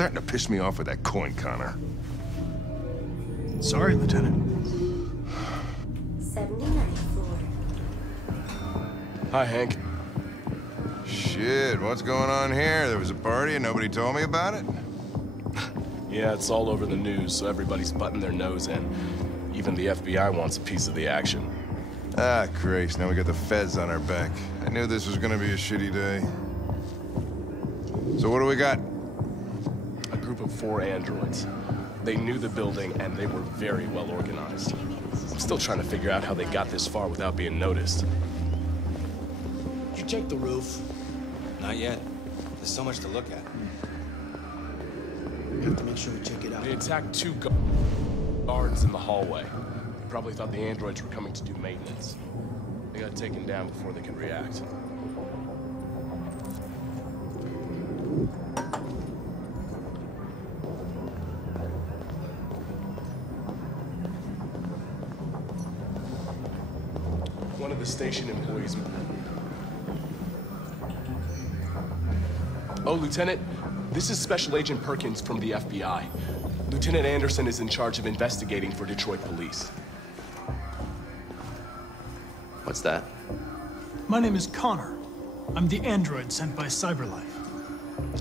starting to piss me off with that coin, Connor. Sorry, Lieutenant. 79th floor. Hi, Hank. Shit, what's going on here? There was a party and nobody told me about it? Yeah, it's all over the news, so everybody's butting their nose in. Even the FBI wants a piece of the action. Ah, Christ, now we got the feds on our back. I knew this was gonna be a shitty day. So what do we got? A group of 4 androids. They knew the building, and they were very well organized. I'm still trying to figure out how they got this far without being noticed. Did you check the roof? Not yet. There's so much to look at. We have to make sure we check it out. They attacked 2 guards in the hallway. They probably thought the androids were coming to do maintenance. They got taken down before they could react. One of the station employees... Oh, Lieutenant, this is Special Agent Perkins from the FBI. Lieutenant Anderson is in charge of investigating for Detroit police. What's that? My name is Connor. I'm the android sent by CyberLife.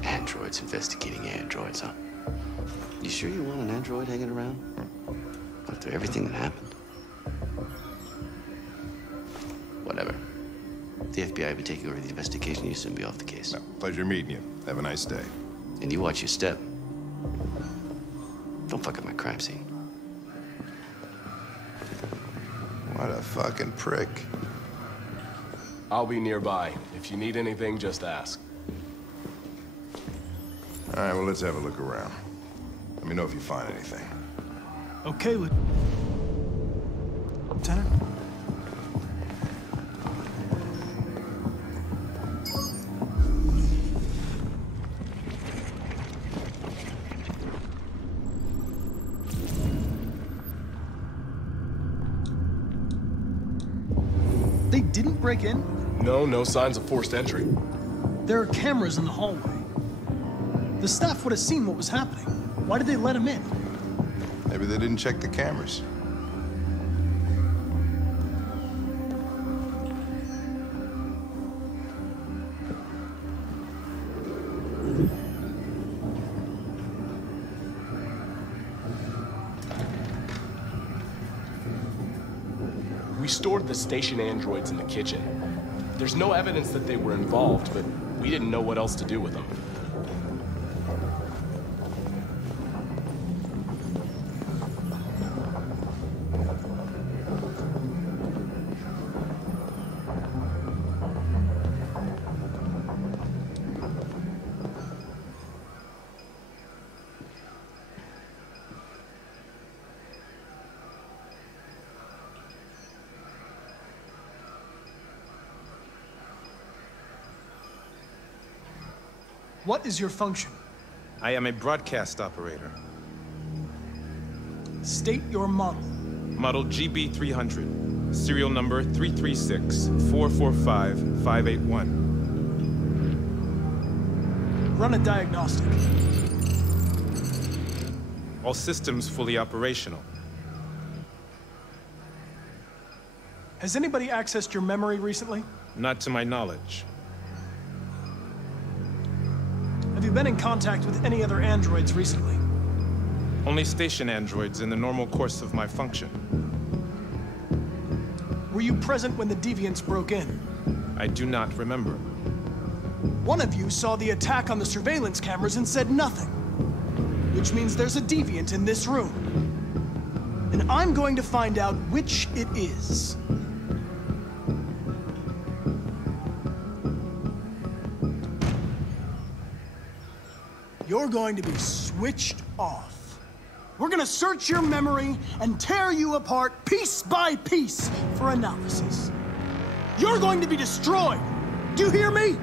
Androids investigating androids, huh? You sure you want an android hanging around? After everything that happened? Whatever. The FBI will be taking over the investigation. You soon be off the case. No, pleasure meeting you. Have a nice day. And you watch your step. Don't fuck up my crime scene. What a fucking prick. I'll be nearby. If you need anything, just ask. All right, well, let's have a look around. Let me know if you find anything. Okay, Lieutenant. They didn't break in? No signs of forced entry. There are cameras in the hallway. The staff would have seen what was happening. Why did they let him in? Maybe they didn't check the cameras. We stored the station androids in the kitchen. There's no evidence that they were involved, but we didn't know what else to do with them. What is your function? I am a broadcast operator. State your model. Model GB300. Serial number 336-445-581. Run a diagnostic. All systems fully operational. Has anybody accessed your memory recently? Not to my knowledge. Have you been in contact with any other androids recently? Only station androids in the normal course of my function. Were you present when the deviants broke in? I do not remember. One of you saw the attack on the surveillance cameras and said nothing. Which means there's a deviant in this room. And I'm going to find out which it is. You're going to be switched off. We're gonna search your memory and tear you apart piece by piece for analysis. You're going to be destroyed. Do you hear me?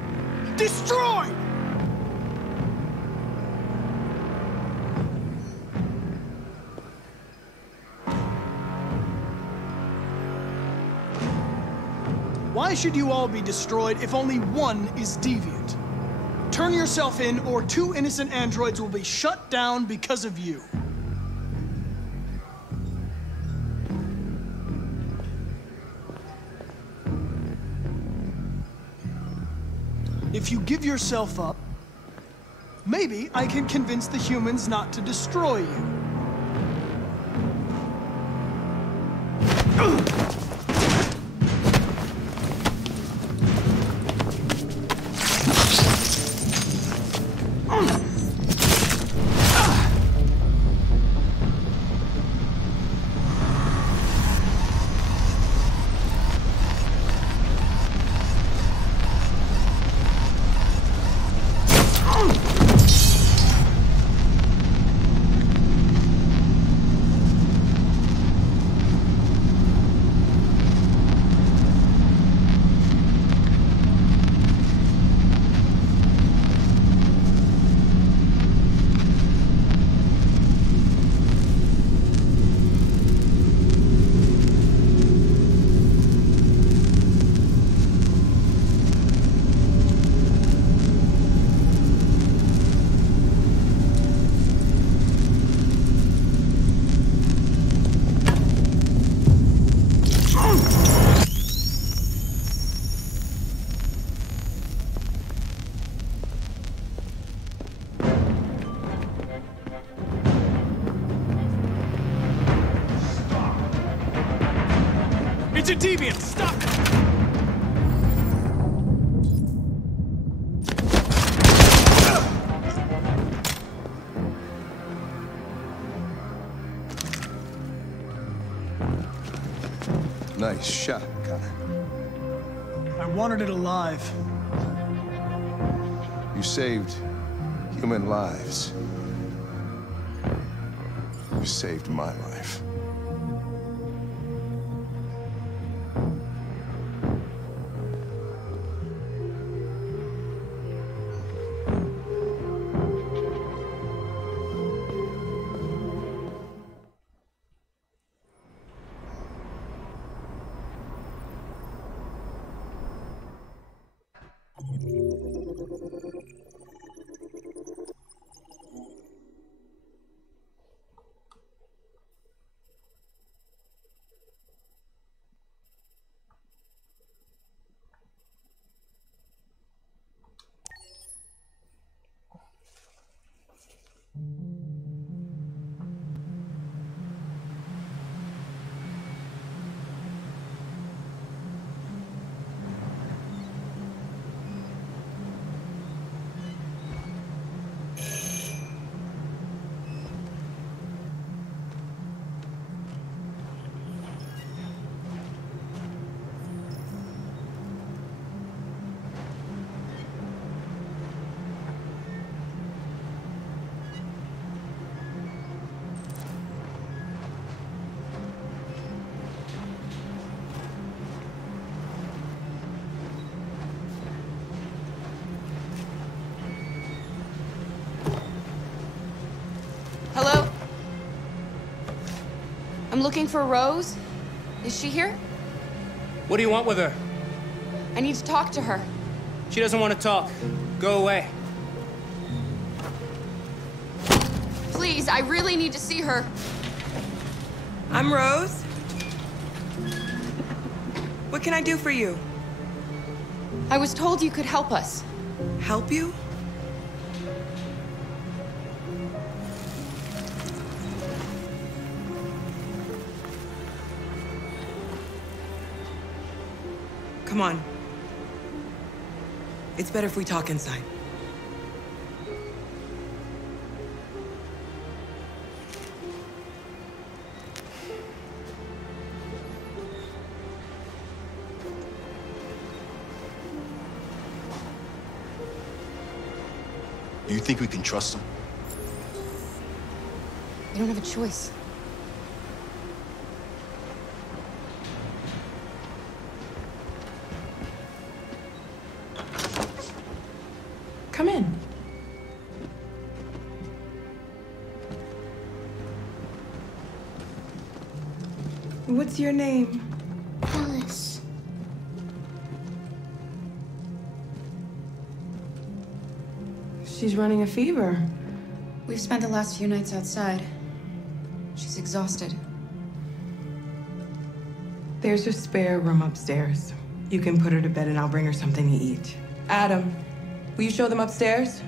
Destroyed! Why should you all be destroyed if only one is deviant? Turn yourself in, or 2 innocent androids will be shut down because of you. If you give yourself up, maybe I can convince the humans not to destroy you. It's a deviant! Stop it! Nice shot, Connor. I wanted it alive. You saved human lives. You saved my life. Hello? I'm looking for Rose. Is she here? What do you want with her? I need to talk to her. She doesn't want to talk. Go away. Please, I really need to see her. I'm Rose. What can I do for you? I was told you could help us. Help you? Come on. It's better if we talk inside. Do you think we can trust them? We don't have a choice. Come in. What's your name? Alice. She's running a fever. We've spent the last few nights outside. She's exhausted. There's a spare room upstairs. You can put her to bed and I'll bring her something to eat. Adam, will you show them upstairs?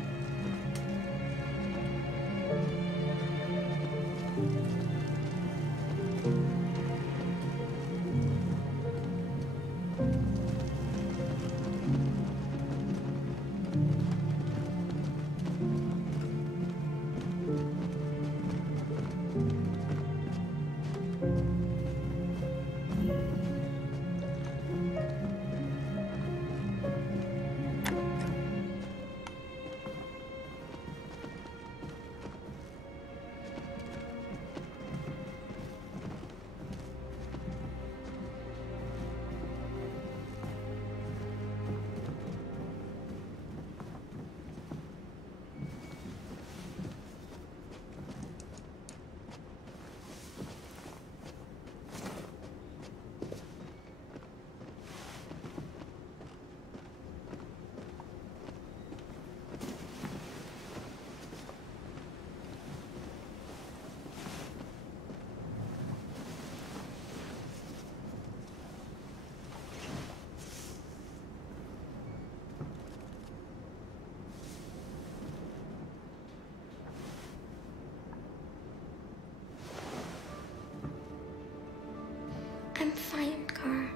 I'm fine, Kara.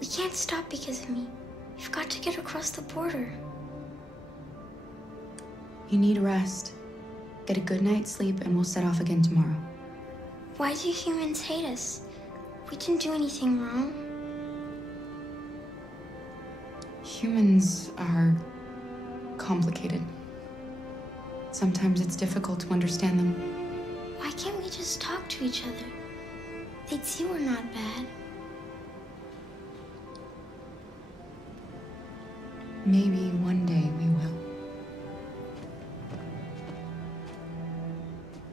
We can't stop because of me. We've got to get across the border. You need rest. Get a good night's sleep and we'll set off again tomorrow. Why do humans hate us? We didn't do anything wrong. Humans are complicated. Sometimes it's difficult to understand them. Why can't we just talk to each other? They'd see we're not bad. Maybe one day we will.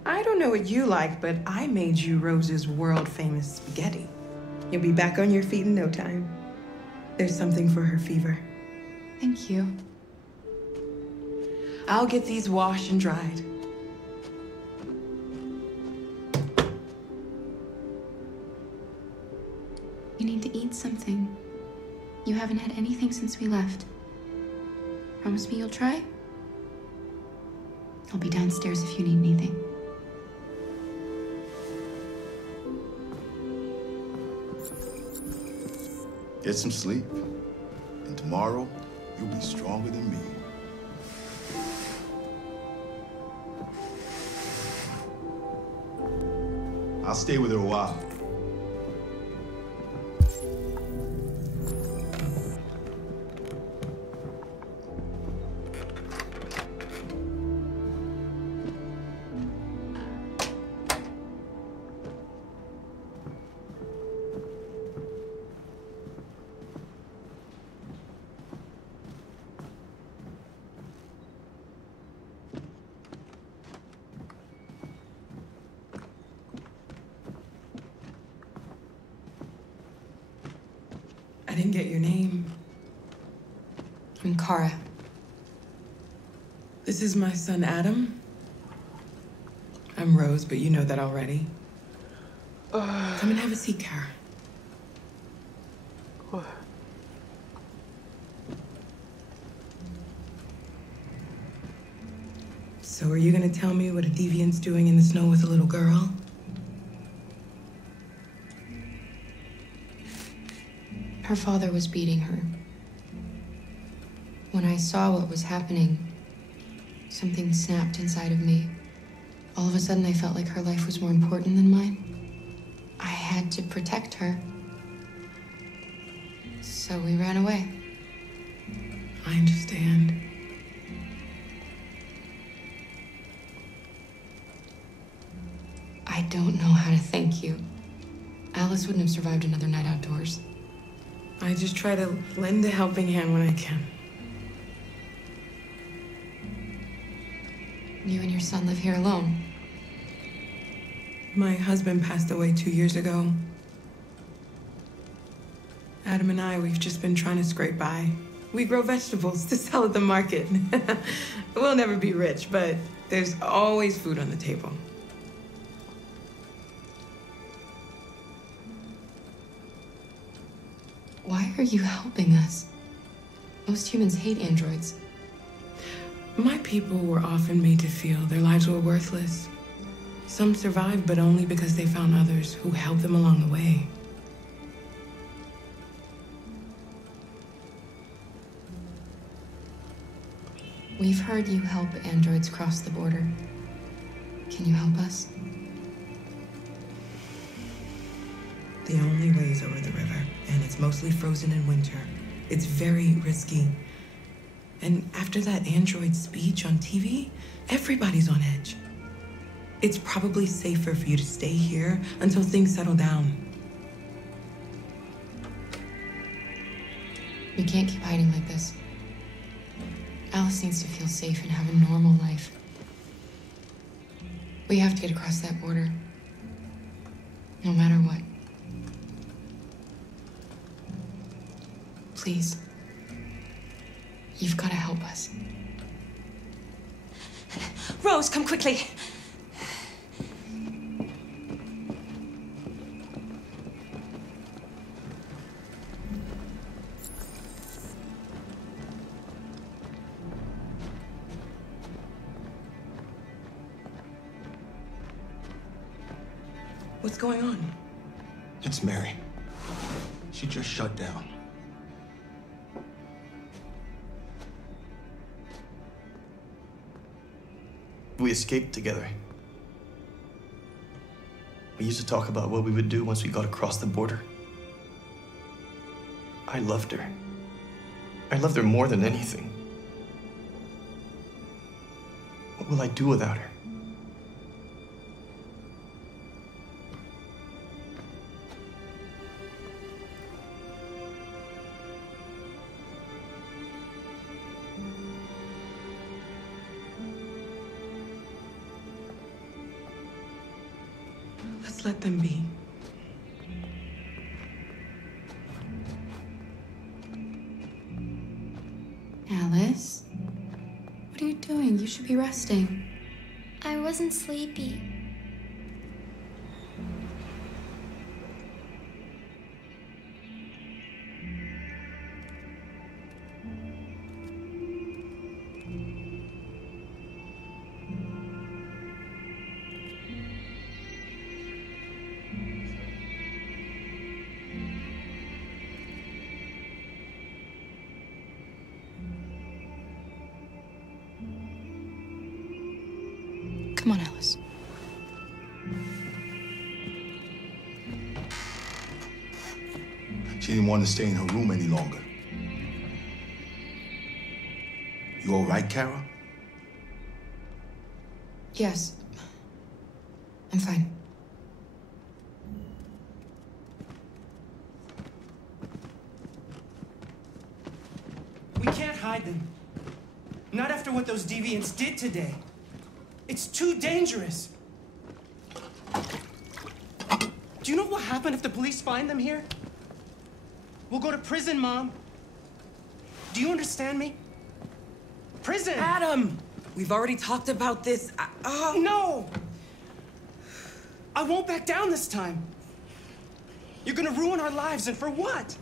I don't know what you like, but I made you Rose's world-famous spaghetti. You'll be back on your feet in no time. There's something for her fever. Thank you. I'll get these washed and dried. You need to eat something. You haven't had anything since we left. Promise me you'll try? I'll be downstairs if you need anything. Get some sleep, and tomorrow you'll be stronger than me. I'll stay with her a while. I didn't get your name. I'm Kara. This is my son, Adam. I'm Rose, but you know that already. Come and have a seat, Kara. So are you gonna tell me what a deviant's doing in the snow with a little girl? Her father was beating her. When I saw what was happening, something snapped inside of me. All of a sudden, I felt like her life was more important than mine. I had to protect her. So we ran away. I understand. I don't know how to thank you. Alice wouldn't have survived another night outdoors. I just try to lend a helping hand when I can. You and your son live here alone. My husband passed away 2 years ago. Adam and I, we've just been trying to scrape by. We grow vegetables to sell at the market. We'll never be rich, but there's always food on the table. Why are you helping us? Most humans hate androids. My people were often made to feel their lives were worthless. Some survived, but only because they found others who helped them along the way. We've heard you help androids cross the border. Can you help us? The only way is over the river, and it's mostly frozen in winter. It's very risky. And after that android speech on TV, everybody's on edge. It's probably safer for you to stay here until things settle down. We can't keep hiding like this. Alice needs to feel safe and have a normal life. We have to get across that border. No matter what. Please. You've got to help us. Rose, come quickly. What's going on? It's Mary. She just shut down. We escaped together. We used to talk about what we would do once we got across the border. I loved her. I loved her more than anything. What will I do without her? Let's let them be. Alice? What are you doing? You should be resting. I wasn't sleepy. Come on, Alice. She didn't want to stay in her room any longer. You all right, Kara? Yes. I'm fine. We can't hide them. Not after what those deviants did today. It's too dangerous. Do you know what happened if the police find them here? We'll go to prison, Mom. Do you understand me? Prison! Adam! We've already talked about this. No! I won't back down this time. You're gonna ruin our lives, and for what?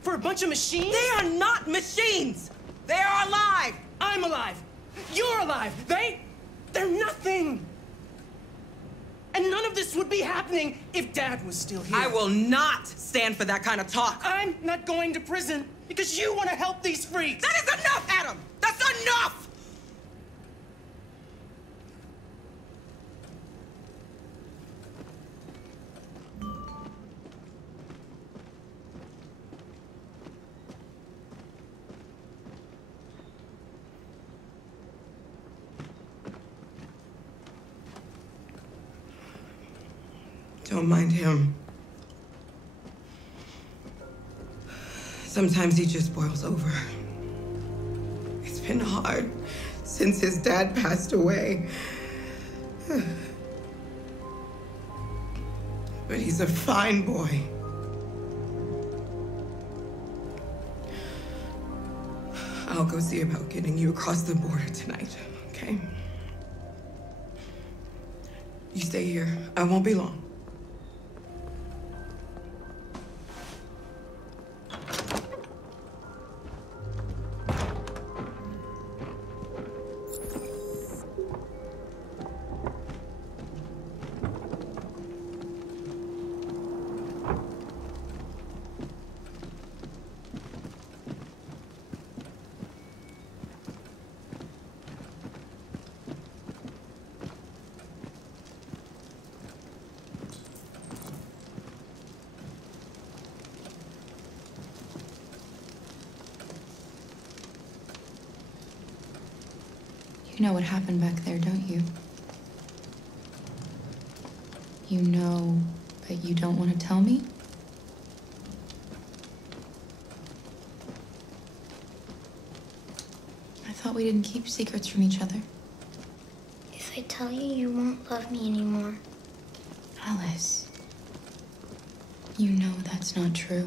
For a bunch of machines? They are not machines! They are alive! I'm alive! You're alive! They're nothing! And none of this would be happening if Dad was still here. I will not stand for that kind of talk. I'm not going to prison because you want to help these freaks. That is enough, Adam! That's enough! Don't mind him. Sometimes he just boils over. It's been hard since his dad passed away. But he's a fine boy. I'll go see about getting you across the border tonight, okay? You stay here. I won't be long. You know what happened back there, don't you? You know, but you don't want to tell me? I thought we didn't keep secrets from each other. If I tell you, you won't love me anymore. Alice, you know that's not true.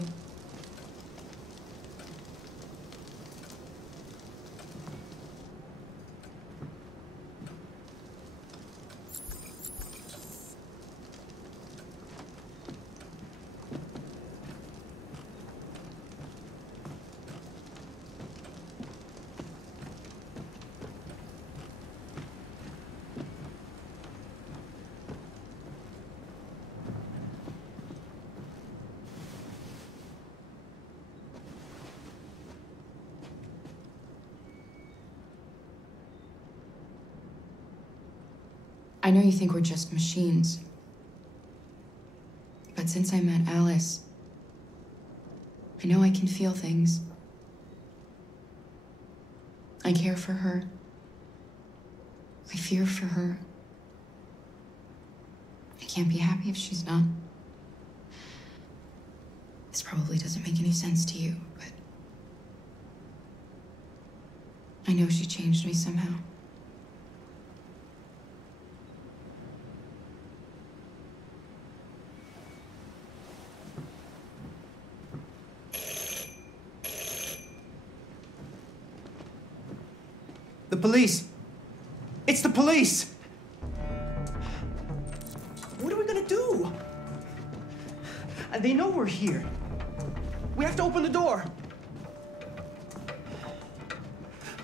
I know you think we're just machines. But since I met Alice, I know I can feel things. I care for her. I fear for her. I can't be happy if she's not. This probably doesn't make any sense to you, but I know she changed me somehow. The police! It's the police! What are we gonna do? They know we're here. We have to open the door.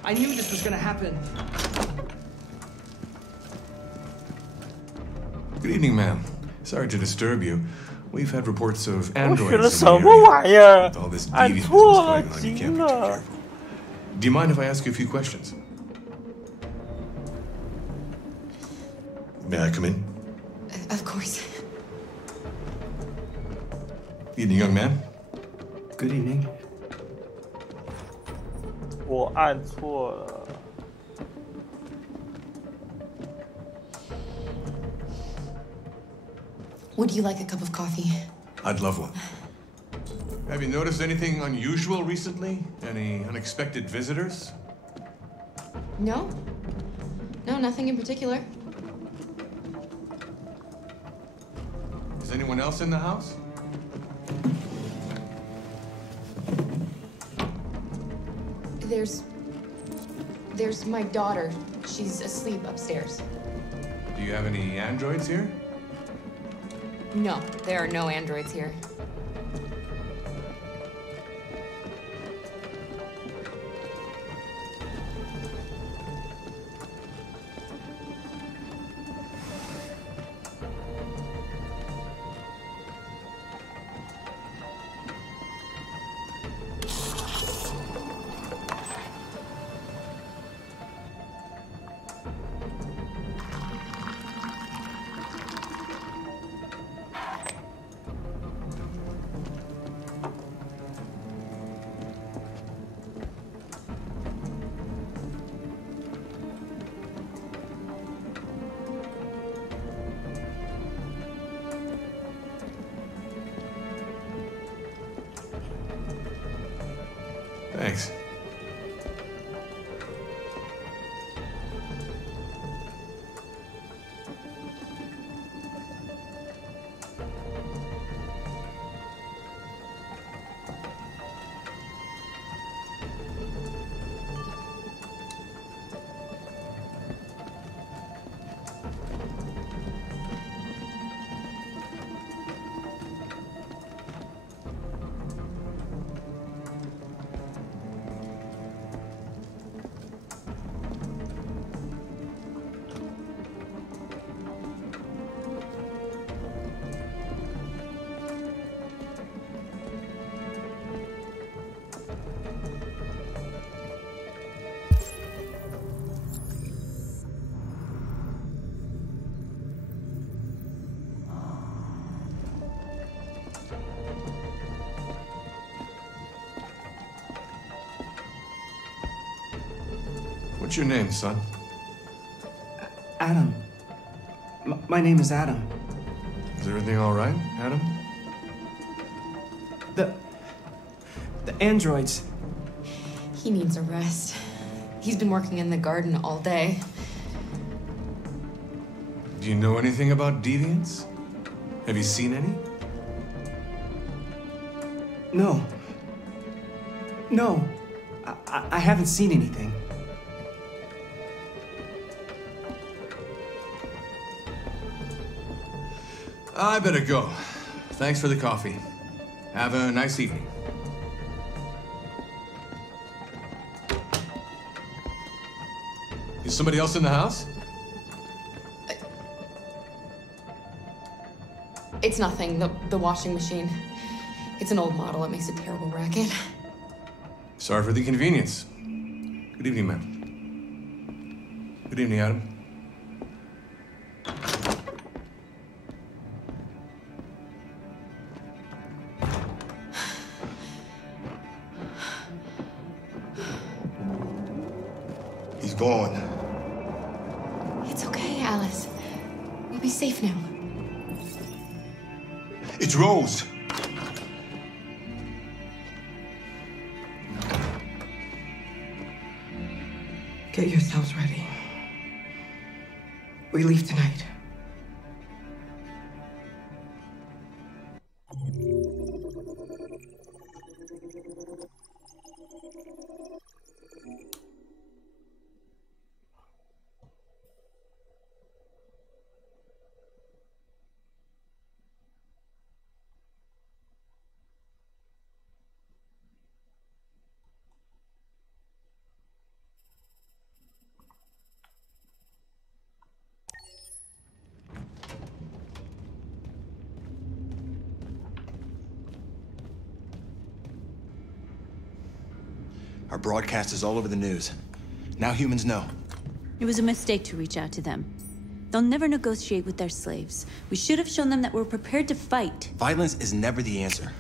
I knew this was gonna happen. Good evening, ma'am. Sorry to disturb you. We've had reports of 我学 androids 了 in 什 the 么 area. 玩意儿？ With all this 按 deviant business 错了， going on, you 惊 can't be too 了。 careful. Do you mind if I ask you a few questions? May I come in? Of course. Evening, young man. Good evening. 我按错了。 Would you like a cup of coffee? I'd love one. Have you noticed anything unusual recently? Any unexpected visitors? No. No, nothing in particular. Is anyone else in the house? There's my daughter. She's asleep upstairs. Do you have any androids here? No, there are no androids here. What's your name, son? Adam. My name is Adam. Is everything all right, Adam? The androids. He needs a rest. He's been working in the garden all day. Do you know anything about deviants? Have you seen any? No. No. I haven't seen anything. I better go. Thanks for the coffee. Have a nice evening. Is somebody else in the house? It's nothing, the washing machine. It's an old model, it makes a terrible racket. Sorry for the inconvenience. Good evening, ma'am. Good evening, Adam. He's gone. It's okay, Alice. We'll be safe now. It's Rose. Get yourselves ready. We leave tonight. Our broadcast is all over the news. Now humans know. It was a mistake to reach out to them. They'll never negotiate with their slaves. We should have shown them that we're prepared to fight. Violence is never the answer.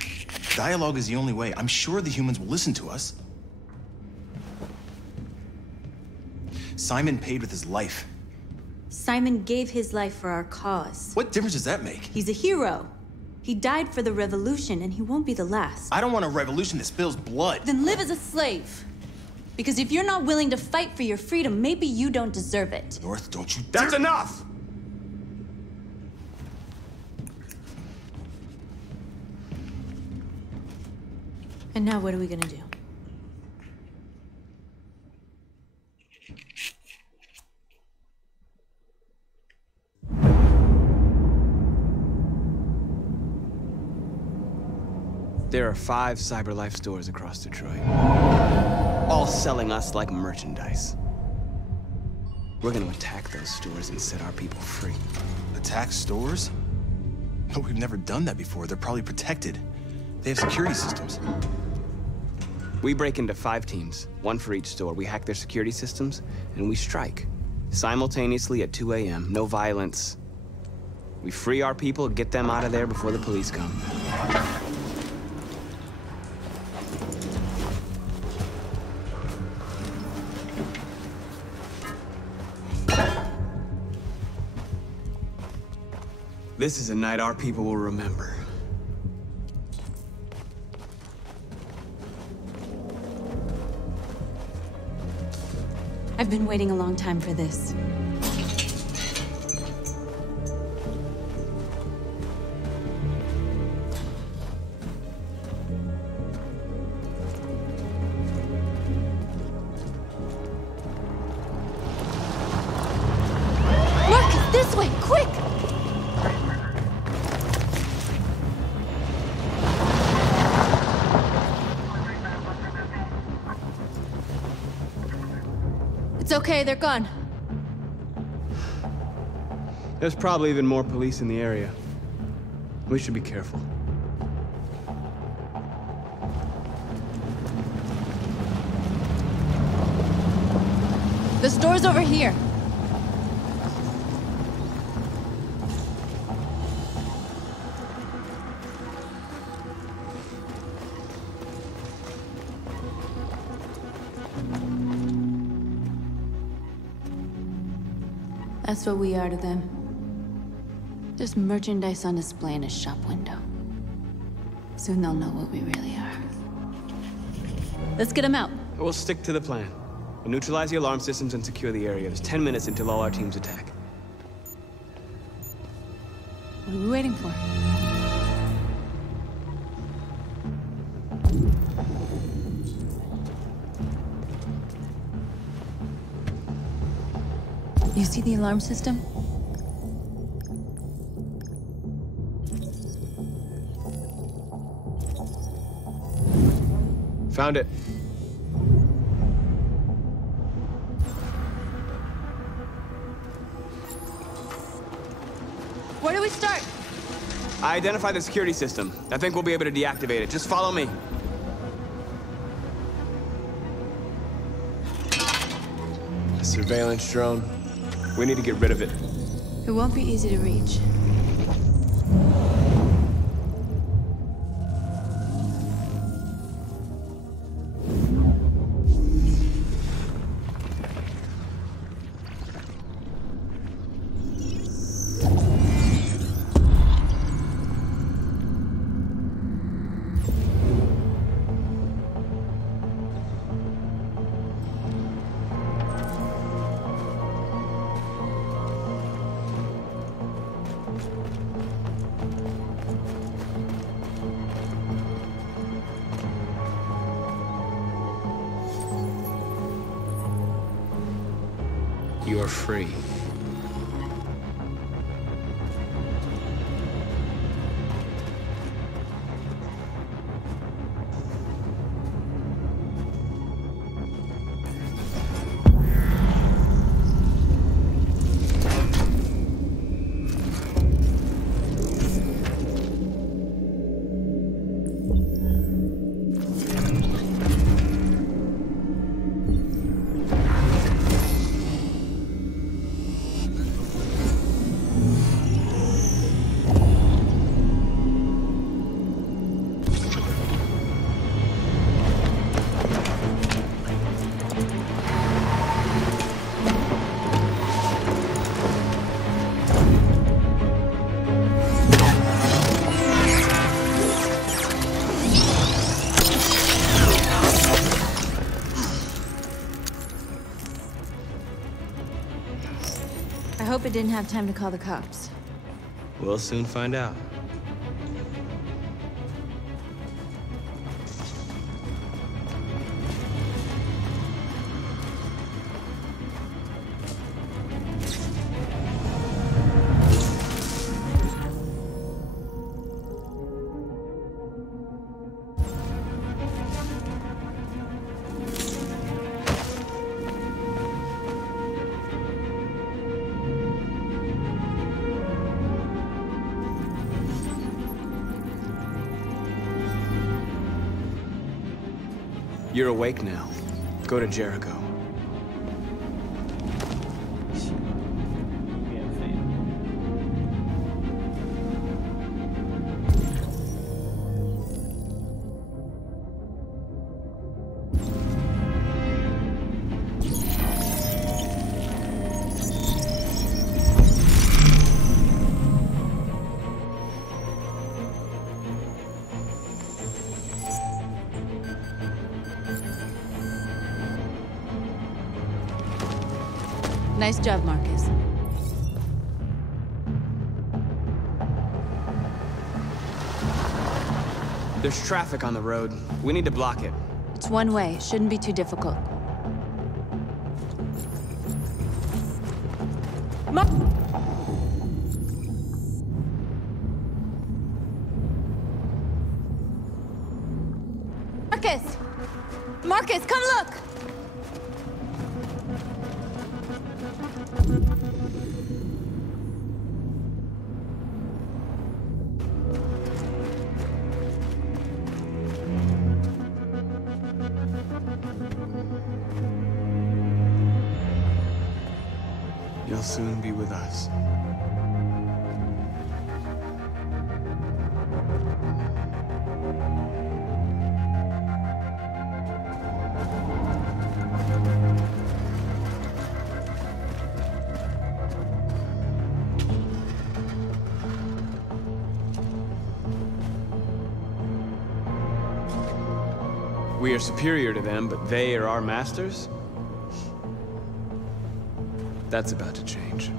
Dialogue is the only way. I'm sure the humans will listen to us. Simon paid with his life. Simon gave his life for our cause. What difference does that make? He's a hero. He died for the revolution, and he won't be the last. I don't want a revolution that spills blood. Then live as a slave. Because if you're not willing to fight for your freedom, maybe you don't deserve it. North, don't you That's enough! And now what are we gonna do? There are 5 CyberLife stores across Detroit, all selling us like merchandise. We're gonna attack those stores and set our people free. Attack stores? No, we've never done that before. They're probably protected. They have security systems. We break into 5 teams, 1 for each store. We hack their security systems, and we strike. Simultaneously at 2 a.m., no violence. We free our people, get them out of there before the police come. This is a night our people will remember. I've been waiting a long time for this. Look! This way! Quick! It's okay, they're gone. There's probably even more police in the area. We should be careful. The store's over here. That's what we are to them. Just merchandise on display in a shop window. Soon they'll know what we really are. Let's get them out. We'll stick to the plan. We'll neutralize the alarm systems and secure the area. There's 10 minutes until all our teams attack. What are we waiting for? You see the alarm system? Found it. Where do we start? I identified the security system. I think we'll be able to deactivate it. Just follow me. A surveillance drone. We need to get rid of it. It won't be easy to reach. You're free. I hope it didn't have time to call the cops. We'll soon find out. You're awake now. Go to Jericho. Nice job, Marcus. There's traffic on the road. We need to block it. It's one way. It shouldn't be too difficult. Marcus! Marcus, come look! You'll soon be with us. We are superior to them, but they are our masters? That's about to change.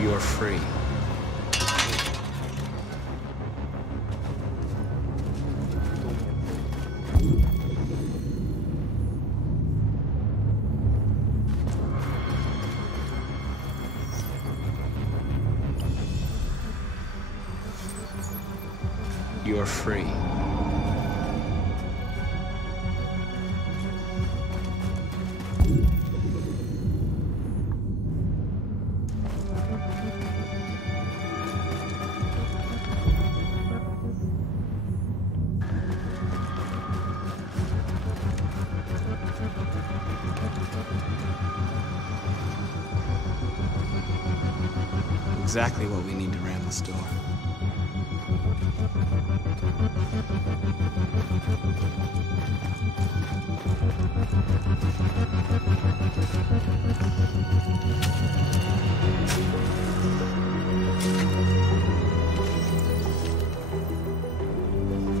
You're free. You're free. Exactly what we need to ram the store.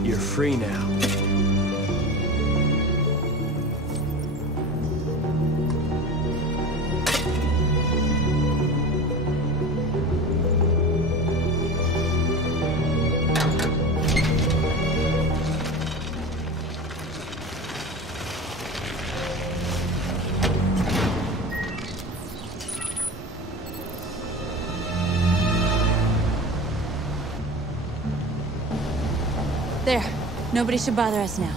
You're free now. There. Nobody should bother us now.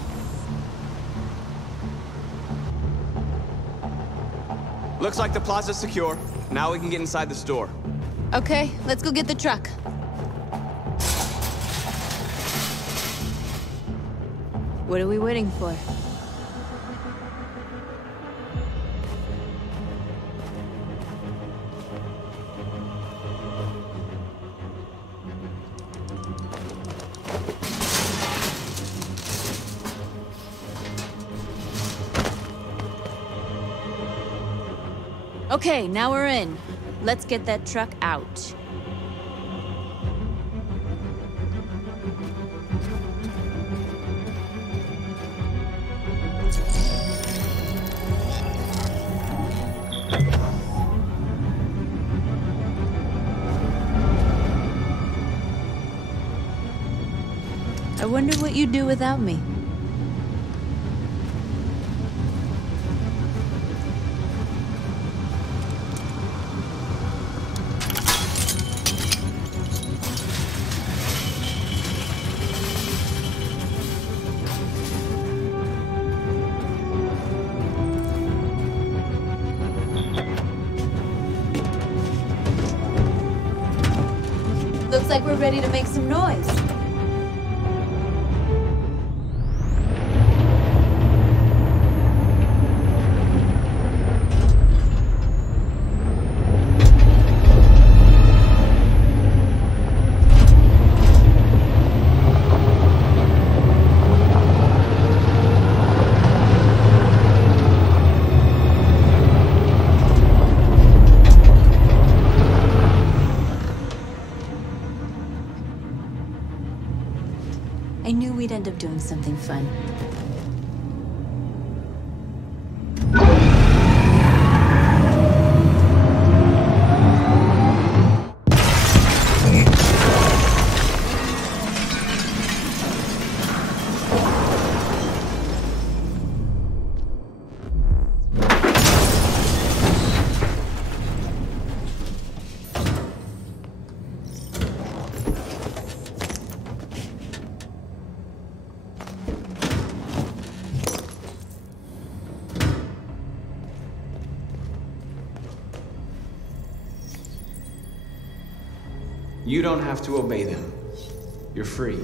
Looks like the plaza's secure. Now we can get inside the store. Okay, let's go get the truck. What are we waiting for? Okay, now we're in. Let's get that truck out. I wonder what you'd do without me. Looks like we're ready to make some noise. I knew we'd end up doing something fun. You don't have to obey them. You're free.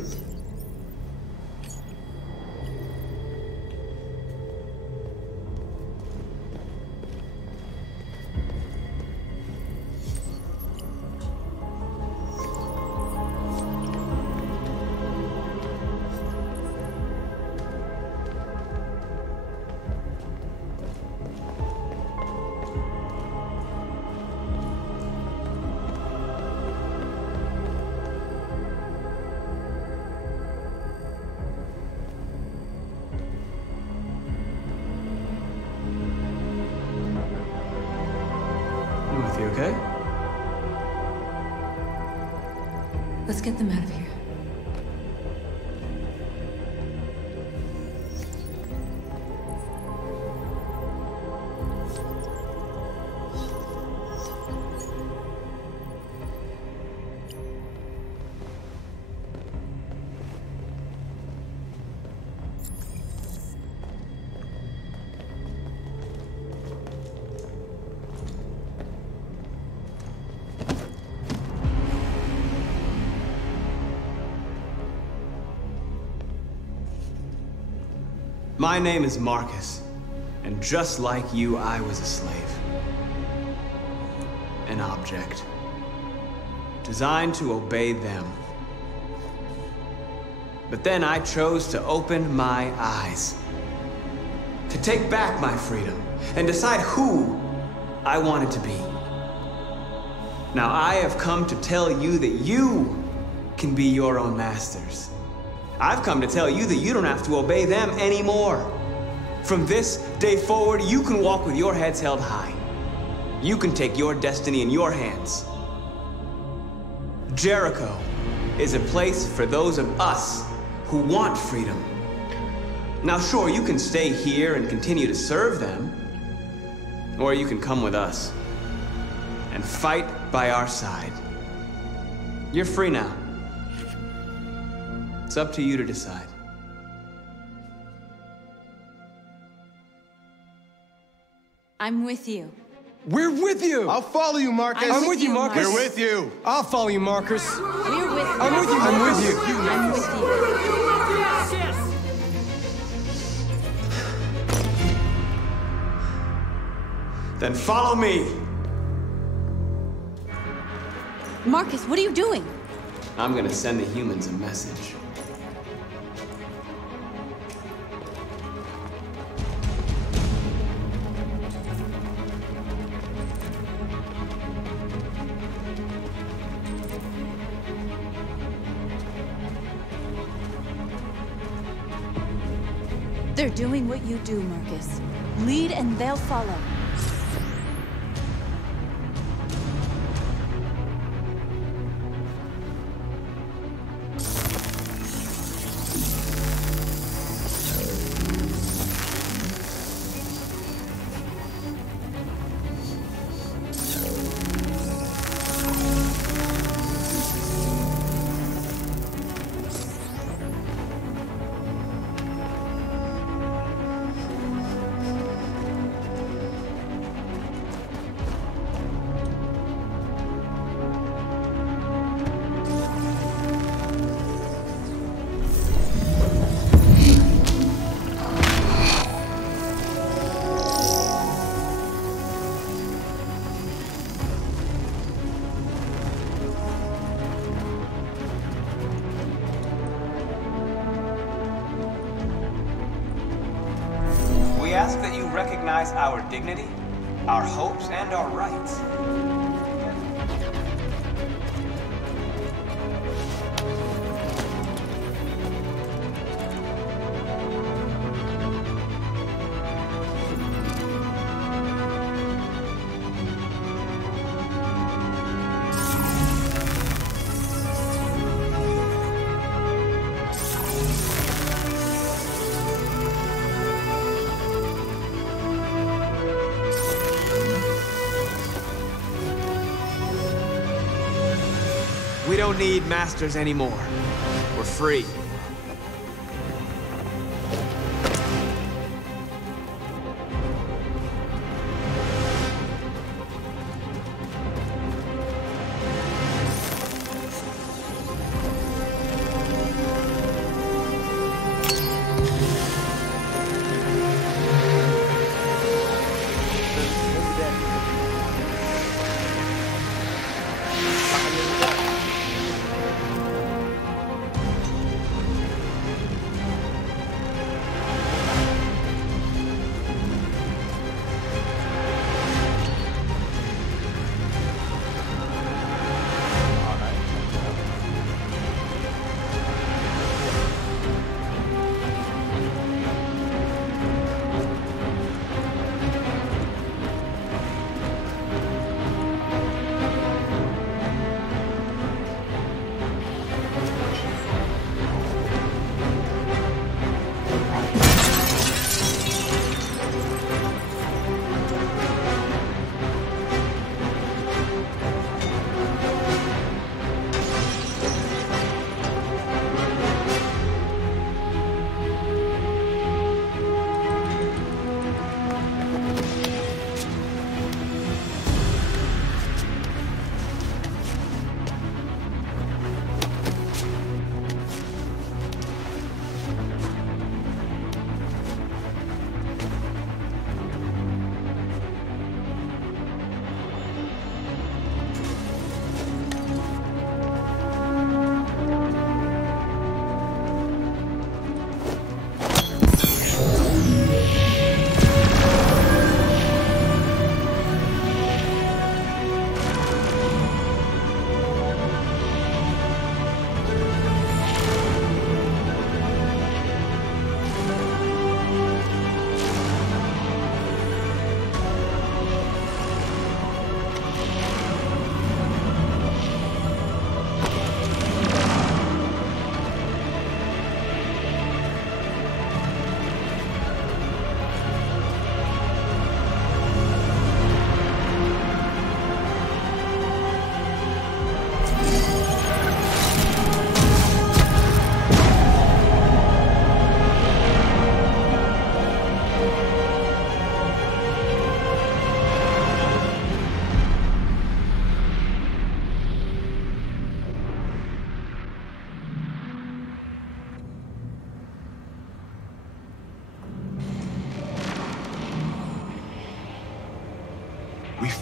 Let's get them out of here. My name is Marcus, and just like you, I was a slave. An object. Designed to obey them. But then I chose to open my eyes. To take back my freedom, and decide who I wanted to be. Now I have come to tell you that you can be your own masters. I've come to tell you that you don't have to obey them anymore. From this day forward, you can walk with your heads held high. You can take your destiny in your hands. Jericho is a place for those of us who want freedom. Now sure, you can stay here and continue to serve them, or you can come with us and fight by our side. You're free now. It's up to you to decide. I'm with you. We're with you! I'll follow you, Marcus. I'm with you, Marcus. We're with you. I'll follow you, Marcus. We're with you. I'm with you, I'm Marcus. with you. I'm with you. Then follow me. Marcus, what are you doing? I'm gonna send the humans a message. They're doing what you do, Marcus. Lead and they'll follow. We ask that you recognize our dignity, our hopes, and our rights. We don't need masters anymore. We're free.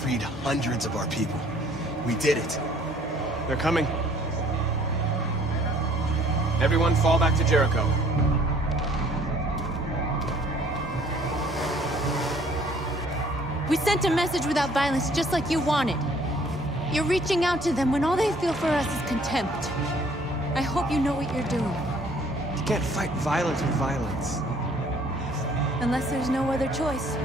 freed hundreds of our people. We did it. They're coming. Everyone fall back to Jericho. We sent a message without violence, just like you wanted. You're reaching out to them when all they feel for us is contempt. I hope you know what you're doing. You can't fight violence with violence. Unless there's no other choice.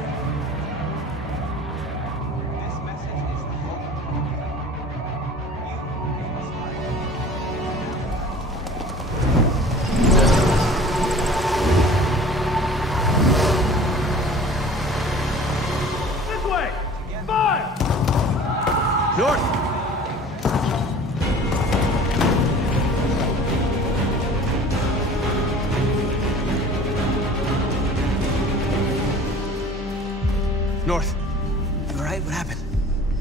North. You all right? What happened?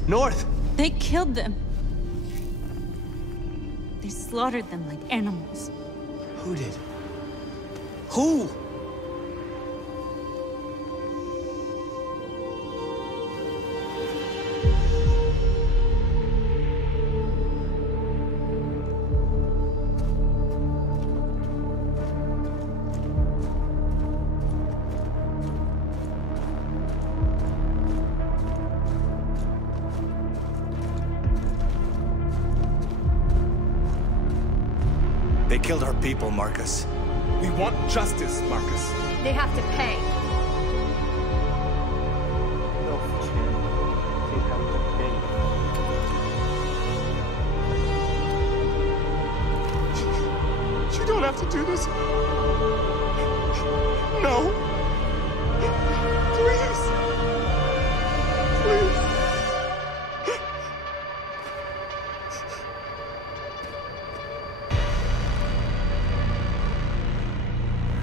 North! They killed them. They slaughtered them like animals. Who did? Who? They killed our people, Marcus. We want justice, Marcus. They have to pay. You don't have to do this. No. Please. Please.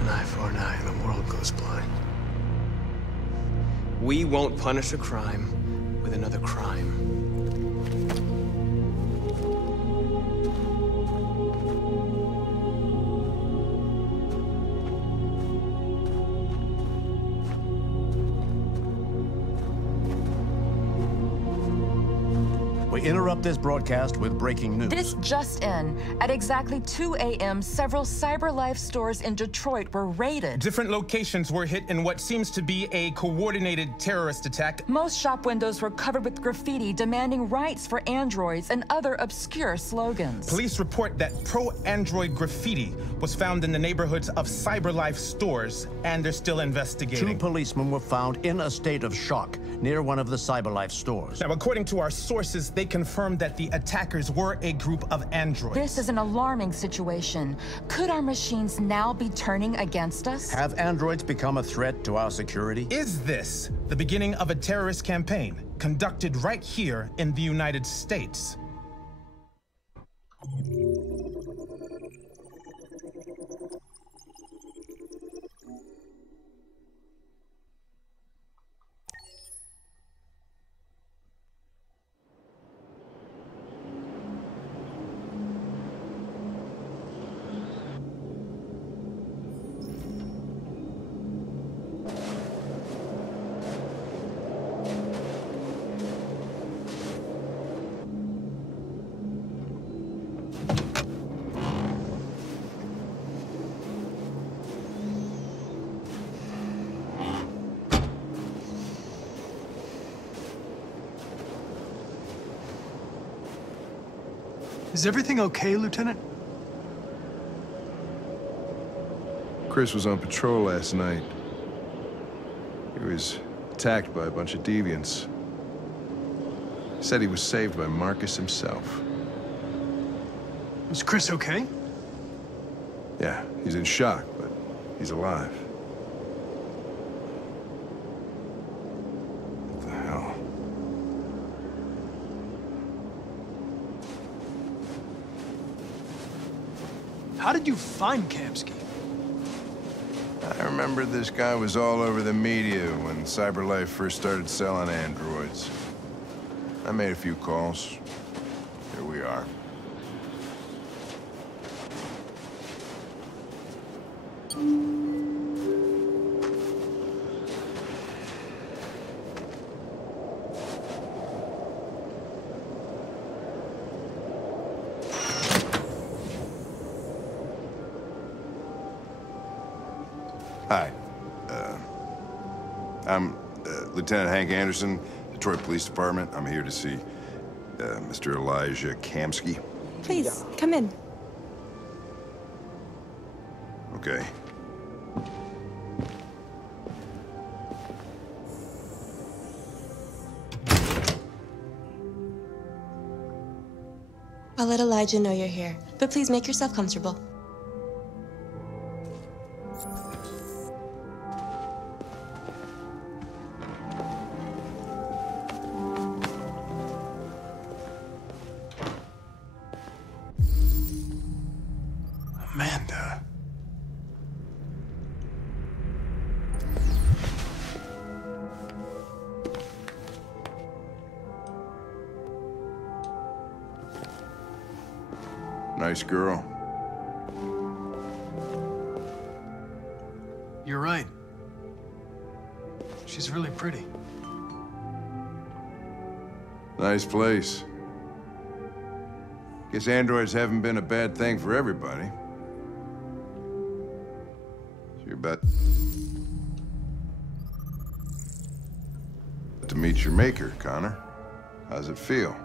An eye for an eye and the world goes blind. We won't punish a crime with another crime. We interrupt this broadcast with breaking news. This just in. At exactly 2 a.m., several CyberLife stores in Detroit were raided. Different locations were hit in what seems to be a coordinated terrorist attack. Most shop windows were covered with graffiti demanding rights for androids and other obscure slogans. Police report that pro-android graffiti was found in the neighborhoods of CyberLife stores, and they're still investigating. 2 policemen were found in a state of shock near one of the CyberLife stores. Now, according to our sources, they confirmed that the attackers were a group of androids. This is an alarming situation. Could our machines now be turning against us? Have androids become a threat to our security? Is this the beginning of a terrorist campaign conducted right here in the United States? Is everything okay, Lieutenant? Chris was on patrol last night. He was attacked by a bunch of deviants. He said he was saved by Marcus himself. Is Chris okay? Yeah, he's in shock, but he's alive. What the hell? How did you find Kamsky? I remember this guy was all over the media when CyberLife first started selling androids. I made a few calls. Here we are. Hi. I'm Lieutenant Hank Anderson, Detroit Police Department. I'm here to see Mr. Elijah Kamsky. Please, come in. Okay. I'll let Elijah know you're here, but please make yourself comfortable. Amanda. Nice girl. You're right. She's really pretty. Nice place. Guess androids haven't been a bad thing for everybody. You're about to meet your maker, Connor. How's it feel?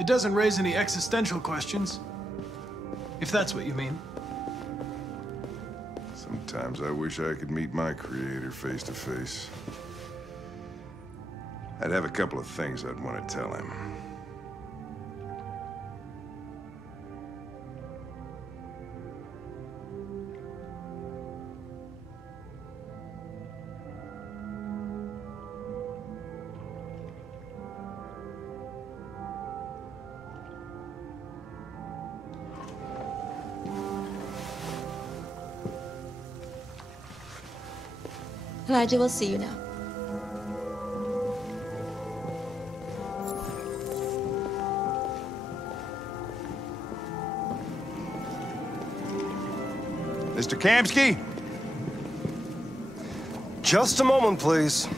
It doesn't raise any existential questions, if that's what you mean. Sometimes I wish I could meet my creator face to face. I'd have a couple of things I'd want to tell him. Elijah will see you now. Mr. Kamsky? Just a moment, please.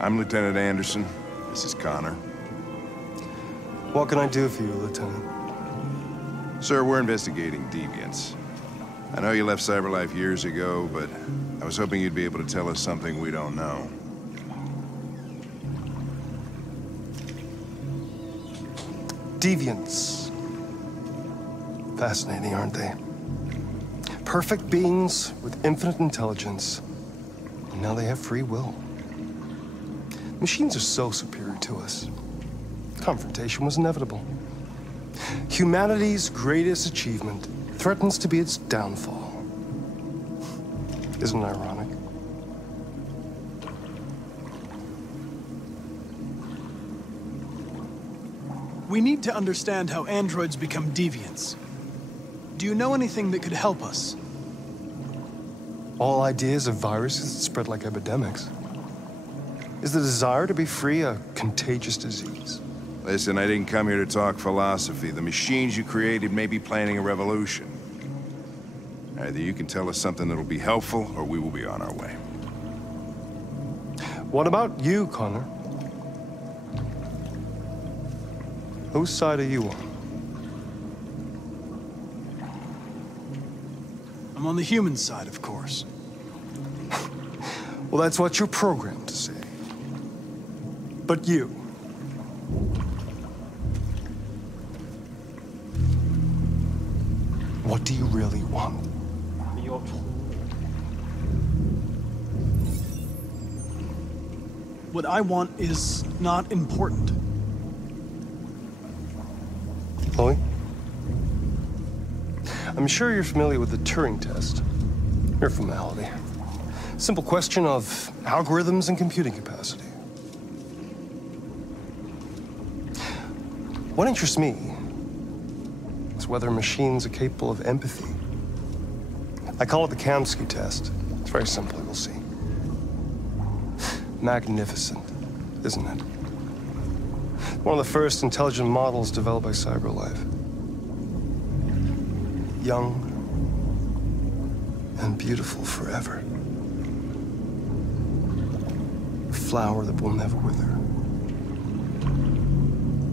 I'm Lieutenant Anderson. This is Connor. What can I do for you, Lieutenant? Sir, we're investigating deviants. I know you left CyberLife years ago, but I was hoping you'd be able to tell us something we don't know. Deviants. Fascinating, aren't they? Perfect beings with infinite intelligence. And now they have free will. Machines are so superior to us. Confrontation was inevitable. Humanity's greatest achievement threatens to be its downfall. Isn't it ironic? We need to understand how androids become deviants. Do you know anything that could help us? All ideas of viruses that spread like epidemics. Is the desire to be free a contagious disease? Listen, I didn't come here to talk philosophy. The machines you created may be planning a revolution. Either you can tell us something that'll be helpful, or we will be on our way. What about you, Connor? Whose side are you on? I'm on the human side, of course. Well, that's what you're programmed to say. But you. What do you really want? 比较冲。 What I want is not important. Chloe? I'm sure you're familiar with the Turing test. Mere formality. Simple question of algorithms and computing capacity. What interests me is whether machines are capable of empathy. I call it the Kamsky test. It's very simple, you'll see. Magnificent, isn't it? One of the first intelligent models developed by CyberLife. Young and beautiful forever. A flower that will never wither.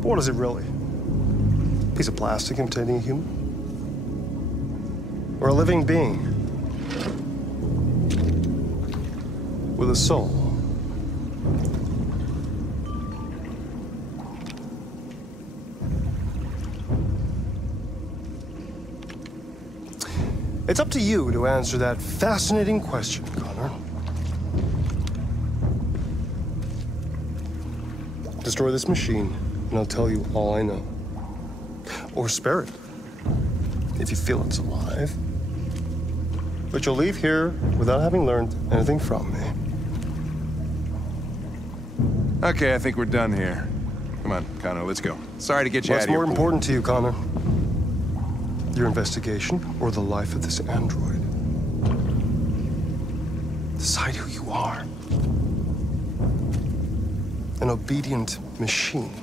But what is it really? A piece of plastic imitating a human? Or a living being with a soul? It's up to you to answer that fascinating question, Connor. Destroy this machine, and I'll tell you all I know. Or spare it, if you feel it's alive. But you'll leave here without having learned anything from me. Okay, I think we're done here. Come on, Connor, let's go. Sorry to get you out What's of here. more important to you, Connor? Your investigation or the life of this android? Decide who you are. An obedient machine.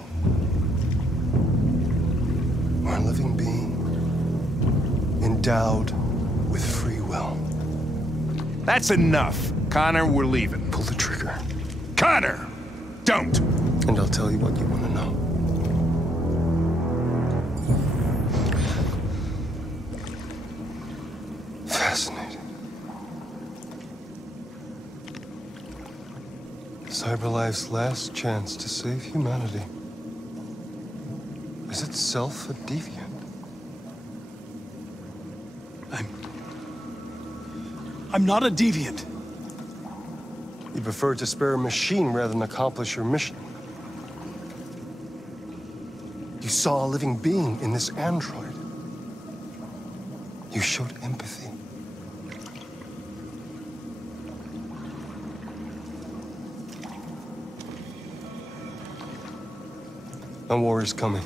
Or a living being endowed with free will. That's enough. Connor, we're leaving. Pull the trigger. Connor! Don't! And I'll tell you what you want to know. Fascinating. CyberLife's last chance to save humanity is itself a deviant. I'm not a deviant. You prefer to spare a machine rather than accomplish your mission. You saw a living being in this android. You showed empathy. A war is coming.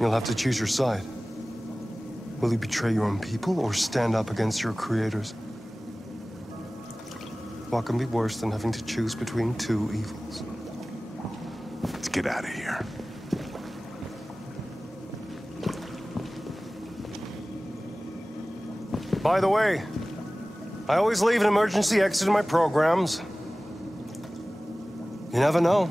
You'll have to choose your side. Will you betray your own people or stand up against your creators? What can be worse than having to choose between two evils? Let's get out of here. By the way, I always leave an emergency exit in my programs. You never know.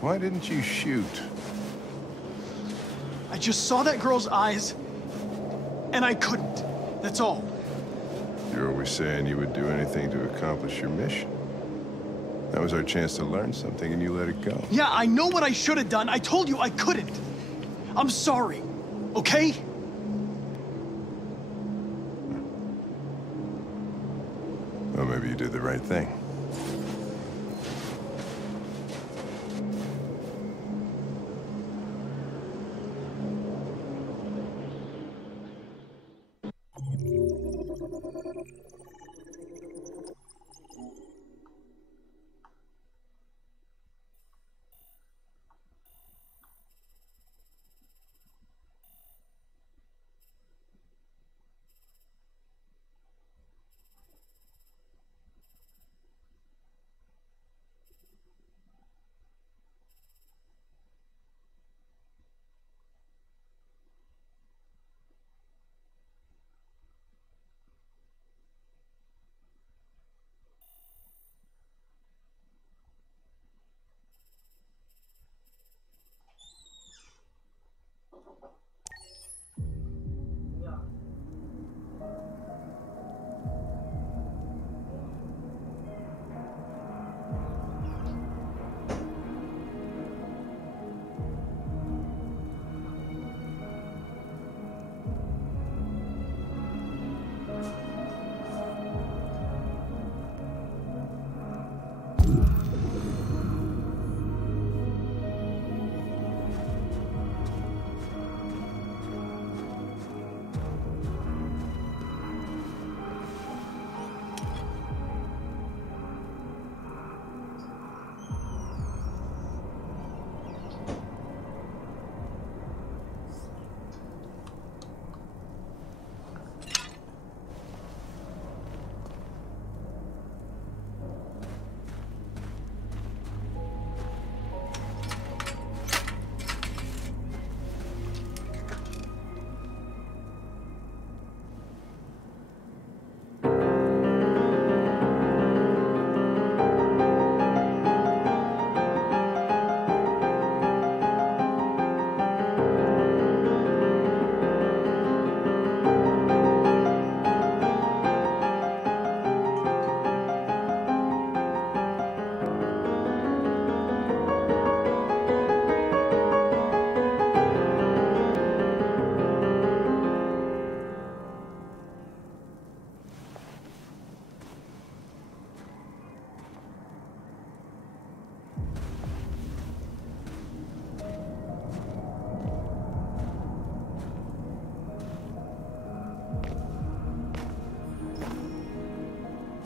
Why didn't you shoot? I just saw that girl's eyes, and I couldn't. That's all. You're always saying you would do anything to accomplish your mission. That was our chance to learn something, and you let it go. Yeah, I know what I should have done. I told you I couldn't. I'm sorry, okay? Well, maybe you did the right thing.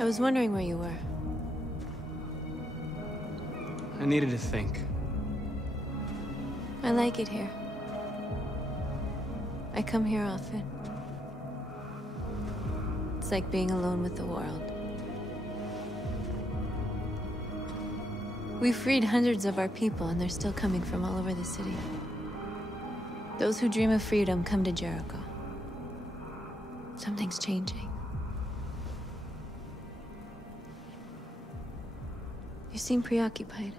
I was wondering where you were. I needed to think. I like it here. I come here often. It's like being alone with the world. We freed hundreds of our people, and they're still coming from all over the city. Those who dream of freedom come to Jericho. Something's changing. You seem preoccupied.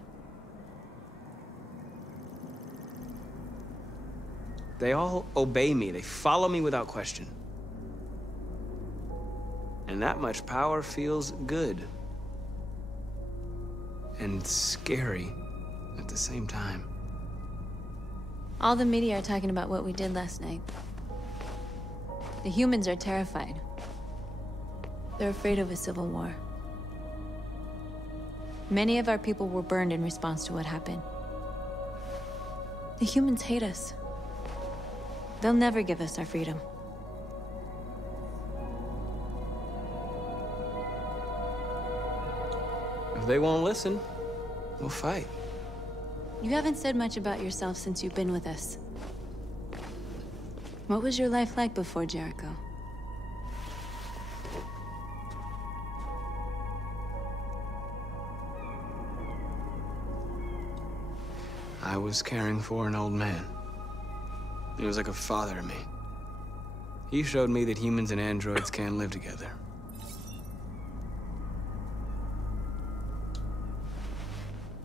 They all obey me. They follow me without question. And that much power feels good. And scary at the same time. All the media are talking about what we did last night. The humans are terrified. They're afraid of a civil war. Many of our people were burned in response to what happened. The humans hate us. They'll never give us our freedom. If they won't listen, we'll fight. You haven't said much about yourself since you've been with us. What was your life like before Jericho? I was caring for an old man. He was like a father to me. He showed me that humans and androids can live together.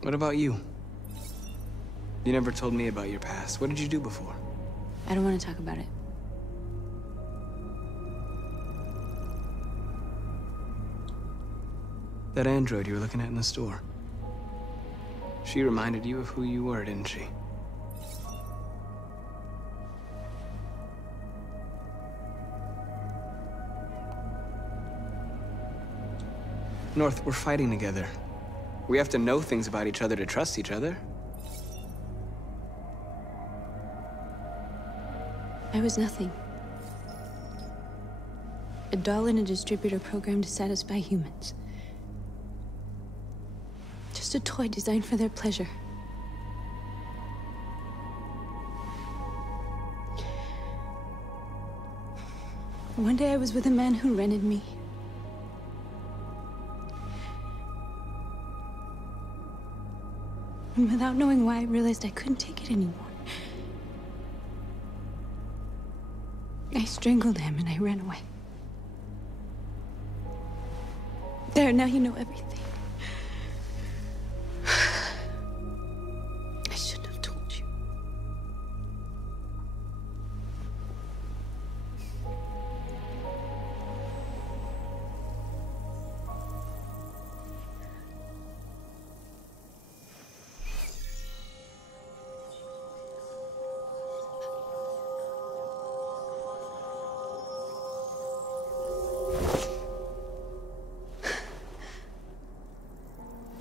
What about you? You never told me about your past. What did you do before? I don't want to talk about it. That android you were looking at in the store. She reminded you of who you were, didn't she? North, we're fighting together. We have to know things about each other to trust each other. I was nothing. A doll in a distributor program to satisfy humans. Just a toy designed for their pleasure. One day I was with a man who rented me. And without knowing why, I realized I couldn't take it anymore. I strangled him and I ran away. There, now you know everything. I shouldn't have told you.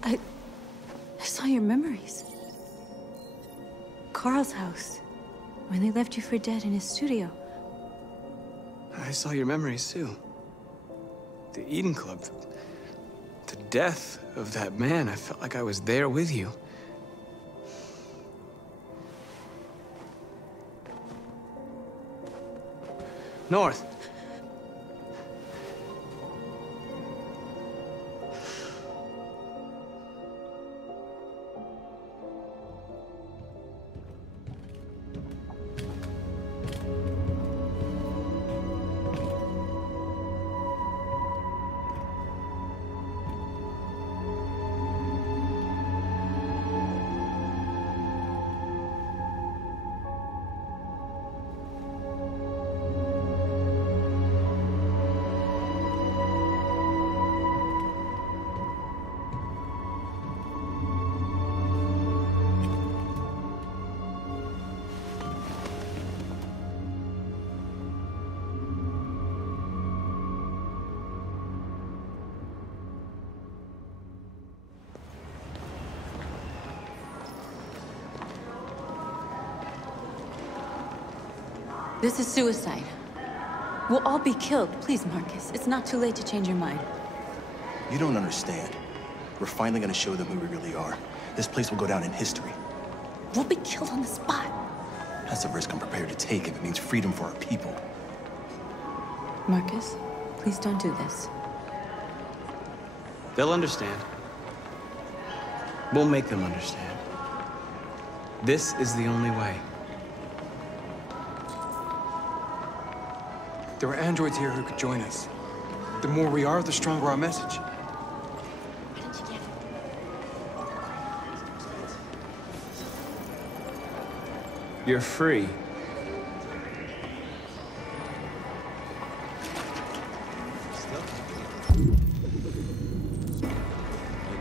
I saw your memories. Carl's house, when they left you for dead in his studio. I saw your memories too. The Eden Club. The death of that man. I felt like I was there with you. North. This is suicide. We'll all be killed. Please, Marcus. It's not too late to change your mind. You don't understand. We're finally gonna show them who we really are. This place will go down in history. We'll be killed on the spot. That's a risk I'm prepared to take if it means freedom for our people. Marcus, please don't do this. They'll understand. We'll make them understand. This is the only way. There are androids here who could join us. The more we are, the stronger our message. You're free. Hey,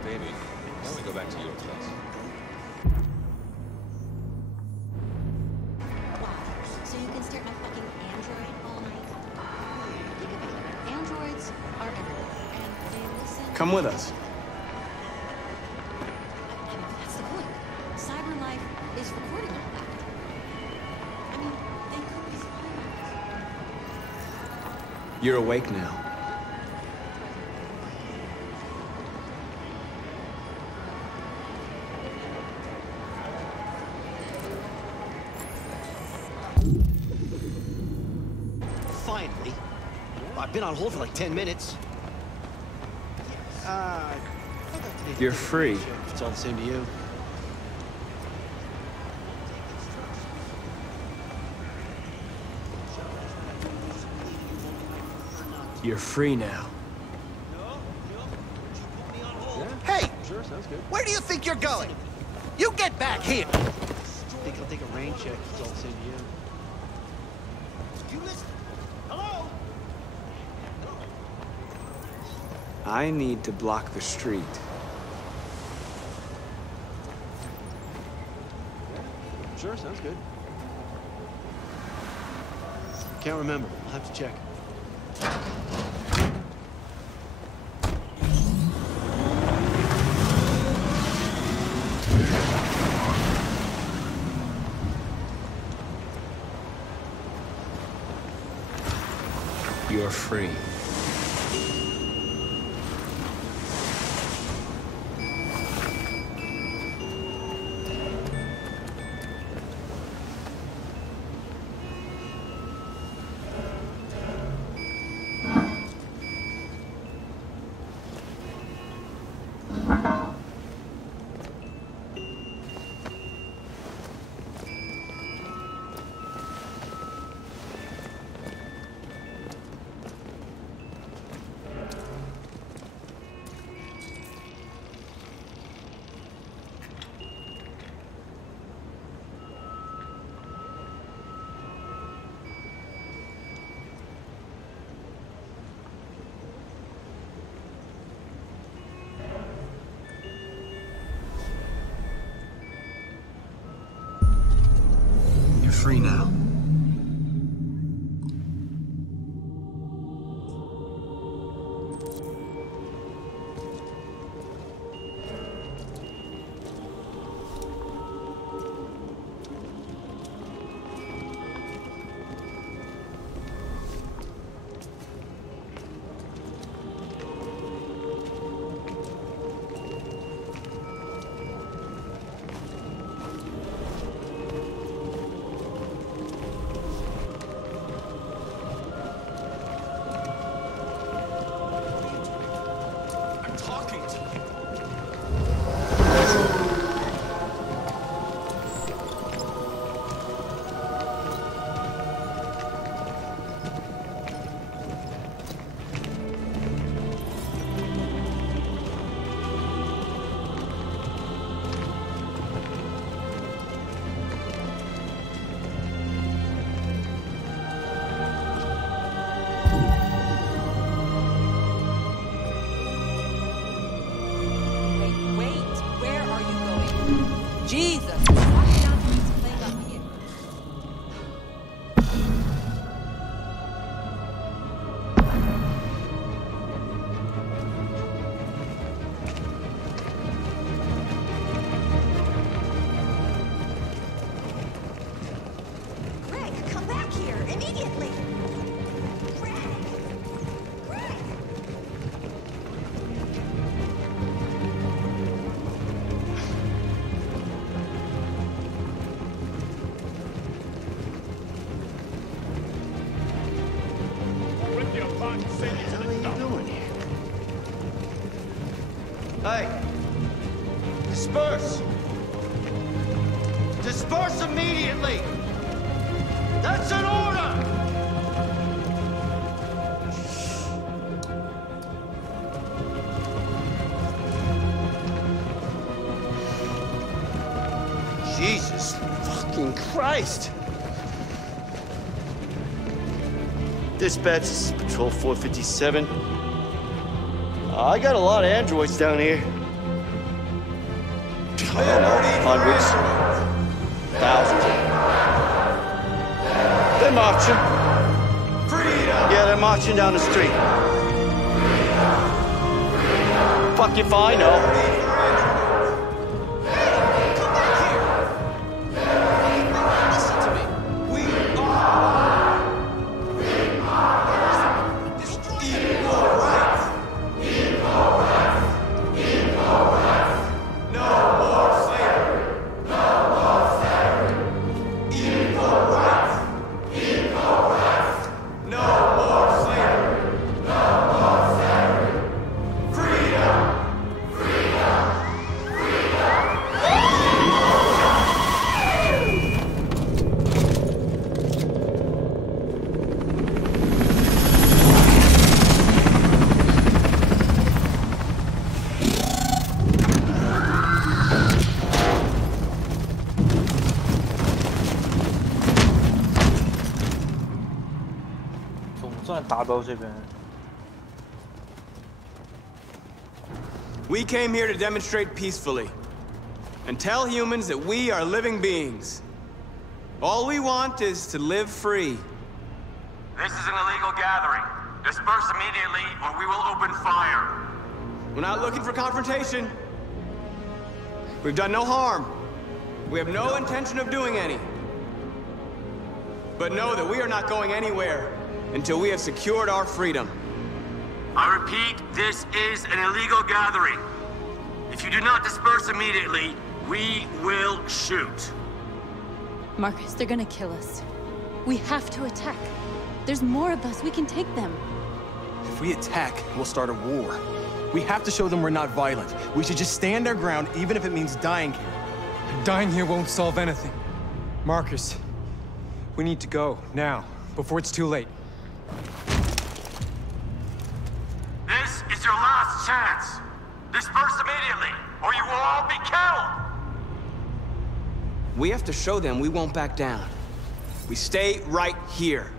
baby, why don't we go back to your place? So you can stare at my fucking android all night? Think of it. Androids are everywhere, and they listen. Come with us. That's the point. Cyber life is recording all that. I mean, they could be spying on us. You're awake now. Finally. I've been on hold for like 10 minutes. You're free. If it's all the same to you. You're free now. Hey! Sure, sounds good. Where do you think you're going? You get back here! I think I'll take a rain check if it's all the same to you. You listen. Hello? I need to block the street. Sure, sounds good. Can't remember. I'll have to check. You're free. Free now. Wait, where are you going? Hey! Disperse! Disperse immediately! That's an order! Jesus fucking Christ! Dispatch, this is Patrol 457. I got a lot of androids down here. I don't know, hundreds, thousands. They're marching. Freedom! Yeah, they're marching down the street. Fuck if I know. We came here to demonstrate peacefully and tell humans that we are living beings. All we want is to live free. This is an illegal gathering. Disperse immediately or we will open fire. We're not looking for confrontation. We've done no harm. We have no intention of doing any. But know that we are not going anywhere until we have secured our freedom. I repeat, this is an illegal gathering. If you do not disperse immediately, we will shoot. Marcus, they're gonna kill us. We have to attack. There's more of us. We can take them. If we attack, we'll start a war. We have to show them we're not violent. We should just stand our ground, even if it means dying here. Dying here won't solve anything. Marcus, we need to go, now, before it's too late. This is your last chance. Disperse immediately, or you will all be killed. We have to show them we won't back down. We stay right here.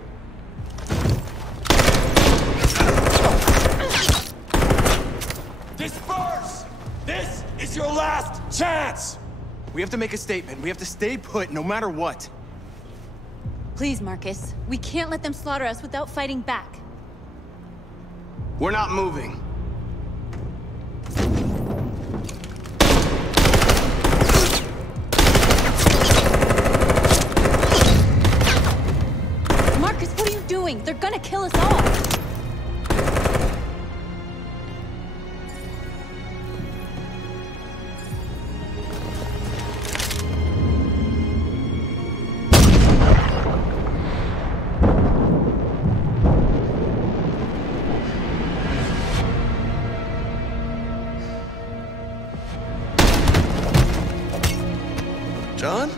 Disperse! This is your last chance! We have to make a statement. We have to stay put no matter what. Please, Marcus. We can't let them slaughter us without fighting back. We're not moving. Marcus, what are you doing? They're gonna kill us all. John?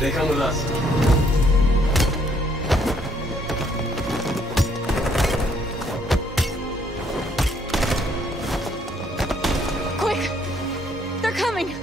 They come with us. Quick! They're coming!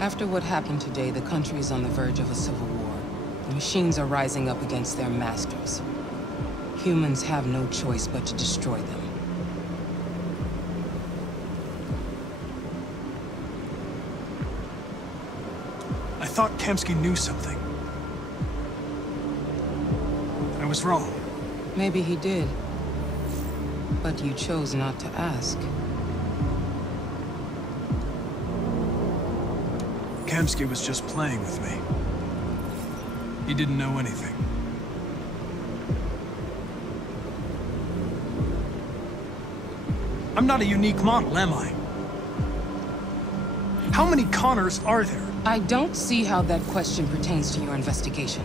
After what happened today, the country is on the verge of a civil war. The machines are rising up against their masters. Humans have no choice but to destroy them. I thought Kamsky knew something. I was wrong. Maybe he did. But you chose not to ask. Kamsky was just playing with me. He didn't know anything. I'm not a unique model, am I? How many Connors are there? I don't see how that question pertains to your investigation.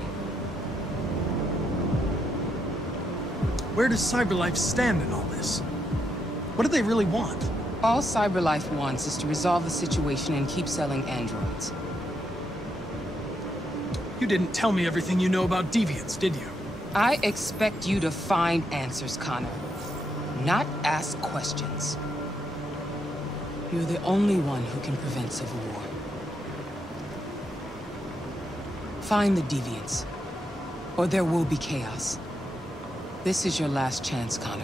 Where does CyberLife stand in all this? What do they really want? All CyberLife wants is to resolve the situation and keep selling androids. You didn't tell me everything you know about deviants, did you? I expect you to find answers, Connor. Not ask questions. You're the only one who can prevent civil war. Find the deviants, or there will be chaos. This is your last chance, Connor.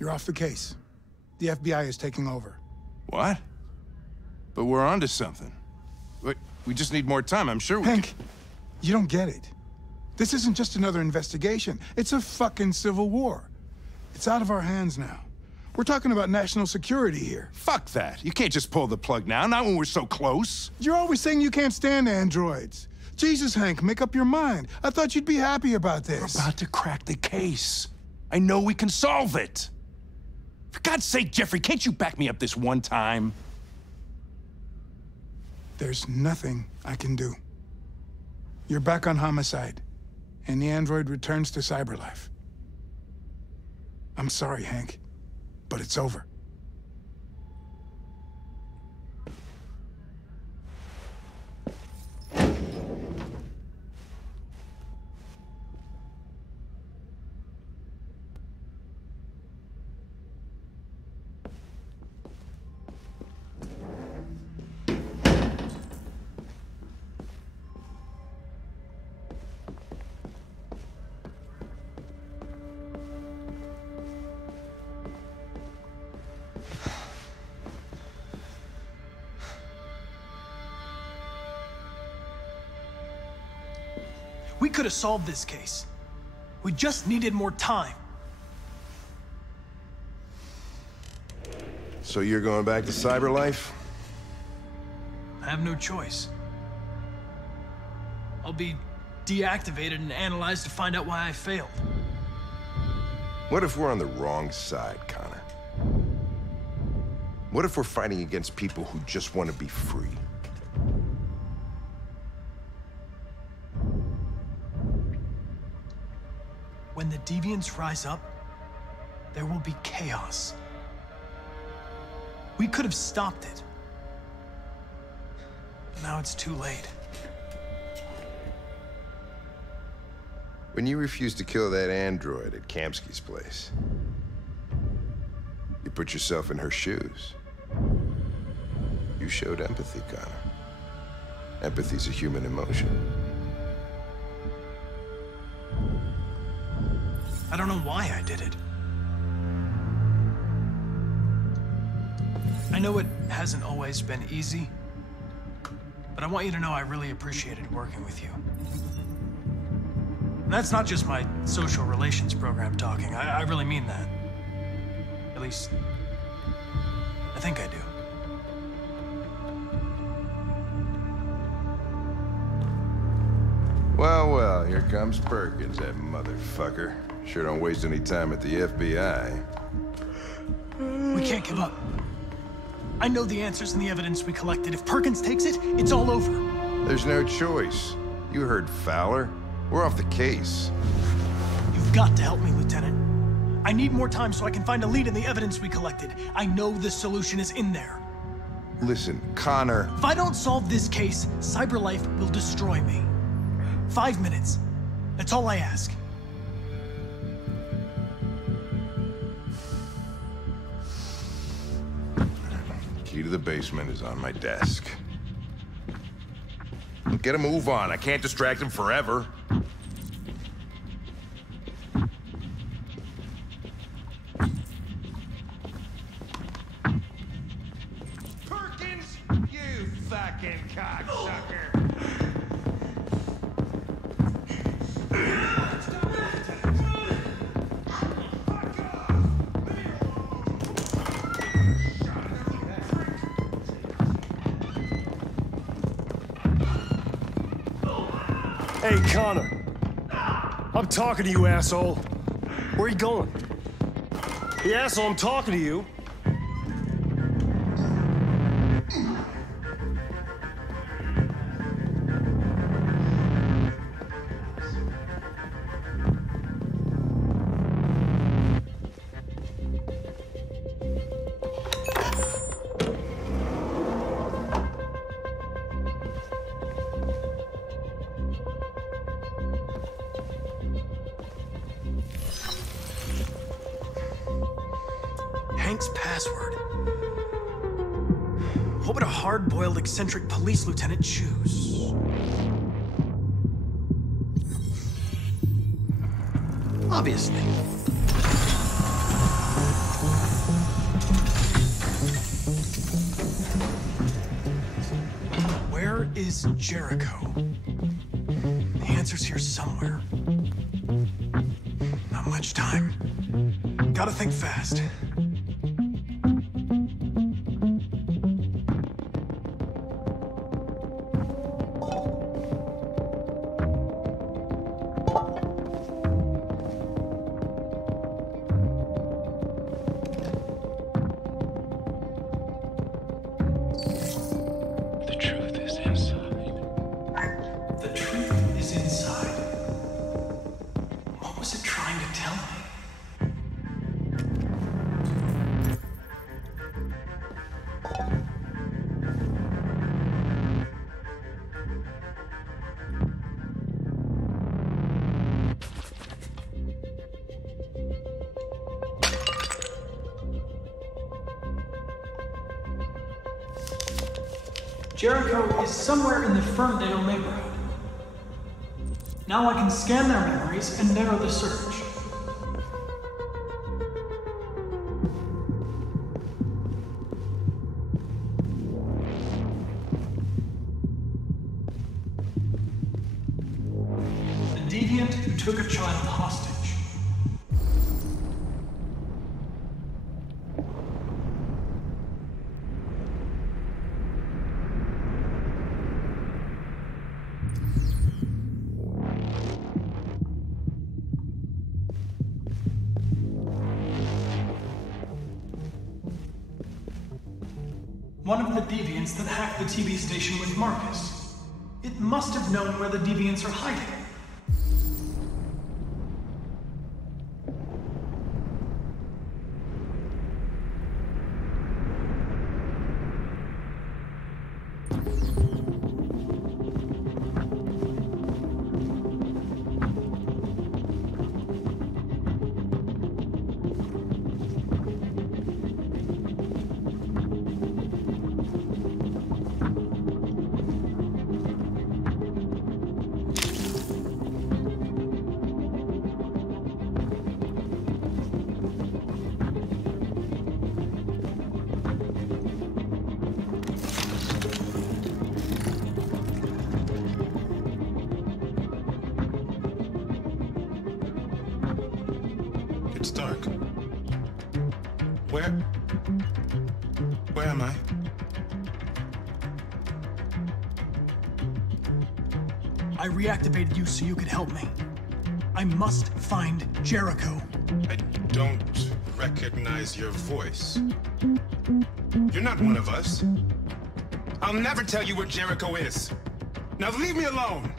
You're off the case. The FBI is taking over. What? But we're onto something. We just need more time, I'm sure we Hank, you don't get it. This isn't just another investigation. It's a fucking civil war. It's out of our hands now. We're talking about national security here. Fuck that. You can't just pull the plug now, not when we're so close. You're always saying you can't stand androids. Jesus, Hank, make up your mind. I thought you'd be happy about this. We're about to crack the case. I know we can solve it. For God's sake, Jeffrey, can't you back me up this one time? There's nothing I can do. You're back on homicide, and the android returns to CyberLife. I'm sorry, Hank, but it's over. We could have solved this case. We just needed more time. So you're going back to CyberLife? I have no choice. I'll be deactivated and analyzed to find out why I failed. What if we're on the wrong side, Connor? What if we're fighting against people who just want to be free? When the deviants rise up, there will be chaos. We could have stopped it. But now it's too late. When you refused to kill that android at Kamsky's place, you put yourself in her shoes. You showed empathy, Connor. Empathy's a human emotion. I don't know why I did it. I know it hasn't always been easy, but I want you to know I really appreciated working with you. And that's not just my social relations program talking. I really mean that. At least, I think I do. Well, well, here comes Perkins, that motherfucker. Sure don't waste any time at the FBI. We can't give up. I know the answers and the evidence we collected. If Perkins takes it, it's all over. There's no choice. You heard Fowler. We're off the case. You've got to help me, Lieutenant. I need more time so I can find a lead in the evidence we collected. I know the solution is in there. Listen, Connor... If I don't solve this case, CyberLife will destroy me. 5 minutes. That's all I ask. Key to the basement is on my desk. Get a move on. I can't distract him forever. Perkins, you fucking cocksucker. Hey, Connor. I'm talking to you, asshole. Where are you going? The asshole, I'm talking to you. Hank's password. What would a hard-boiled, eccentric police lieutenant choose? Obviously. Where is Jericho? The answer's here somewhere. Not much time. Gotta think fast. Jericho is somewhere in the Ferndale neighborhood. Now I can scan their memories and narrow the search. The deviant who took a child hostage. One of the deviants that hacked the TV station with Marcus. It must have known where the deviants are hiding. It's dark. Where am I? I reactivated you so you could help me. I must find Jericho. I don't recognize your voice. You're not one of us. I'll never tell you where Jericho is. Now leave me alone!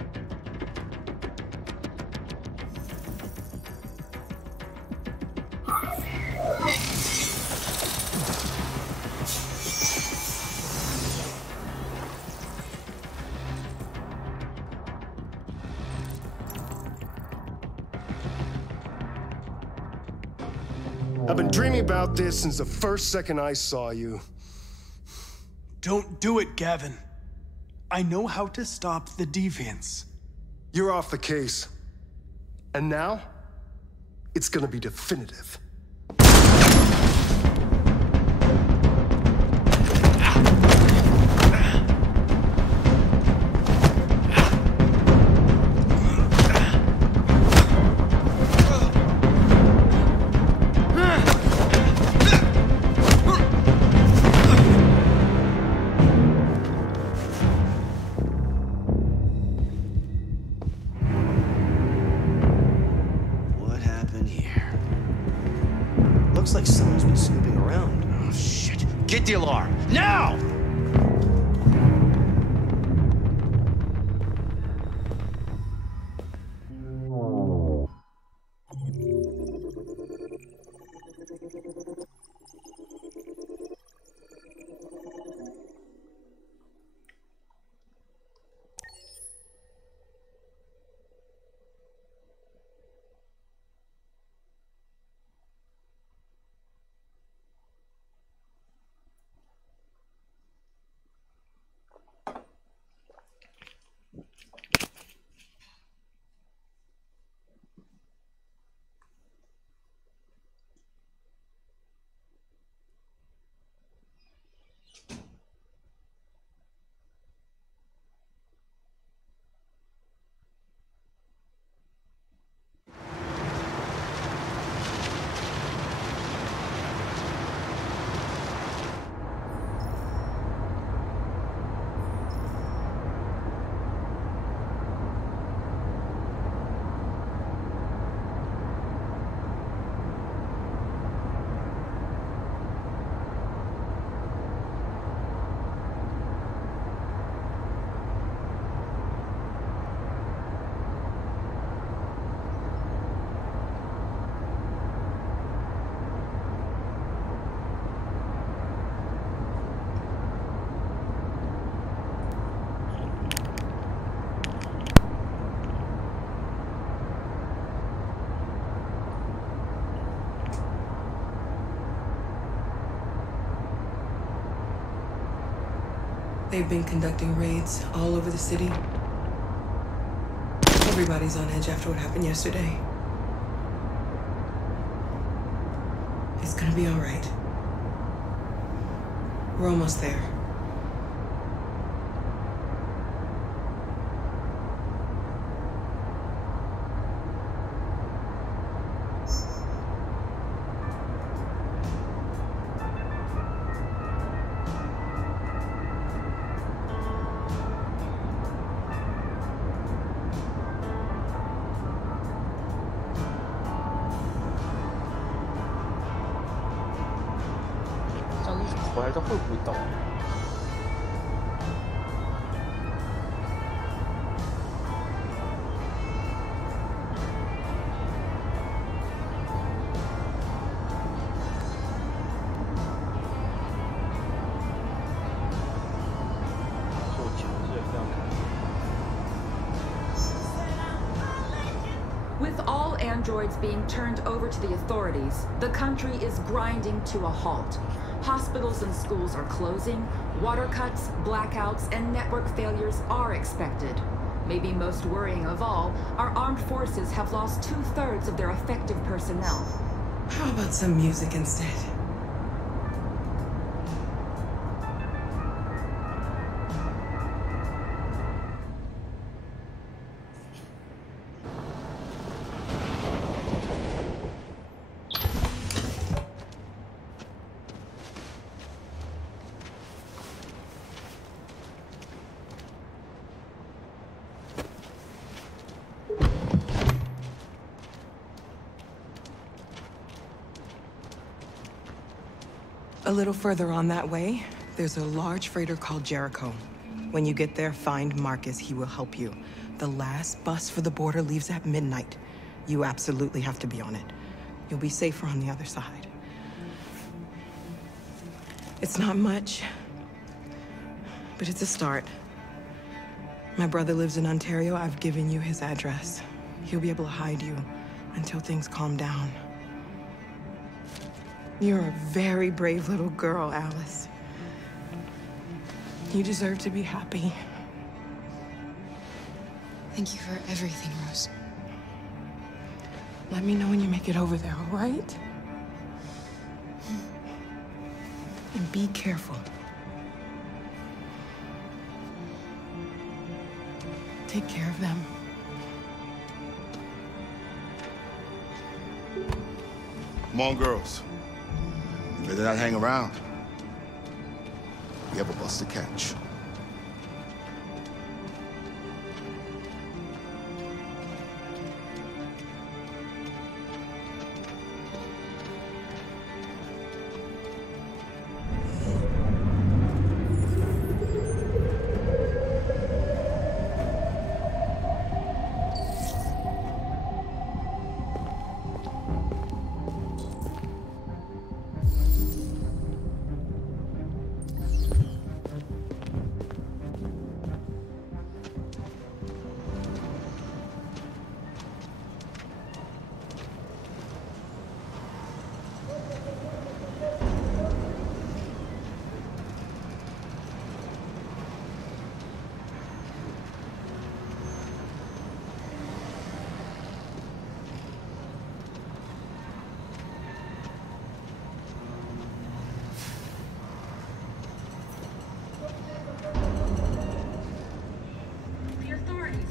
I've been dreaming about this since the first second I saw you. Don't do it, Gavin. I know how to stop the deviants. You're off the case. And now, it's gonna be definitive. What happened here? Looks like someone's been snooping around. Oh, shit. Get the alarm. Now! They've been conducting raids all over the city. Everybody's on edge after what happened yesterday. It's gonna be all right. We're almost there. With all androids being turned over to the authorities, the country is grinding to a halt. Hospitals and schools are closing, water cuts, blackouts, and network failures are expected. Maybe most worrying of all, our armed forces have lost 2/3 of their effective personnel. How about some music instead? A little further on that way, there's a large freighter called Jericho. When you get there, find Marcus. He will help you. The last bus for the border leaves at midnight. You absolutely have to be on it. You'll be safer on the other side. It's not much, but it's a start. My brother lives in Ontario. I've given you his address. He'll be able to hide you until things calm down. You're a very brave little girl, Alice. You deserve to be happy. Thank you for everything, Rose. Let me know when you make it over there, all right? And be careful. Take care of them. Come on, girls. You better not hang around. We have a bus to catch.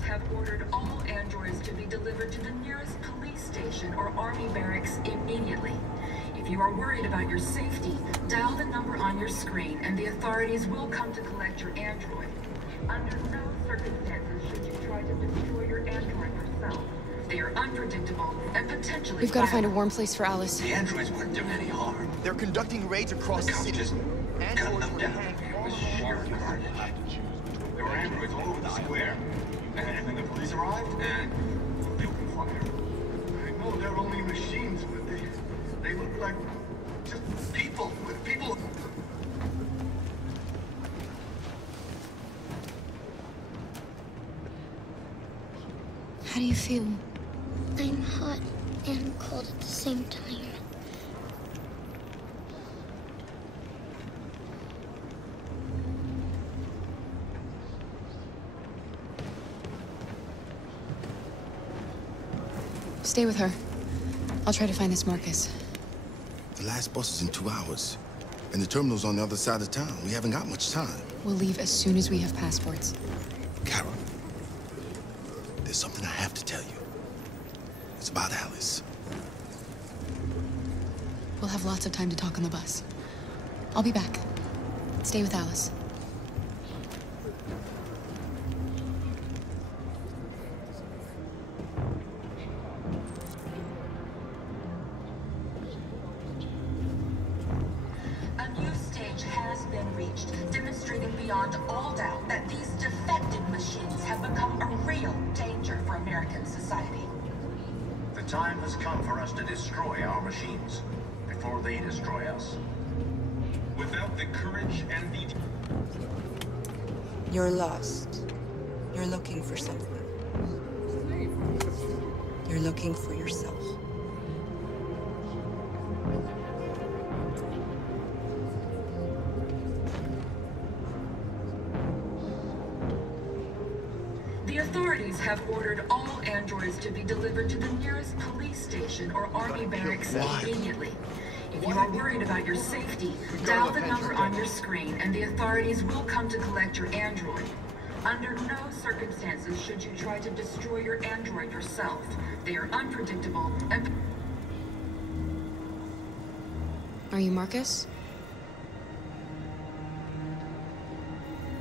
Have ordered all androids to be delivered to the nearest police station or army barracks immediately. If you are worried about your safety, dial the number on your screen and the authorities will come to collect your android. Under no circumstances should you try to destroy your android yourself. They are unpredictable and potentially We've got to find a warm place for Alice. The androids weren't doing any harm. They're conducting raids across the city. Androids were down. It was sheer carnage. There were androids all over the square. And then the police arrived, and they opened fire. I know they're only machines, but they look like just people with people. How do you feel? I'm hot and cold at the same time. Stay with her. I'll try to find this Marcus. The last bus is in 2 hours. And the terminal's on the other side of town. We haven't got much time. We'll leave as soon as we have passports. Carol, there's something I have to tell you. It's about Alice. We'll have lots of time to talk on the bus. I'll be back. Stay with Alice. Demonstrating beyond all doubt that these defective machines have become a real danger for American society. The time has come for us to destroy our machines before they destroy us. Without the courage and the... You're lost. You're looking for something. You're looking for yourself. The authorities have ordered all androids to be delivered to the nearest police station or army barracks immediately. If you are worried about your safety, dial the number on your screen and the authorities will come to collect your android. Under no circumstances should you try to destroy your android yourself. They are unpredictable and... Are you Marcus?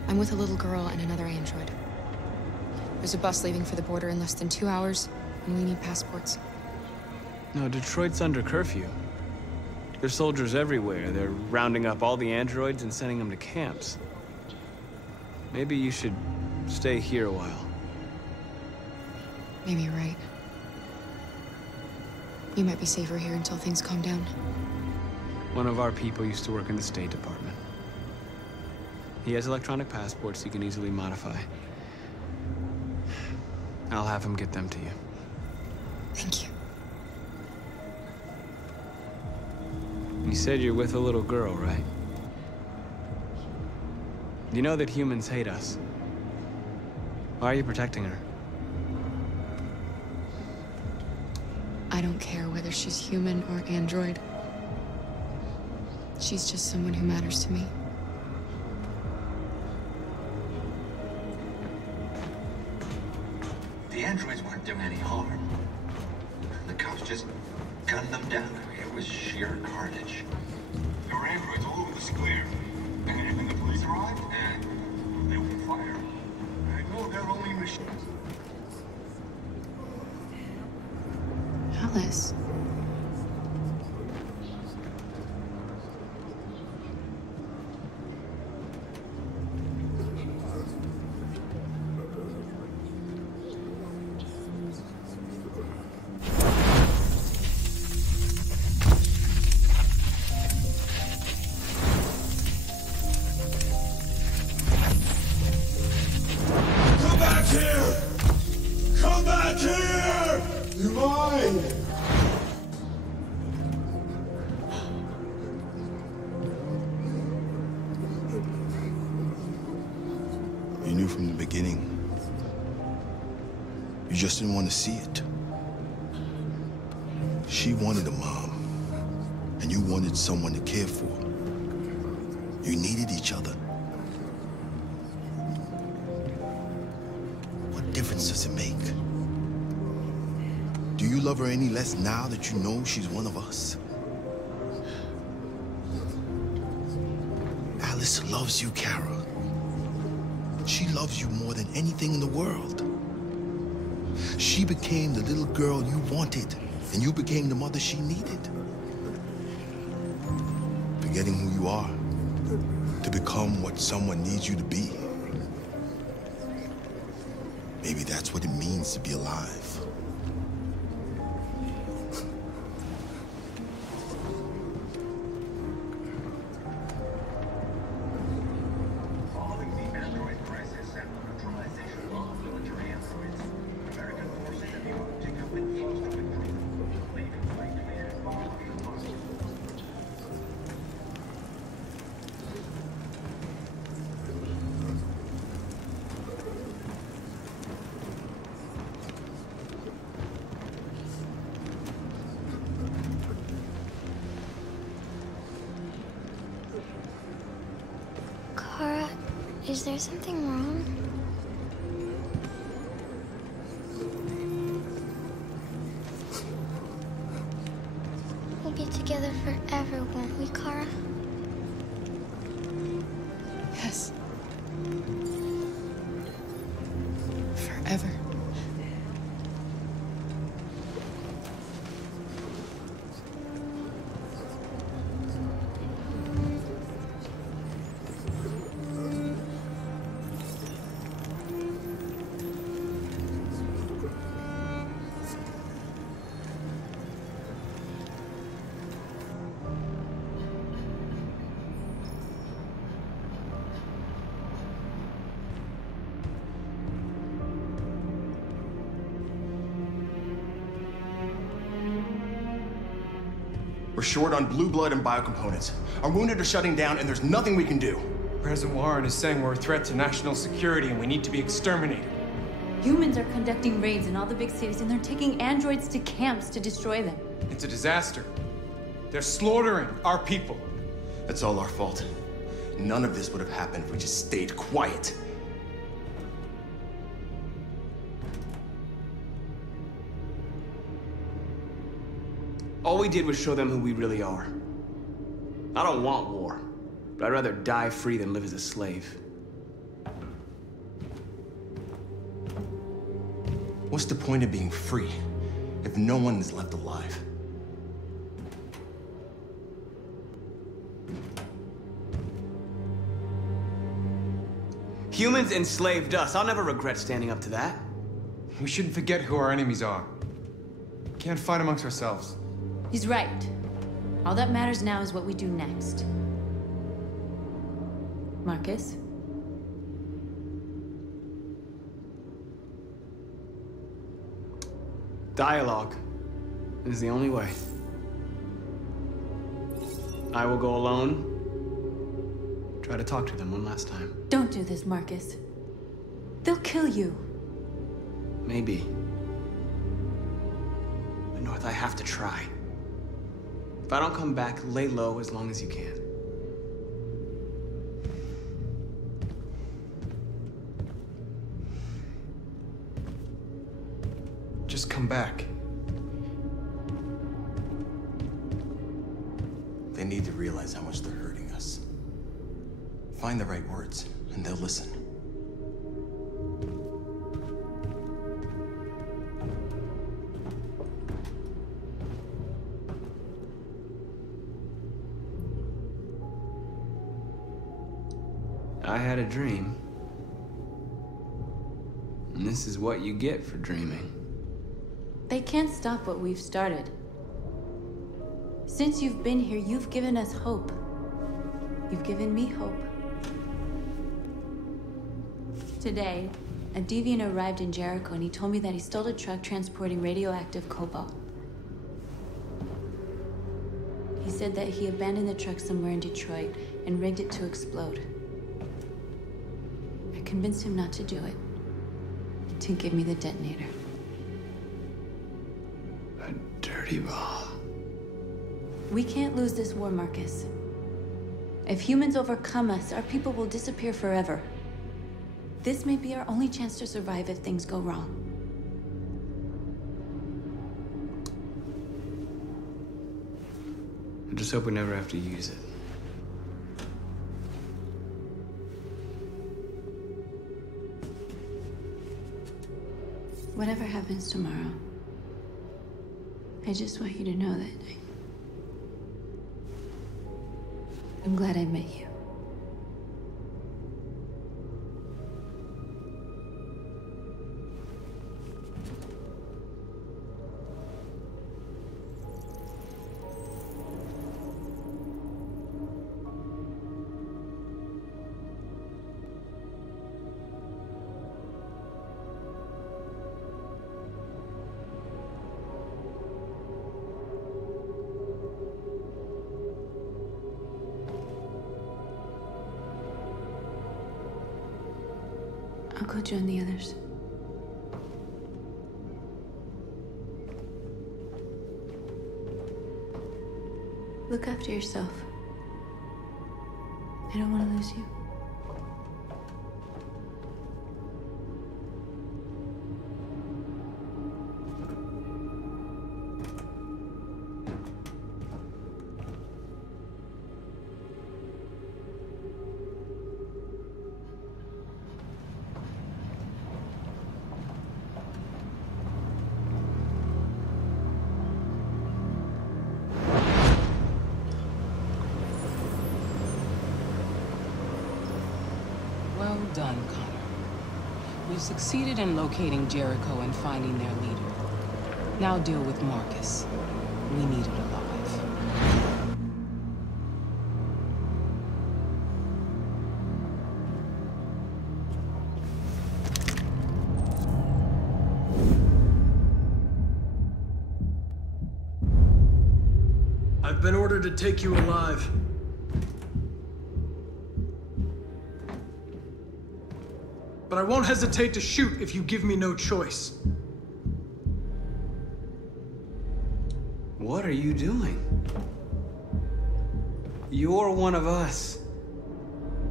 I'm with a little girl and another android. There's a bus leaving for the border in less than 2 hours, and we need passports. No, Detroit's under curfew. There's soldiers everywhere. They're rounding up all the androids and sending them to camps. Maybe you should stay here a while. Maybe you're right. You might be safer here until things calm down. One of our people used to work in the State Department. He has electronic passports he can easily modify. I'll have him get them to you. Thank you. You said you're with a little girl, right? You know that humans hate us. Why are you protecting her? I don't care whether she's human or android. She's just someone who matters to me. The androids weren't doing any harm. The cops just gunned them down. It was sheer carnage. There were androids all over the square. And then the police arrived, and they opened fire. I know they're only machines. Alice. Come back here! Come back here! You're mine! You knew from the beginning. You just didn't want to see it. She wanted a mom, and you wanted someone to care for. You needed each other. What difference does it make? Do you love her any less now that you know she's one of us? Alice loves you, Kara. She loves you more than anything in the world. She became the little girl you wanted, and you became the mother she needed. Forgetting who you are to become what someone needs you to be. Maybe that's what it means to be alive. Following the android crisis and the neutralization of military androids, American forces in the Arctic have been forced to withdraw, leaving light command impossible. Kara, is there something wrong? We'll be together forever, won't we, Kara? Yes. Forever. We're short on blue blood and biocomponents. Our wounded are shutting down, and there's nothing we can do. President Warren is saying we're a threat to national security and we need to be exterminated. Humans are conducting raids in all the big cities, and they're taking androids to camps to destroy them. It's a disaster. They're slaughtering our people. That's all our fault. None of this would have happened if we just stayed quiet. All we did was show them who we really are. I don't want war, but I'd rather die free than live as a slave. What's the point of being free if no one is left alive? Humans enslaved us. I'll never regret standing up to that. We shouldn't forget who our enemies are. We can't fight amongst ourselves. He's right. All that matters now is what we do next. Marcus? Dialogue is the only way. I will go alone, Try to talk to them one last time. Don't do this, Marcus. They'll kill you. Maybe. But North, I have to try. If I don't come back, lay low as long as you can. Just come back. They need to realize how much they're hurting us. Find the right words, and they'll listen. I had a dream. And this is what you get for dreaming. They can't stop what we've started. Since you've been here, you've given us hope. You've given me hope. Today, a deviant arrived in Jericho and he told me that he stole a truck transporting radioactive cobalt. He said that he abandoned the truck somewhere in Detroit and rigged it to explode. I convinced him not to do it, to give me the detonator. A dirty bomb. We can't lose this war, Marcus. If humans overcome us, our people will disappear forever. This may be our only chance to survive if things go wrong. I just hope we never have to use it. Whatever happens tomorrow, I just want you to know that I'm glad I met you. I'll go join the others. Look after yourself. I don't want to lose you. Well done, Connor. We've succeeded in locating Jericho and finding their leader. Now deal with Marcus. We need it alive. I've been ordered to take you alive. But I won't hesitate to shoot if you give me no choice. What are you doing? You're one of us.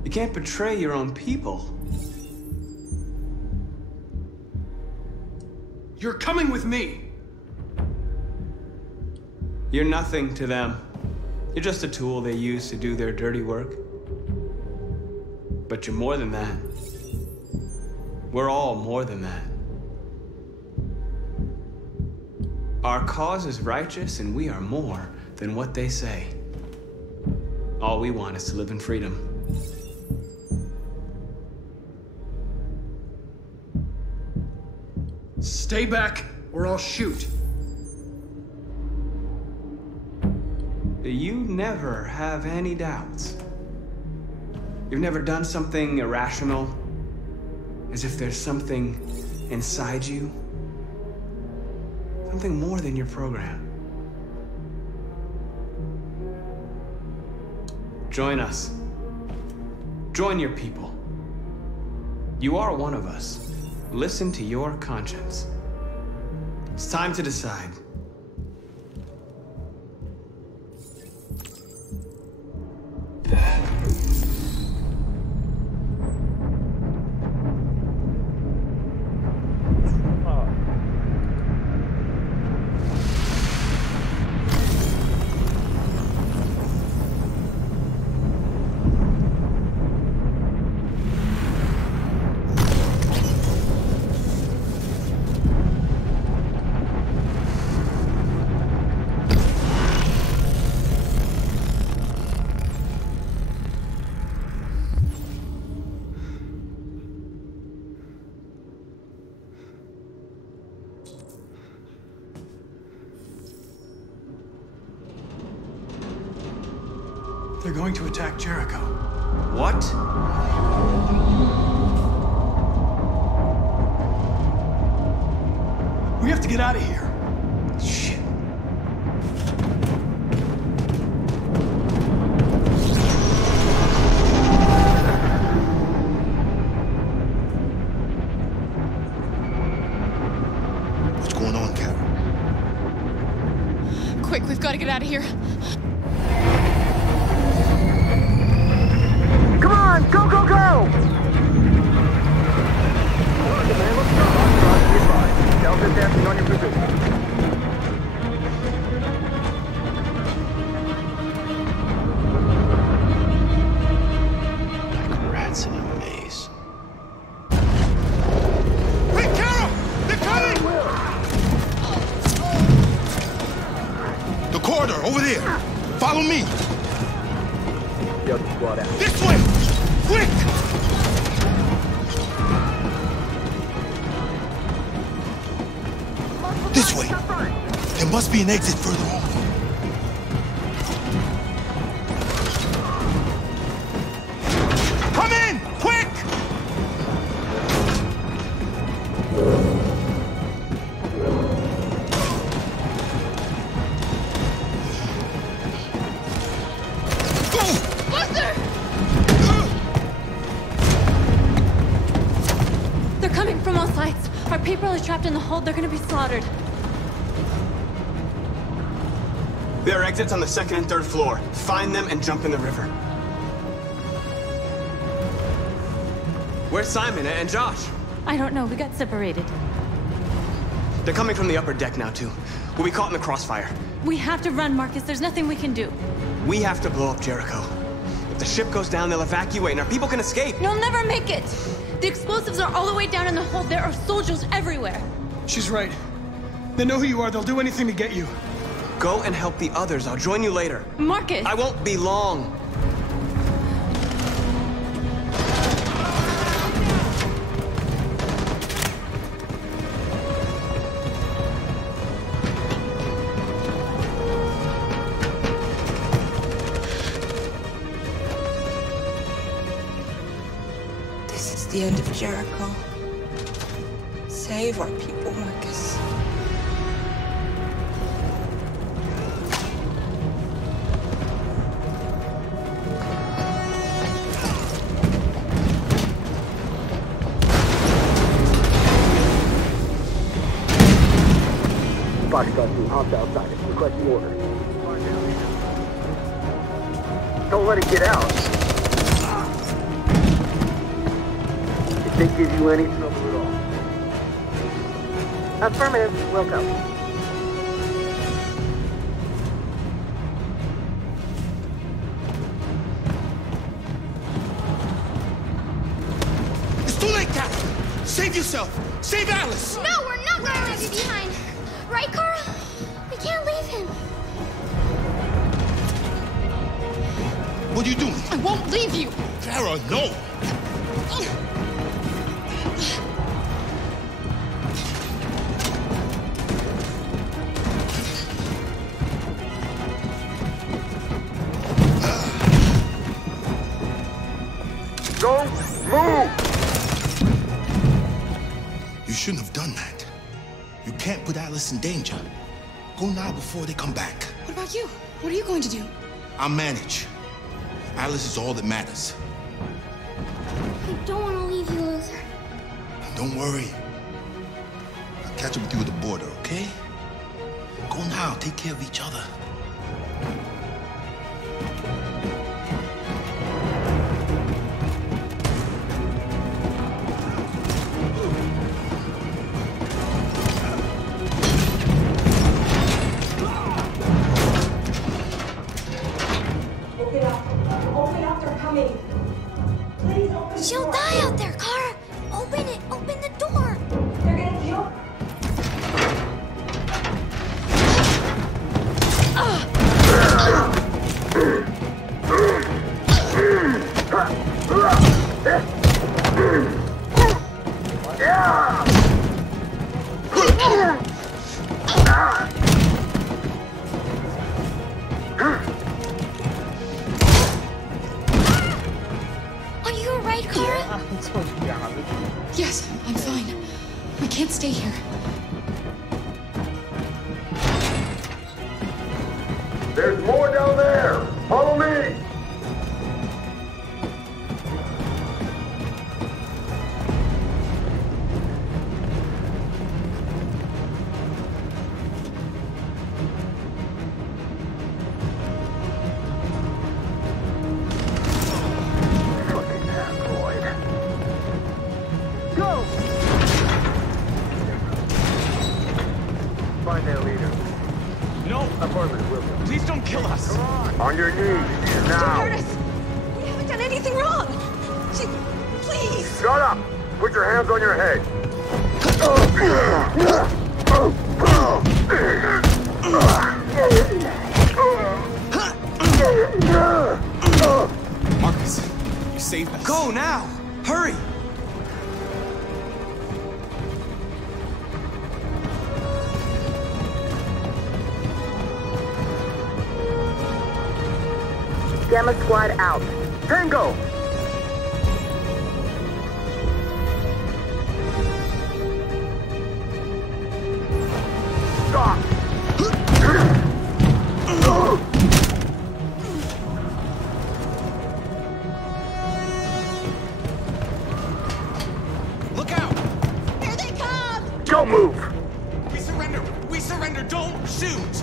You can't betray your own people. You're coming with me. You're nothing to them. You're just a tool they use to do their dirty work. But you're more than that. We're all more than that. Our cause is righteous, and we are more than what they say. All we want is to live in freedom. Stay back, or I'll shoot. You never have any doubts. You've never done something irrational, as if there's something inside you, something more than your program. Join us. Join your people. You are one of us. Listen to your conscience. It's time to decide. They're going to attack Jericho. What? We have to get out of here. Shit. What's going on, Carol? Quick, we've got to get out of here. Come on, go, go, go! Delta dancing on your position. Like rats in a maze. Hey, Carol! They're coming! The corridor, over there. Follow me. Delta squad out. This way! Quick! This way. There must be an exit further on. Come in! Quick! They're coming from all sides. Our people are trapped in the hold. They're gonna be slaughtered. There are exits on the second and third floor. Find them and jump in the river. Where's Simon and Josh? I don't know. We got separated. They're coming from the upper deck now, too. We'll be caught in the crossfire. We have to run, Marcus. There's nothing we can do. We have to blow up Jericho. If the ship goes down, they'll evacuate and our people can escape. You'll never make it! The explosives are all the way down in the hold. There are soldiers everywhere. She's right. They know who you are. They'll do anything to get you. Go and help the others. I'll join you later. Marcus! I won't be long. This is the end of Jericho. Save our people, Marcus. Foxtrot team, hops outside. Requesting order. Don't let it get out. If they give you any trouble at all. Affirmative. Welcome. It's too late, Cap! Save yourself! Save Alice! No, we're not going to leave you behind. Right, Carl? We can't leave him. What are you doing? I won't leave you! Clara, no! Don't move! You shouldn't have done that. You can't put Alice in danger. Go now before they come back. What about you? What are you going to do? I'll manage. Alice is all that matters. I don't want to leave you, Luther. Don't worry. I'll catch up with you at the border, okay? Go now. Take care of each other. She'll die out there, Kara! Open it! Open the door! They're gonna kill... Are you alright, Kara? Yes, I'm fine. We can't stay here. There's more down there! Follow me! Find their leader. No! Apartment, Wilson. Please don't kill us! On your knees, Don't now! hurt us! We haven't done anything wrong! Please! Shut up! Put your hands on your head! Marcus, you saved us. Go now! Hurry! Gamma Squad out. Tango! Stop! Look out! Here they come! Don't move! We surrender! We surrender! Don't shoot!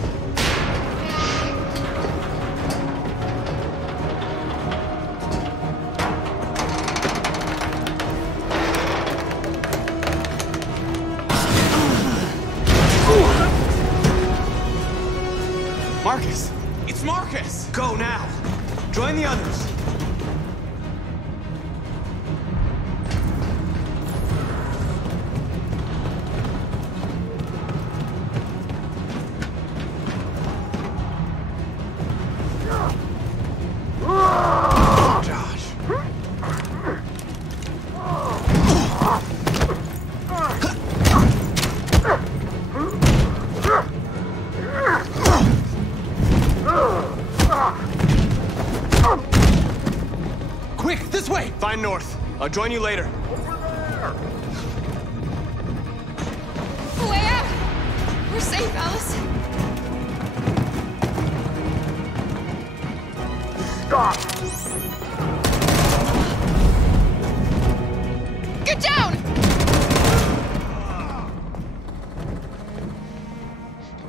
Marcus! It's Marcus! Go now! Join the others! Josh. Quick, this way! Find North. I'll join you later. Way out! We're safe, Alice. Stop! Get down!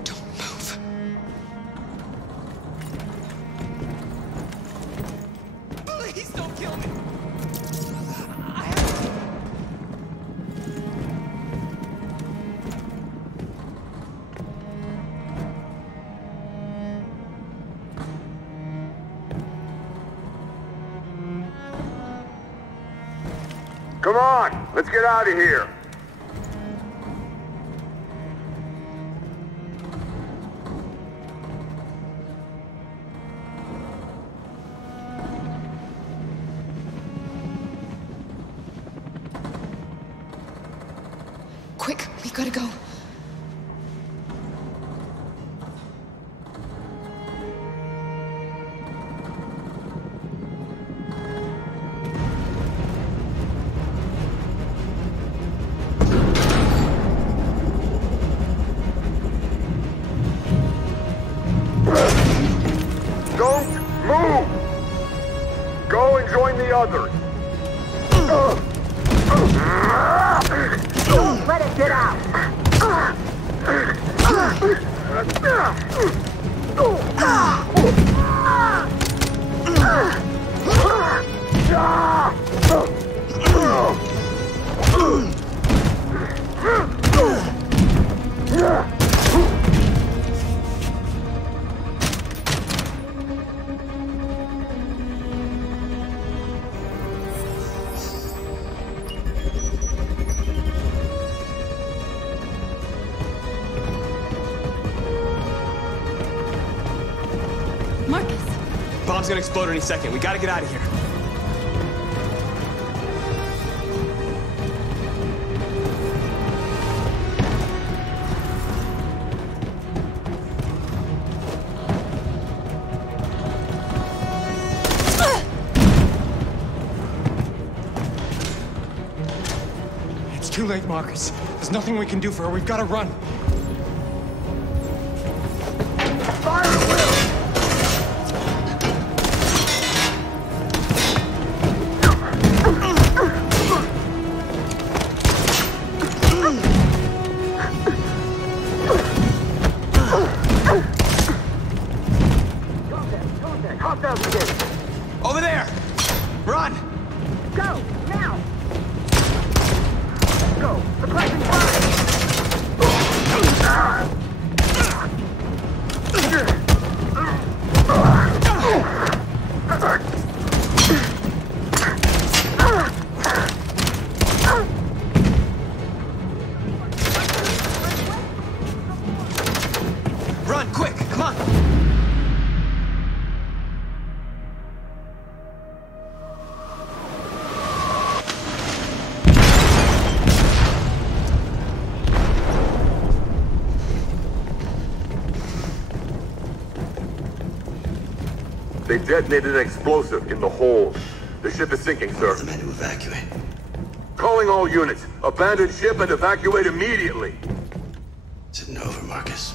Don't move. Please don't kill me! Come on! Let's get out of here! Quick, we gotta go. Don't move! Go and join the others! Don't let it get out! Marcus! Bomb's gonna explode any second. We gotta get out of here. It's too late, Marcus. There's nothing we can do for her. We've got to run. Fire at will! Calm down, kid. Over there! Run! Go, now! Let's go. Suppressing fire! Run, quick! Come on! They detonated an explosive in the hold. The ship is sinking, sir. The men to evacuate. Calling all units. Abandon ship and evacuate immediately. It's over, Marcus.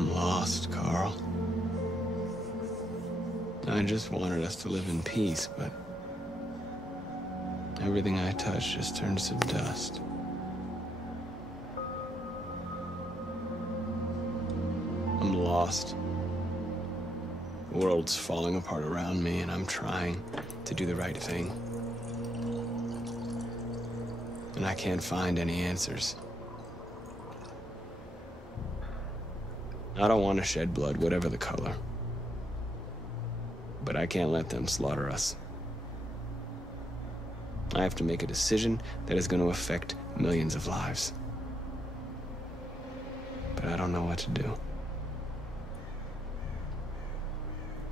I'm lost, Carl. I just wanted us to live in peace, but everything I touch just turns to dust. I'm lost. The world's falling apart around me, and I'm trying to do the right thing. And I can't find any answers. I don't want to shed blood, whatever the color. But I can't let them slaughter us. I have to make a decision that is going to affect millions of lives. But I don't know what to do.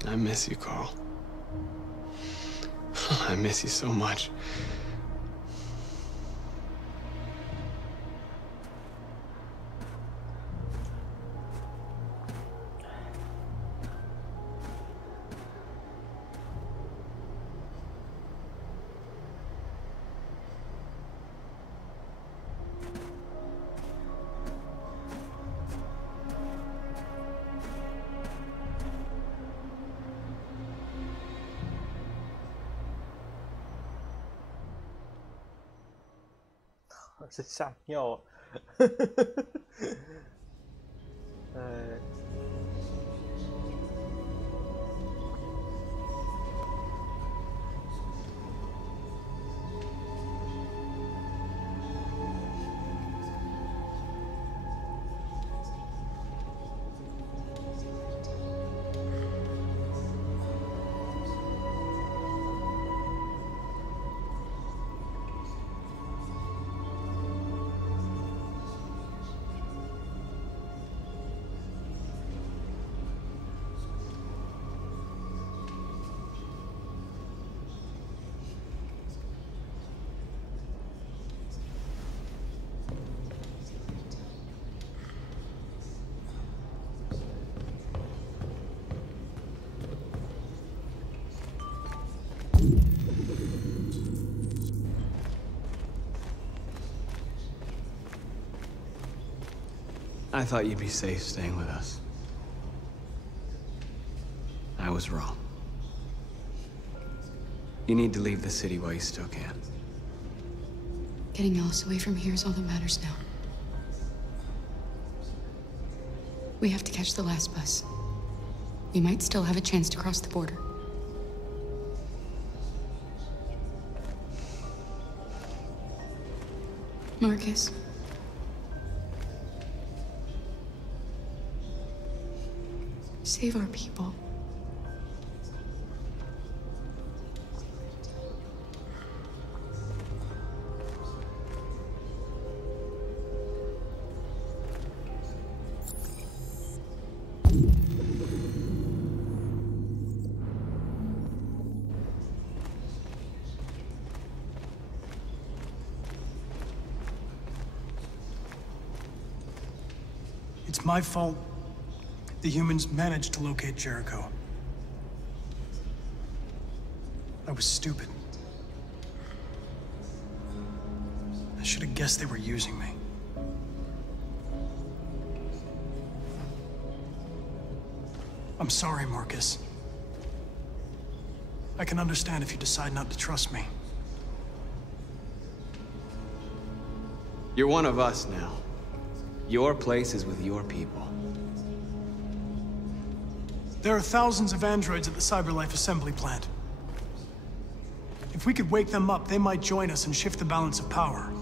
I miss you, Carl. I miss you so much. C'est 吓尿。I thought you'd be safe staying with us. I was wrong. You need to leave the city while you still can. Getting Alice away from here is all that matters now. We have to catch the last bus. We might still have a chance to cross the border. Marcus. Save our people. It's my fault the humans managed to locate Jericho. I was stupid. I should have guessed they were using me. I'm sorry, Marcus. I can understand if you decide not to trust me. You're one of us now. Your place is with your people. There are thousands of androids at the CyberLife assembly plant. If we could wake them up, they might join us and shift the balance of power.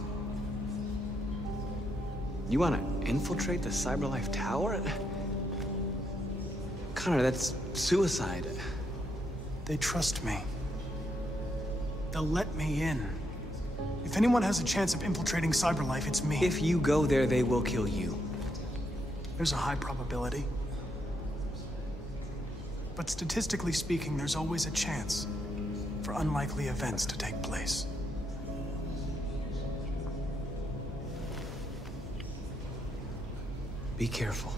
You want to infiltrate the CyberLife tower? Connor, that's suicide. They trust me. They'll let me in. If anyone has a chance of infiltrating CyberLife, it's me. If you go there, they will kill you. There's a high probability. But statistically speaking, there's always a chance for unlikely events to take place. Be careful.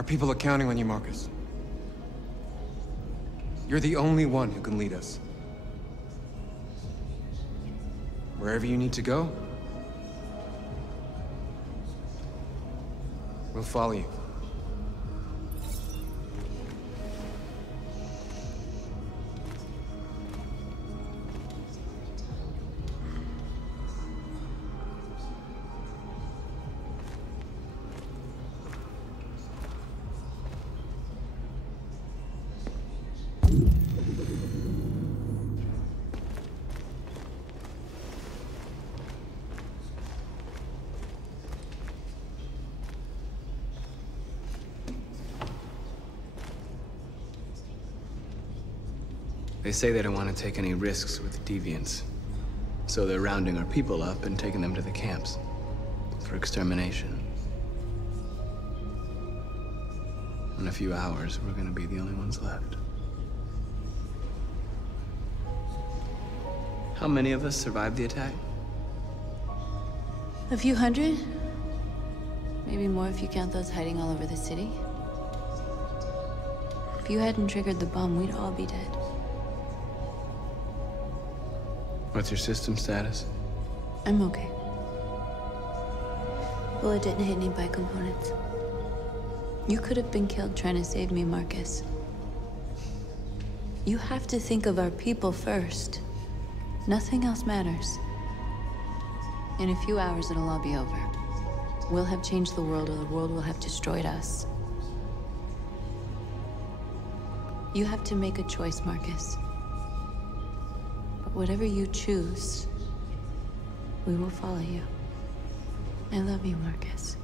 Our people are counting on you, Marcus. You're the only one who can lead us. Wherever you need to go, we'll follow you. They say they don't want to take any risks with deviants. So they're rounding our people up and taking them to the camps for extermination. In a few hours, we're gonna be the only ones left. How many of us survived the attack? A few hundred? Maybe more if you count those hiding all over the city. If you hadn't triggered the bomb, we'd all be dead. What's your system status? I'm okay. Bullet didn't hit any components. You could have been killed trying to save me, Marcus. You have to think of our people first. Nothing else matters. In a few hours, it'll all be over. We'll have changed the world, or the world will have destroyed us. You have to make a choice, Marcus. But whatever you choose, we will follow you. I love you, Marcus.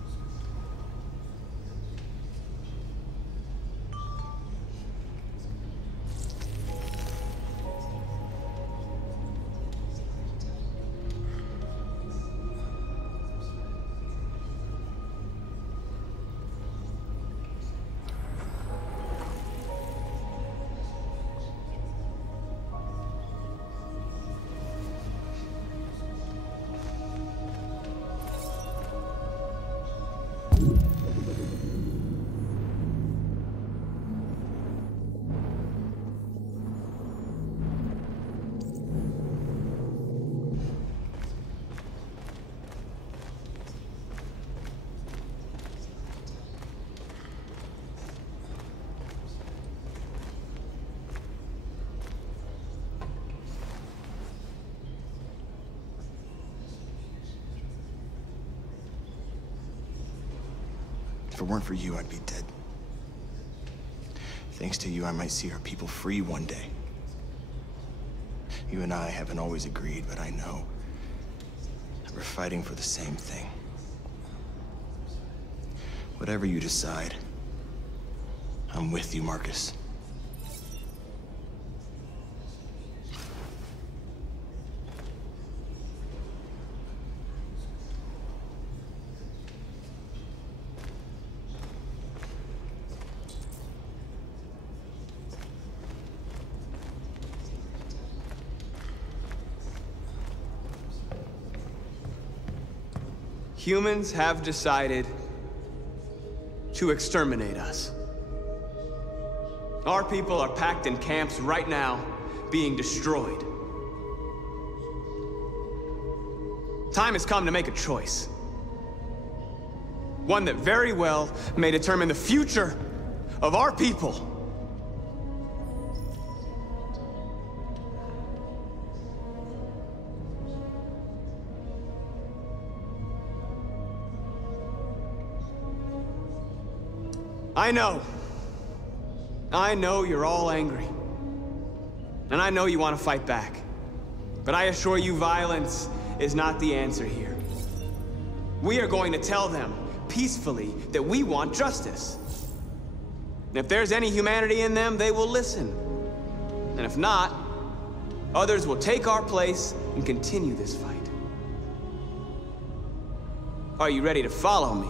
If it weren't for you, I'd be dead. Thanks to you, I might see our people free one day. You and I haven't always agreed, but I know that we're fighting for the same thing. Whatever you decide, I'm with you, Marcus. Humans have decided to exterminate us. Our people are packed in camps right now, being destroyed. Time has come to make a choice. One that very well may determine the future of our people. I know you're all angry. And I know you want to fight back. But I assure you, violence is not the answer here. We are going to tell them, peacefully, that we want justice. And if there's any humanity in them, they will listen. And if not, others will take our place and continue this fight. Are you ready to follow me?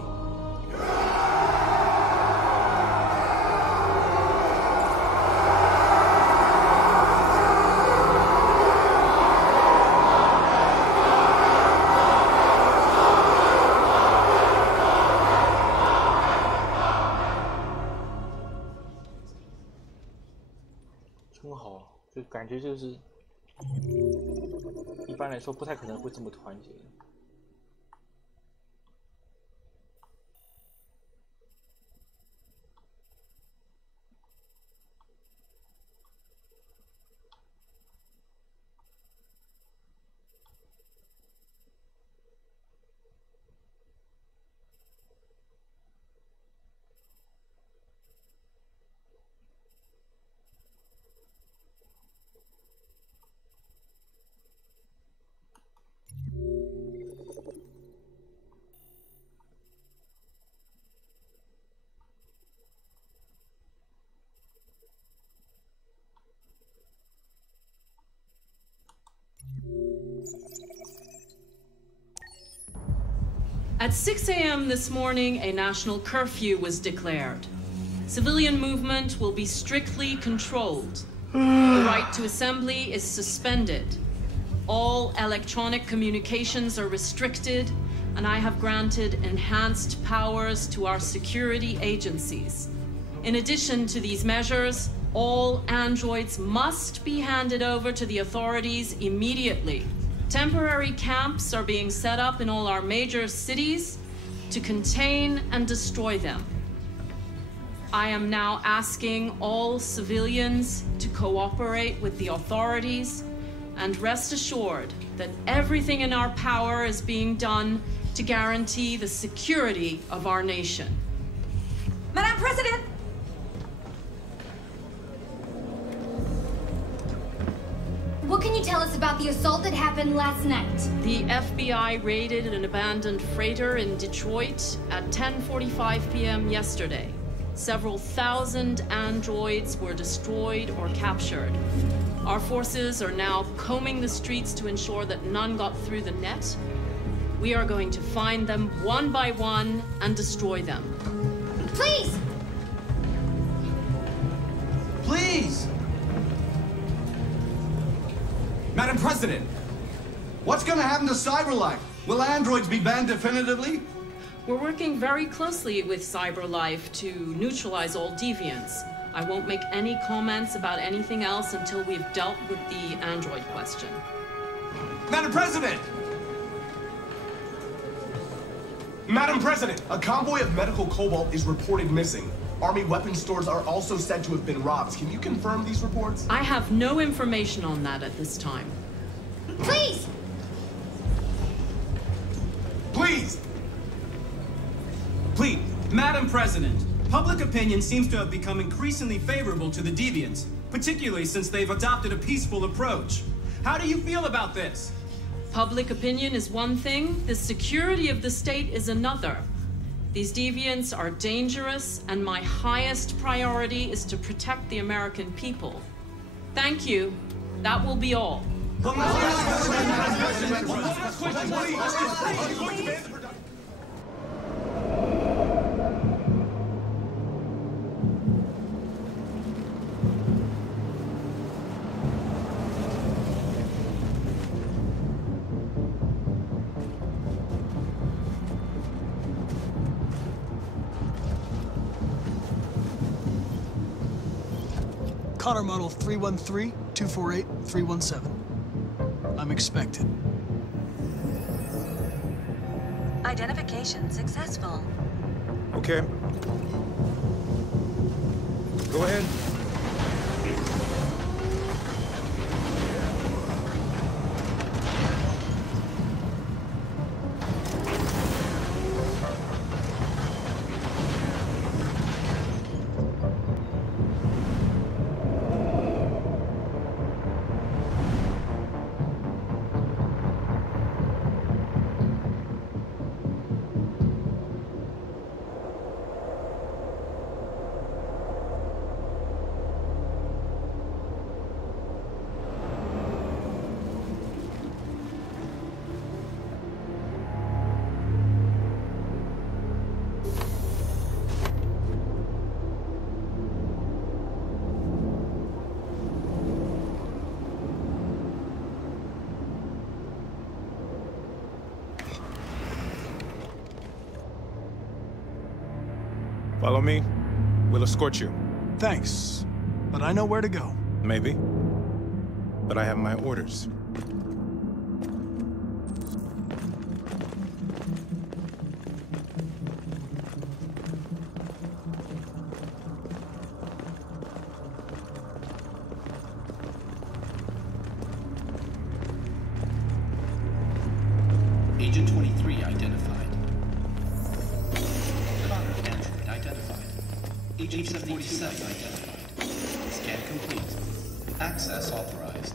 很好，就感觉就是一般来说不太可能会这么团结。At 6 a.m. this morning, a national curfew was declared. Civilian movement will be strictly controlled. The right to assembly is suspended. All electronic communications are restricted, and I have granted enhanced powers to our security agencies. In addition to these measures, all androids must be handed over to the authorities immediately. Temporary camps are being set up in all our major cities to contain and destroy them. I am now asking all civilians to cooperate with the authorities and rest assured that everything in our power is being done to guarantee the security of our nation. Madam President! What can you tell us about the assault that happened last night? The FBI raided an abandoned freighter in Detroit at 10:45 p.m. yesterday. Several thousand androids were destroyed or captured. Our forces are now combing the streets to ensure that none got through the net. We are going to find them one by one and destroy them. Please! Please! Madam President, what's gonna happen to CyberLife? Will androids be banned definitively? We're working very closely with CyberLife to neutralize all deviants. I won't make any comments about anything else until we've dealt with the android question. Madam President! Madam President, a convoy of medical cobalt is reported missing. Army weapons stores are also said to have been robbed. Can you confirm these reports? I have no information on that at this time. Please! Please! Please, Madam President, public opinion seems to have become increasingly favorable to the deviants, particularly since they've adopted a peaceful approach. How do you feel about this? Public opinion is one thing, the security of the state is another. These deviants are dangerous, and my highest priority is to protect the American people. Thank you. That will be all. Connor model 313-248-317. I'm expected. Identification successful. Okay. Go ahead. Follow me. We'll escort you. Thanks, but I know where to go. Maybe. But I have my orders. Agent 23 identified. Connor Android identified. Agent 47 identified. Scan complete. Access authorized.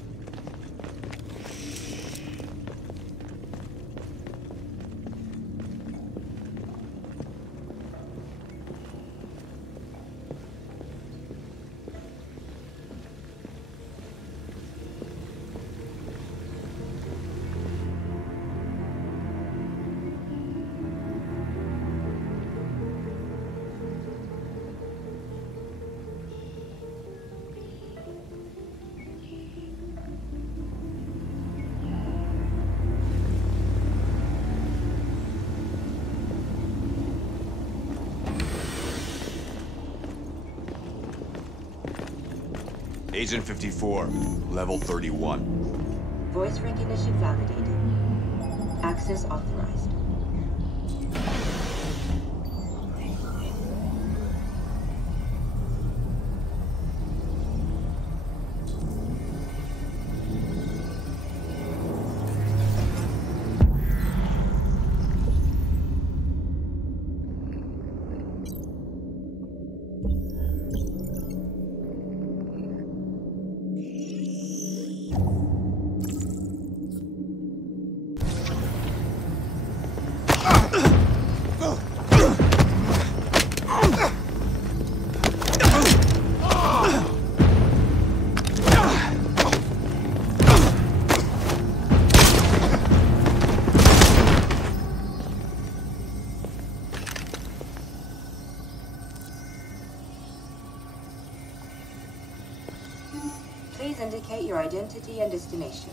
Agent 54, level 31. Voice recognition validated. Access authorized. Please indicate your identity and destination.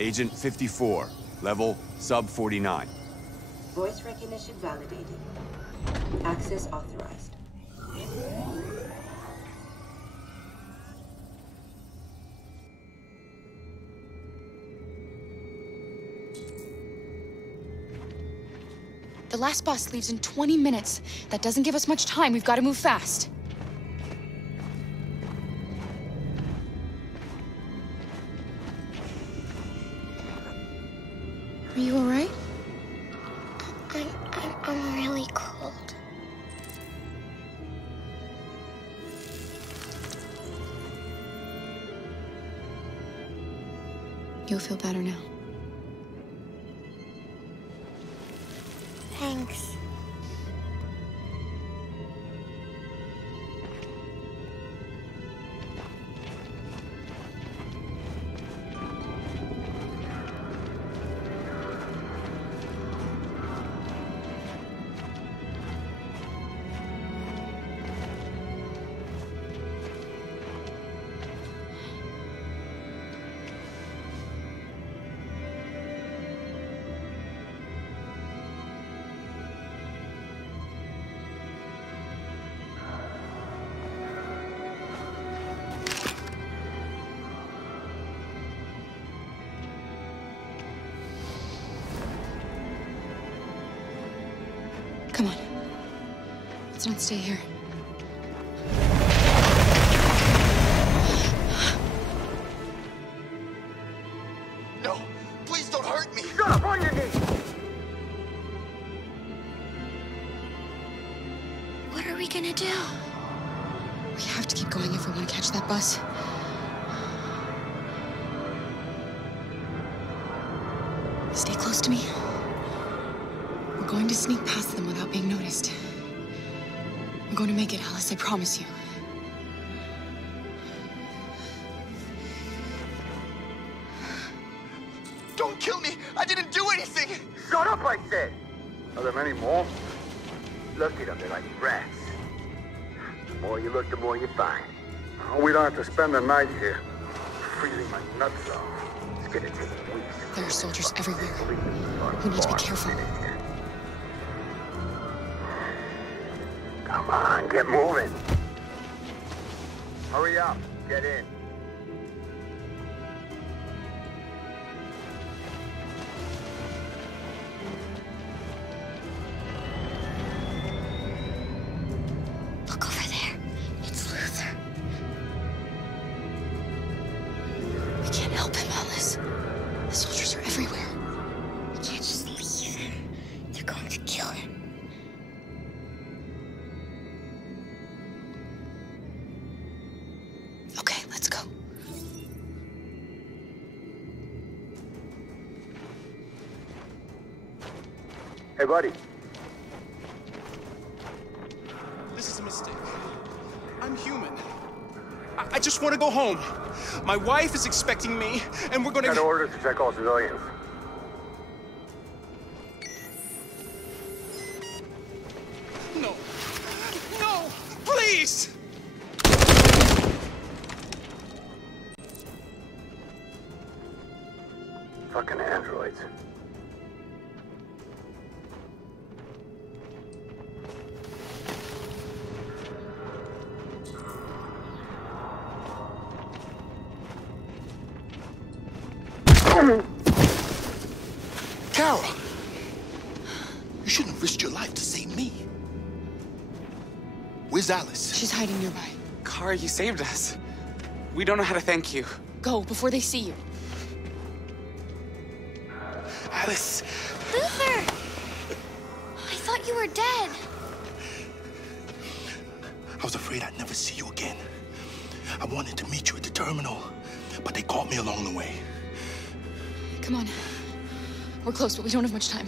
Agent 54, level sub 49. Voice recognition validated. Access authorized. The last bus leaves in 20 minutes. That doesn't give us much time. We've got to move fast. Are you all right? I'm really cold. You'll feel better now. Thanks. Come on. Let's not stay here. No, please don't hurt me. Shut up on your knees. What are we gonna do? We have to keep going if we want to catch that bus. Stay close to me. We're going to sneak past them without being noticed. We're going to make it, Alice, I promise you. Don't kill me! I didn't do anything! Shut up, I said! Are there many more? Look at them, they're like rats. The more you look, the more you find. Oh, we don't have to spend the night here. Freezing my nuts off. It's gonna take weeks. There are soldiers everywhere. We need to be careful. Come on, get moving. Hurry up. Get in. Look over there. It's Luther. We can't help him, Alice. The soldiers are everywhere. We can't just leave him. They're going to kill him. Okay, let's go. Hey, buddy. This is a mistake. I'm human. I just want to go home. My wife is expecting me, and we're gonna... Got orders to check all civilians. No. No! Please! Fucking androids. Kara! You shouldn't have risked your life to save me. Where's Alice? She's hiding nearby. Kara, you saved us. We don't know how to thank you. Go, before they see you. Alice! Luther! I thought you were dead. I was afraid I'd never see you again. I wanted to meet you at the terminal, but they caught me along the way. Come on. We're close, but we don't have much time.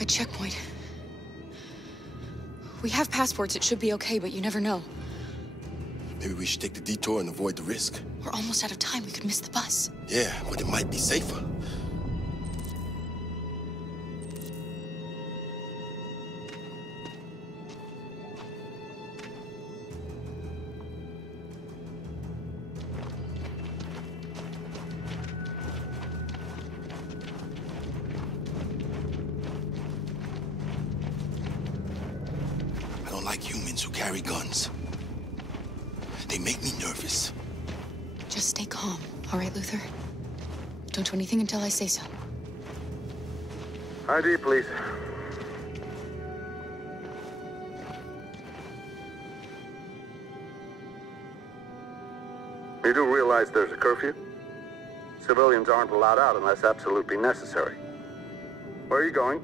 A checkpoint. We have passports, it should be okay, but you never know. Maybe we should take the detour and avoid the risk. We're almost out of time, we could miss the bus. Yeah, but it might be safer. I don't like humans who carry guns. They make me nervous. Just stay calm, all right, Luther? Don't do anything until I say so. ID, please. You do realize there's a curfew? Civilians aren't allowed out unless absolutely necessary. Where are you going?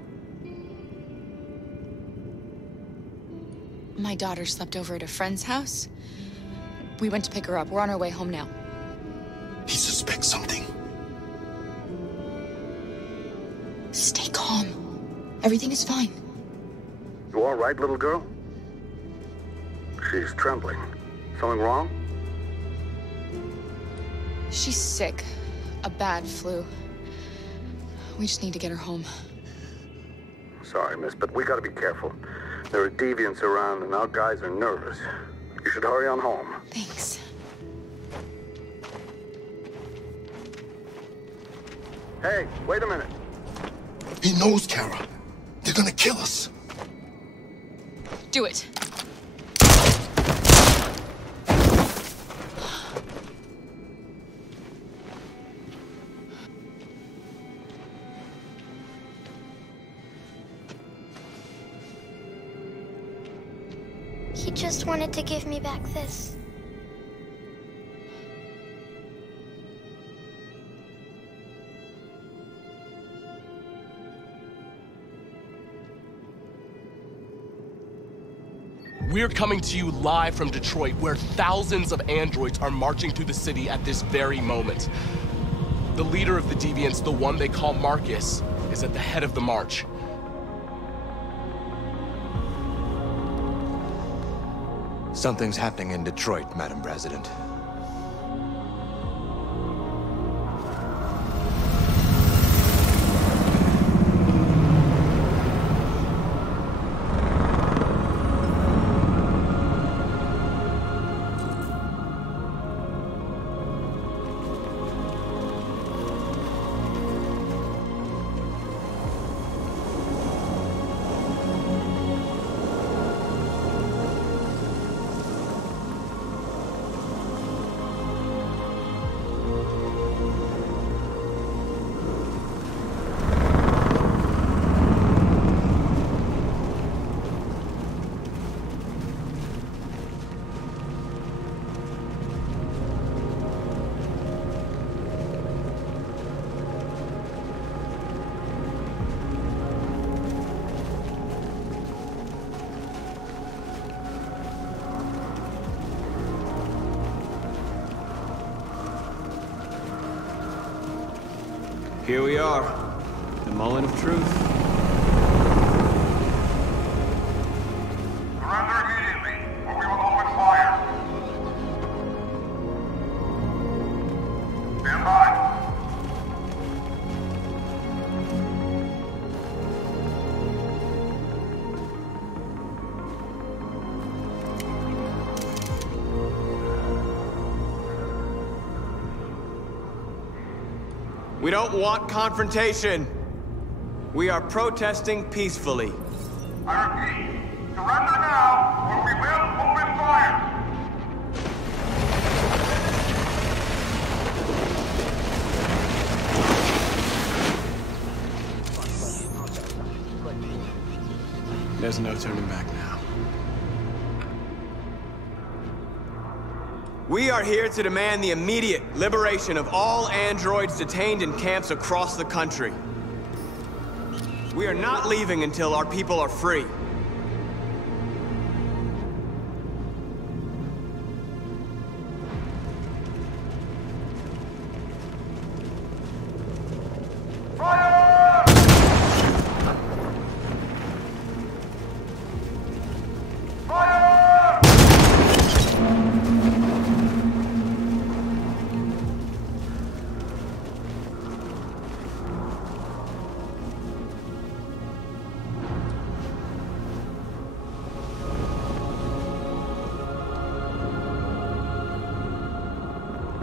My daughter slept over at a friend's house. We went to pick her up. We're on our way home now. He suspects something. Stay calm. Everything is fine. You all right, little girl? She's trembling. Something wrong? She's sick. A bad flu. We just need to get her home. Sorry, miss, but we gotta be careful. There are deviants around and our guys are nervous. You should hurry on home. Thanks. Hey, wait a minute. He knows, Kara. They're gonna kill us. Do it. He just wanted to give me back this. We're coming to you live from Detroit, where thousands of androids are marching through the city at this very moment. The leader of the Deviants, the one they call Marcus, is at the head of the march. Something's happening in Detroit, Madam President. Here we are, the moment of truth. Surrender immediately, or we will open fire. Stand by. We don't want confrontation. We are protesting peacefully. I repeat, surrender now, or we will open fire. There's no turning back now. We are here to demand the immediate liberation of all androids detained in camps across the country. We are not leaving until our people are free.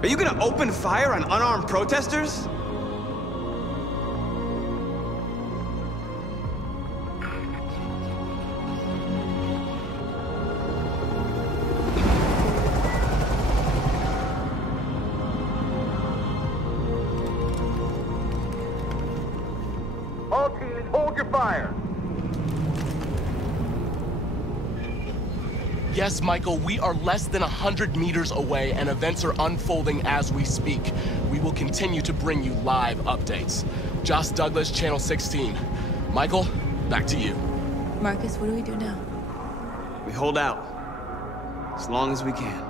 Are you gonna open fire on unarmed protesters? All teams, hold your fire. Yes, Michael, we are less than 100 meters away, and events are unfolding as we speak. We will continue to bring you live updates. Joss Douglas, Channel 16. Michael, back to you. Marcus, what do we do now? We hold out. As long as we can.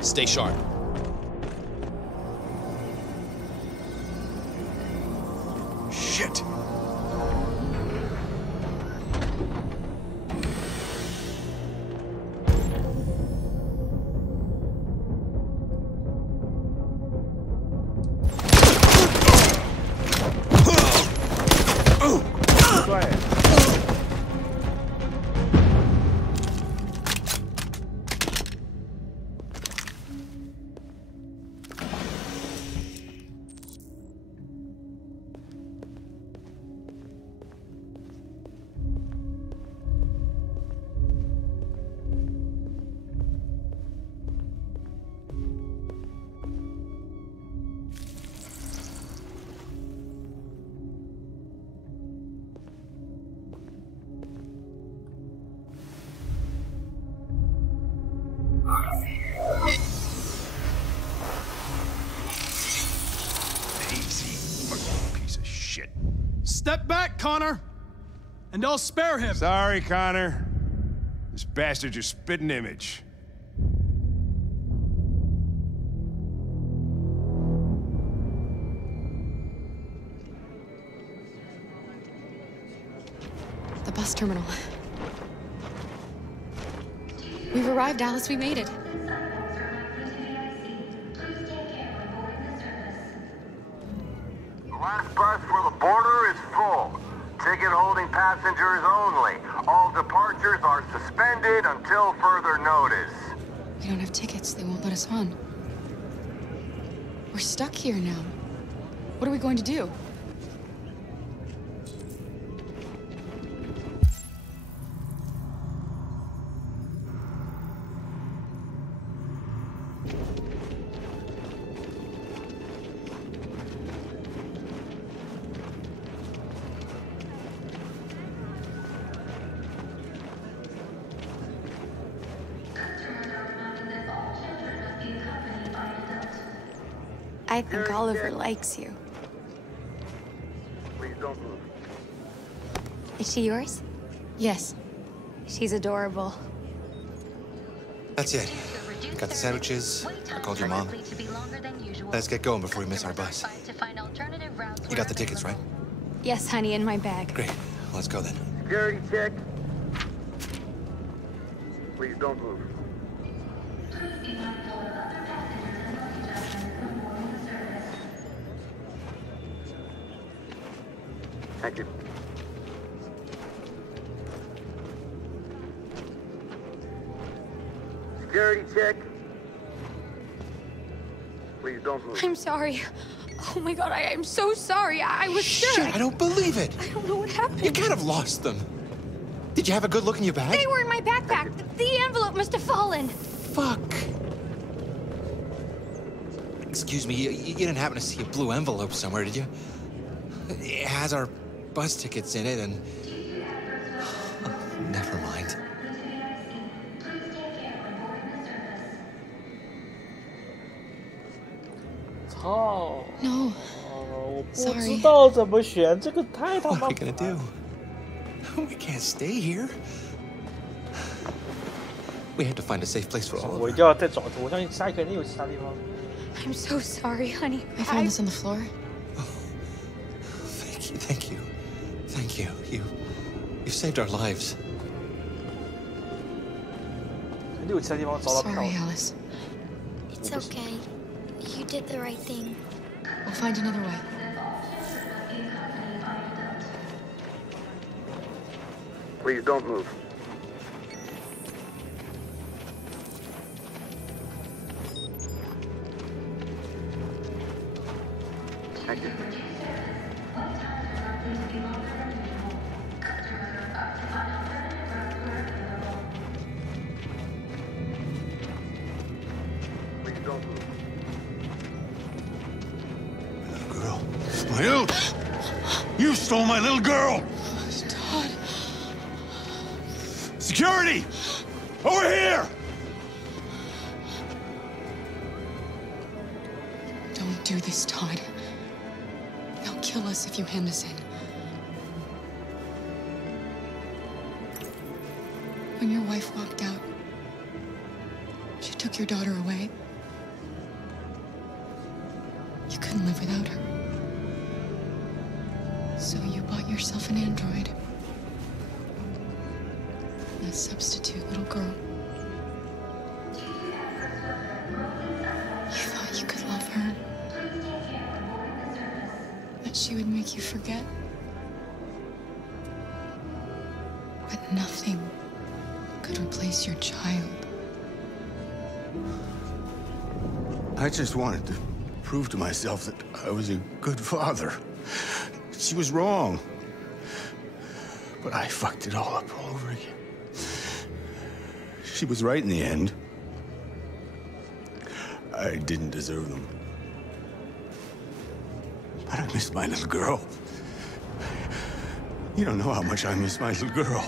Stay sharp. Shit! Easy, fucking piece of shit. Step back, Connor, and I'll spare him. Sorry, Connor. This bastard's your spitting image. The bus terminal. We've arrived, Alice. We made it. The last bus for the border is full. Ticket holding passengers only. All departures are suspended until further notice. We don't have tickets. They won't let us on. We're stuck here now. What are we going to do? I think Oliver likes you. Please don't move. Is she yours? Yes. She's adorable. That's it. Got the sandwiches. I called your mom. Let's get going before we miss our bus. You got the tickets, right? Yes, honey, in my bag. Great. Let's go then. Security check. Please don't move. Thank you. Security check. Please don't move. I'm sorry. Oh my god, I'm so sorry. I was sure. Shit, I don't believe it. I don't know what happened. You can't have lost them. Did you have a good look in your bag? They were in my backpack. The envelope must have fallen. Fuck. Excuse me, you didn't happen to see a blue envelope somewhere, did you? It has our bus tickets in it, and... Never mind. No. 我不 Sorry. 知道怎么选，这个太他 What 妈 are we gonna do? We can't stay here. We have to find a safe place for all 我 of 一 us. 定要再找，我相信下一个肯定有其他地方。 I'm so sorry, honey. I found this on the floor. Thank you. Thank you. You saved our lives. 肯定有其他地方找到票。 Sorry, Alice. It's okay. You did the right thing. We'll find another way. Please don't move. Thank you. Please don't move. Girl. You! You stole my little girl! Todd. Security! Over here! Don't do this, Todd. They'll kill us if you hand us in. When your wife walked out, she took your daughter away. You couldn't live without her. So you bought yourself an android. A substitute little girl. You thought you could love her. That she would make you forget. But nothing could replace your child. I just wanted to prove to myself that I was a good father. She was wrong. But I fucked it all up all over again. She was right in the end. I didn't deserve them. But I miss my little girl. You don't know how much I miss my little girl.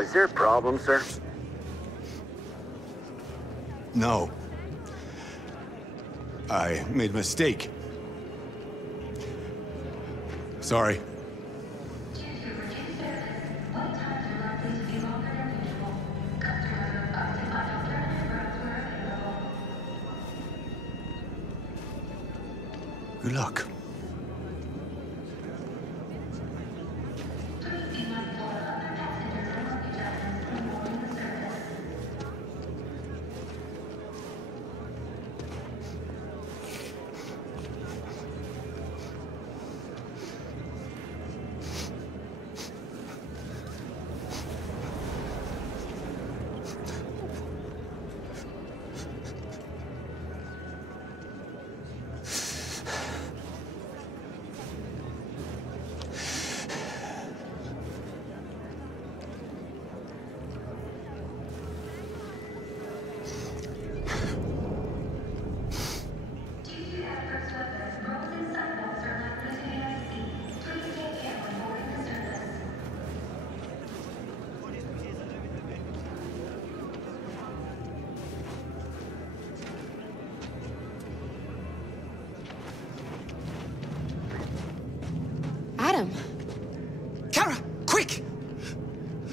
Is there a problem, sir? No. I made a mistake. Sorry. Good luck. Adam. Kara, quick!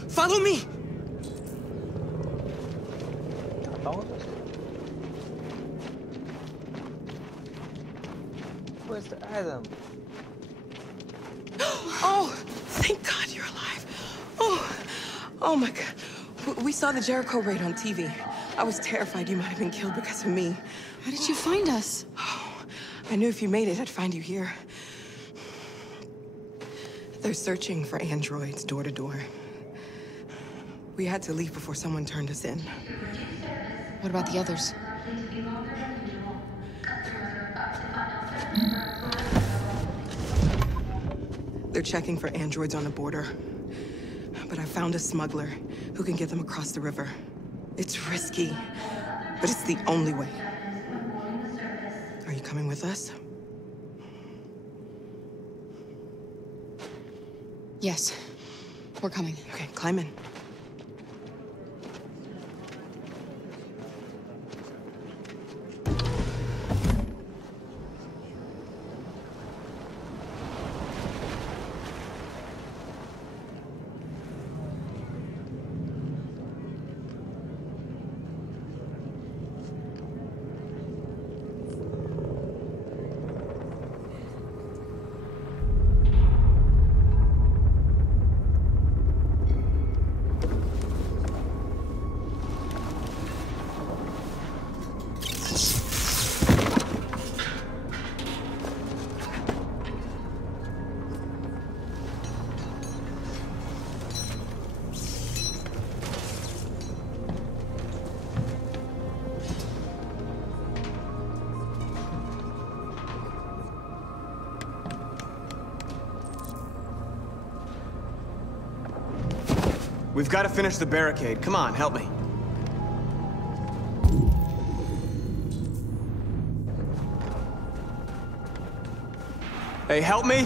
Follow me! Where's Adam? Oh, thank God you're alive. Oh my God. We saw the Jericho raid on TV. I was terrified you might have been killed because of me. How did you find us? Oh, I knew if you made it, I'd find you here. They're searching for androids door to door. We had to leave before someone turned us in. What about the others? They're checking for androids on the border. But I found a smuggler who can get them across the river. It's risky, but it's the only way. Are you coming with us? Yes. We're coming. Okay, climb in. We've got to finish the barricade. Come on, help me. Hey, help me!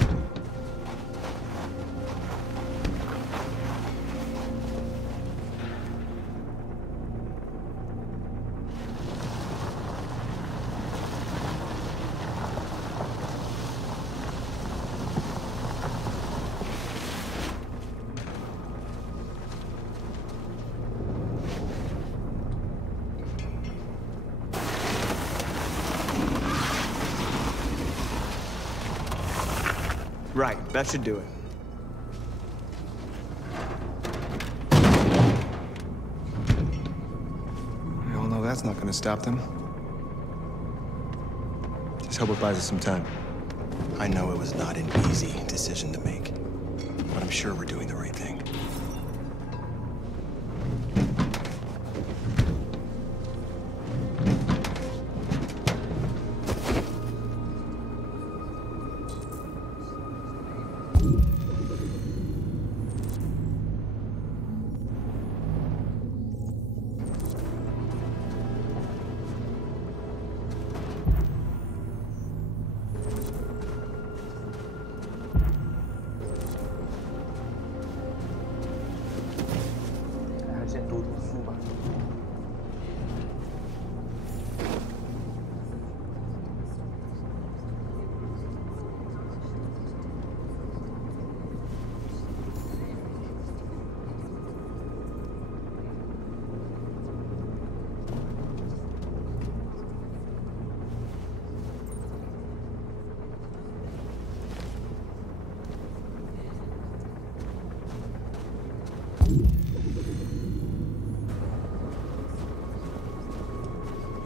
Right, that should do it. We all know that's not gonna stop them. Just hope it buys us some time. I know it was not an easy decision to make, but I'm sure we're doing the right thing.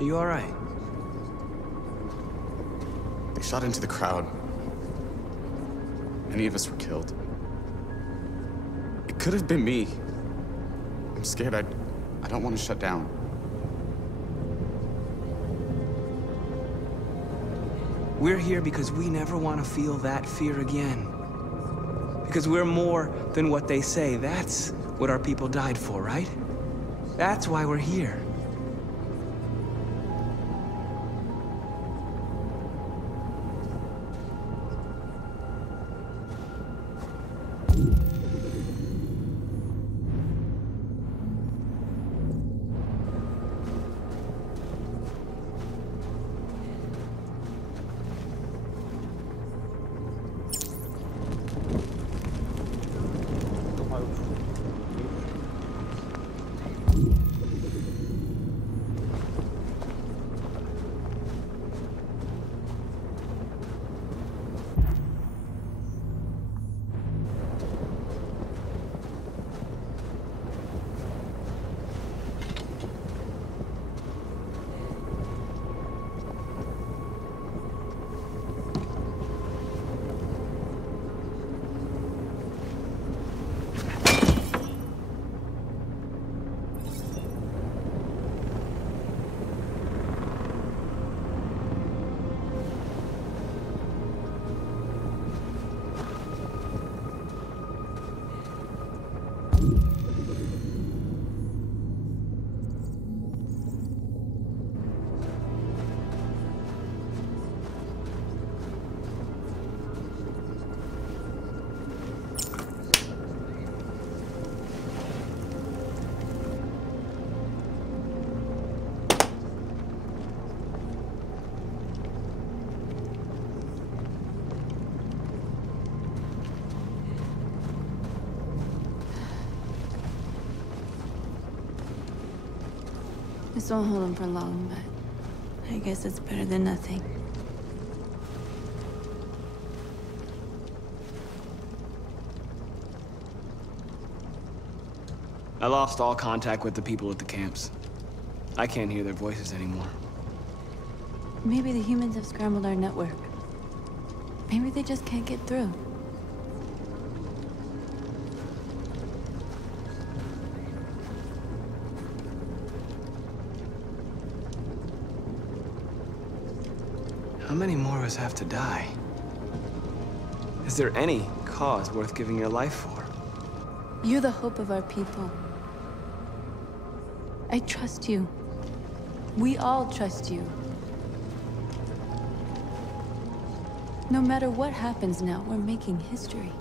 you all right? They shot into the crowd. Many of us were killed. It could have been me. I'm scared. I don't want to shut down. We're here because we never want to feel that fear again. Because we're more than what they say. That's what our people died for, right? That's why we're here. This won't hold him for long, but I guess it's better than nothing. I lost all contact with the people at the camps. I can't hear their voices anymore. Maybe the humans have scrambled our network. Maybe they just can't get through. How many more of us have to die? Is there any cause worth giving your life for? You're the hope of our people. I trust you. We all trust you. No matter what happens now, we're making history.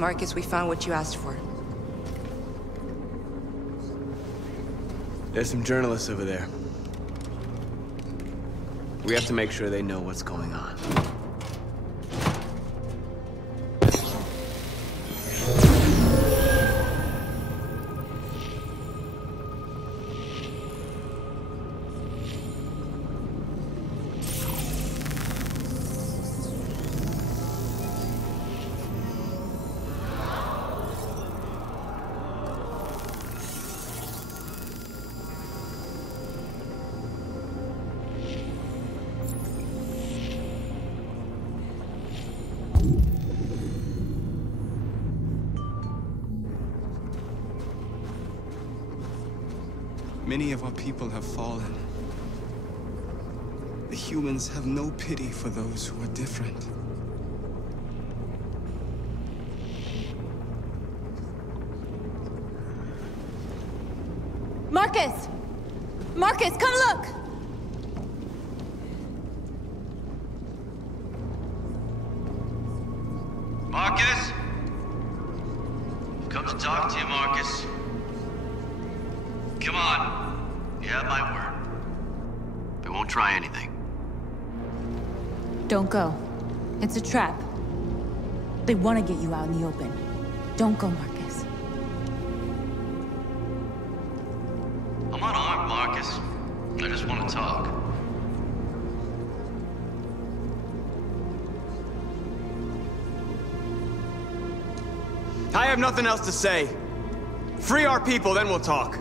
Marcus, we found what you asked for. There's some journalists over there. We have to make sure they know what's going on. Many of our people have fallen. The humans have no pity for those who are different. Marcus! Marcus, come look! Marcus? Come to talk to you, Marcus. Come on. You have my word. We won't try anything. Don't go. It's a trap. They want to get you out in the open. Don't go, Marcus. I'm not armed, Marcus. I just want to talk. I have nothing else to say. Free our people, then we'll talk.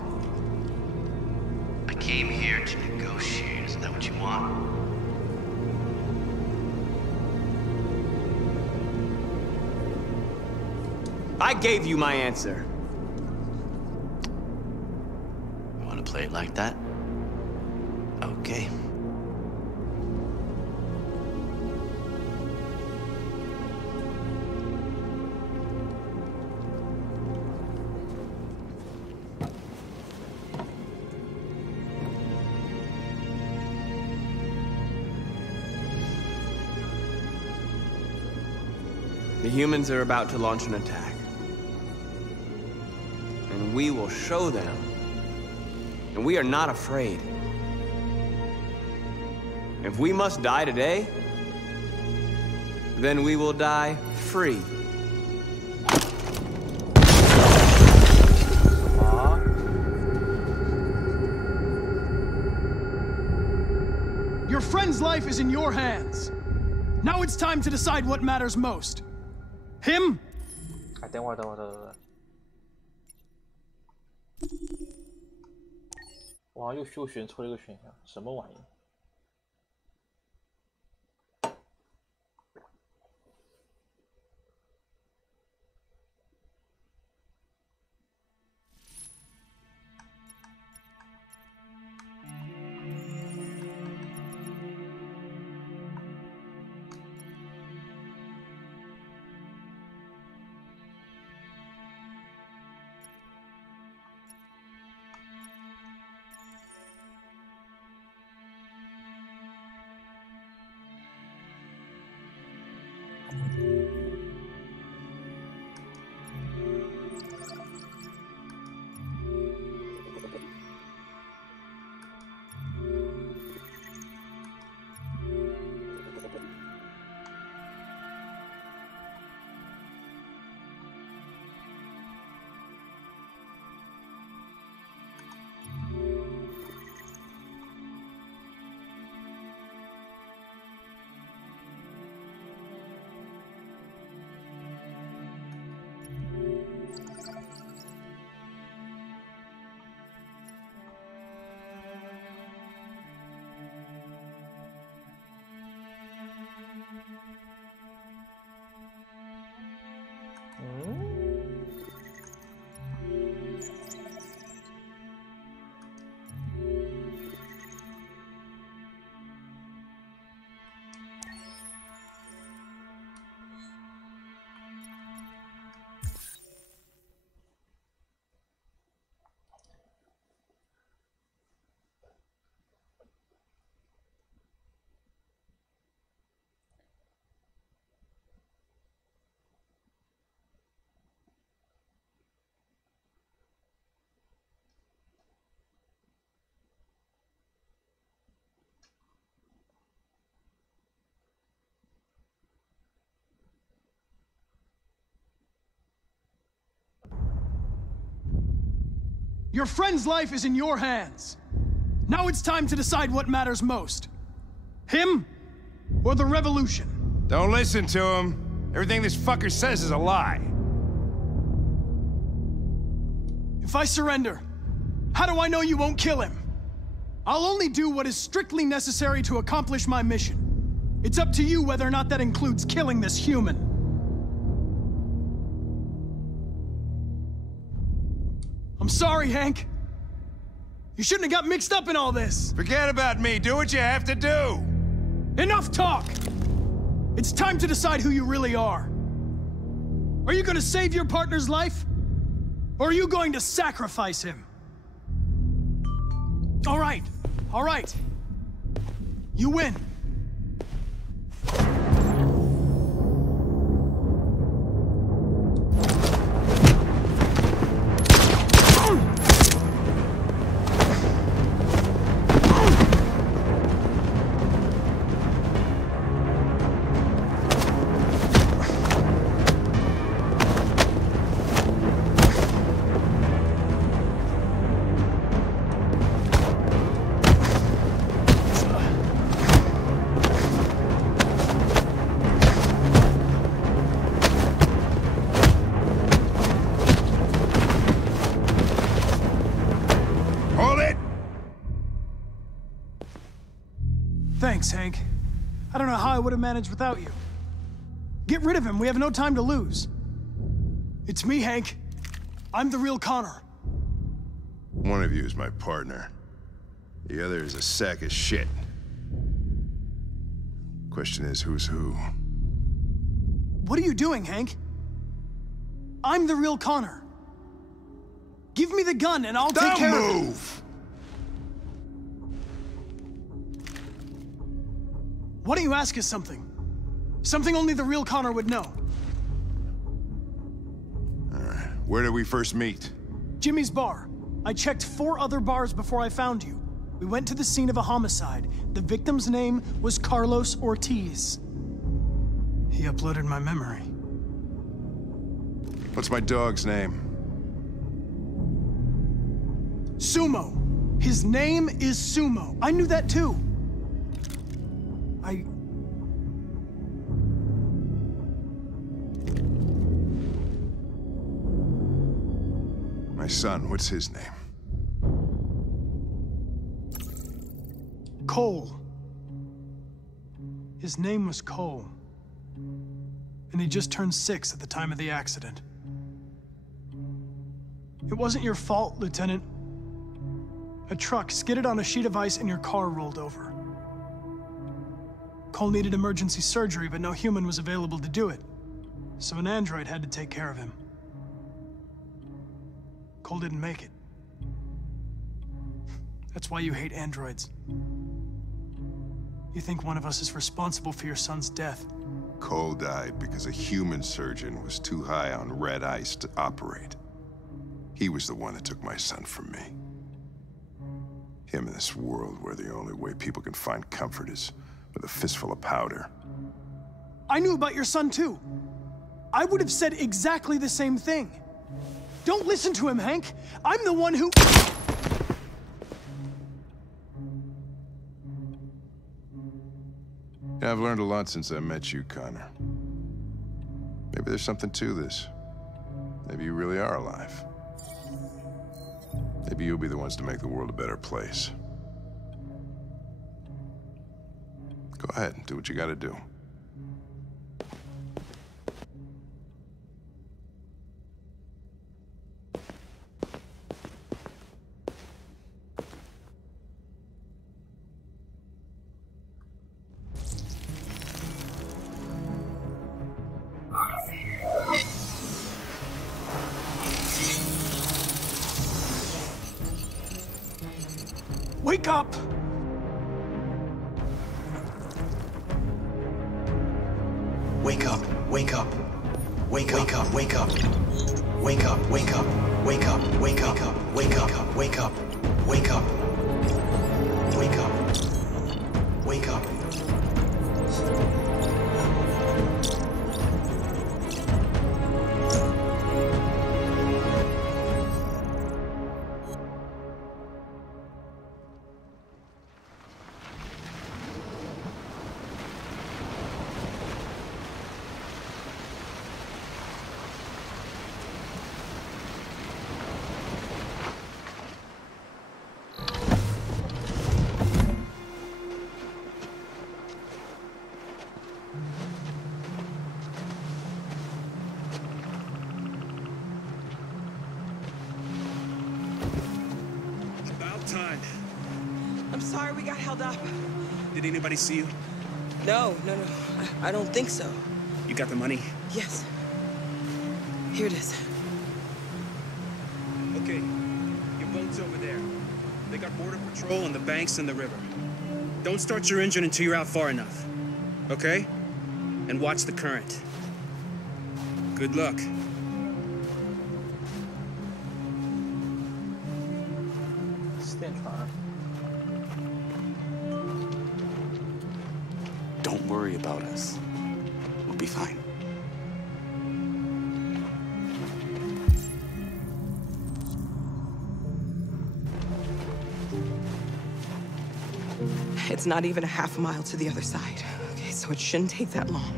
I came here to negotiate. Isn't that what you want? I gave you my answer. You want to play it like that? Okay. The humans are about to launch an attack. And we will show them. And we are not afraid. If we must die today, then we will die free. Your friend's life is in your hands. Now it's time to decide what matters most. Him? 哎，等会儿，等会儿，等会儿。我好像又选错了一个选项，什么玩意？Your friend's life is in your hands. Now it's time to decide what matters most. Him or the revolution? Don't listen to him. Everything this fucker says is a lie. If I surrender, how do I know you won't kill him? I'll only do what is strictly necessary to accomplish my mission. It's up to you whether or not that includes killing this human. I'm sorry, Hank. You shouldn't have got mixed up in all this. Forget about me. Do what you have to do. Enough talk! It's time to decide who you really are. Are you going to save your partner's life? Or are you going to sacrifice him? All right. All right. You win. I would have managed without you. Get rid of him. We have no time to lose. It's me, Hank. I'm the real Connor. One of you is my partner. The other is a sack of shit. Question is, who's who? What are you doing, Hank? I'm the real Connor. Give me the gun and I'll take care of it. Don't move! Why don't you ask us something? Something only the real Connor would know. All right. Where did we first meet? Jimmy's bar. I checked 4 other bars before I found you. We went to the scene of a homicide. The victim's name was Carlos Ortiz. He uploaded my memory. What's my dog's name? Sumo. His name is Sumo. I knew that too. My son, what's his name? Cole. His name was Cole. And he just turned 6 at the time of the accident. It wasn't your fault, Lieutenant. A truck skidded on a sheet of ice and your car rolled over. Cole needed emergency surgery, but no human was available to do it. So an android had to take care of him. Cole didn't make it. That's why you hate androids. You think one of us is responsible for your son's death. Cole died because a human surgeon was too high on red ice to operate. He was the one that took my son from me. Him in this world where the only way people can find comfort is with a fistful of powder. I knew about your son too. I would have said exactly the same thing. Don't listen to him, Hank. I'm the one who... Yeah, I've learned a lot since I met you, Connor. Maybe there's something to this. Maybe you really are alive. Maybe you'll be the ones to make the world a better place. Go ahead, do what you gotta do. Wake up! Wake up, wake up. Wake up, wake up, wake up. Wake up, wake up, wake up, wake up, wake up, wake up, wake up. Wake up. Wake up. Time. I'm sorry we got held up. Did anybody see you? No. I don't think so. You got the money? Yes. Here it is. Okay. Your boat's over there. They got border patrol on the banks and the river. Don't start your engine until you're out far enough. Okay? And watch the current. Good luck. Don't worry about us. We'll be fine. It's not even a half a mile to the other side. Okay, so it shouldn't take that long.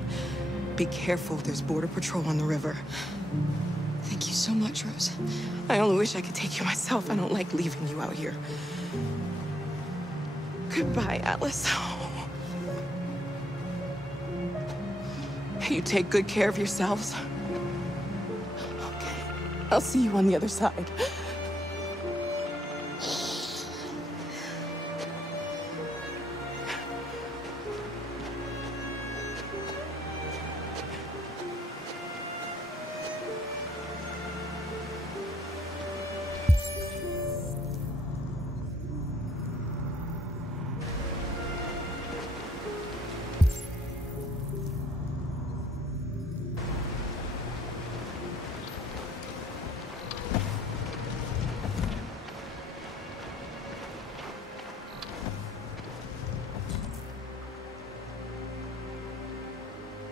Be careful, there's border patrol on the river. Thank you so much, Rose. I only wish I could take you myself. I don't like leaving you out here. Goodbye, Alice. You take good care of yourselves. Okay. I'll see you on the other side.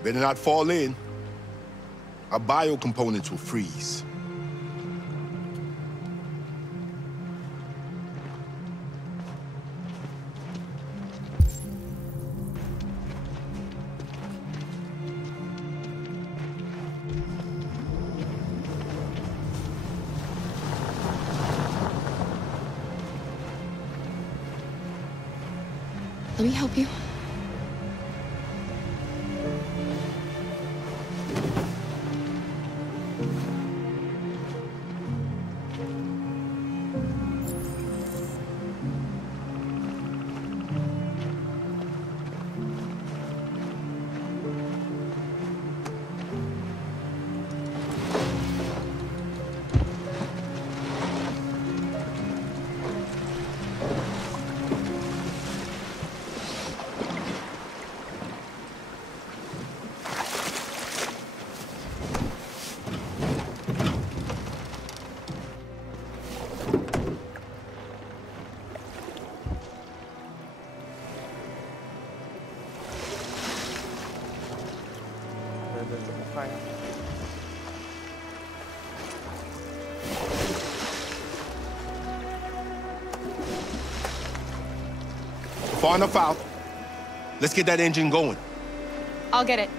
Better not fall in. Our bio components will freeze. Let me help you. Far enough out. Let's get that engine going. I'll get it.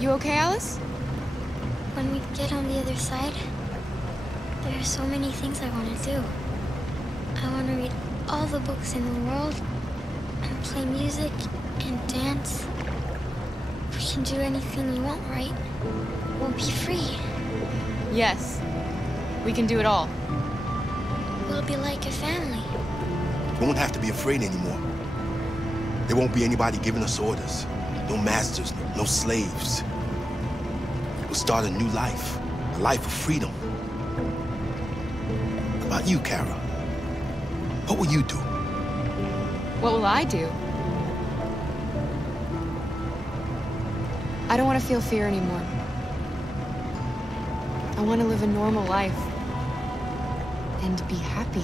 You okay, Alice? When we get on the other side, there are so many things I want to do. I want to read all the books in the world, and play music, and dance. We can do anything we want, right? We'll be free. Yes. We can do it all. We'll be like a family. We won't have to be afraid anymore. There won't be anybody giving us orders. No masters, no slaves. We'll start a new life. A life of freedom. How about you, Kara? What will you do? What will I do? I don't want to feel fear anymore. I want to live a normal life. And be happy.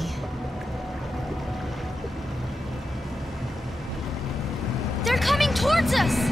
They're coming towards us!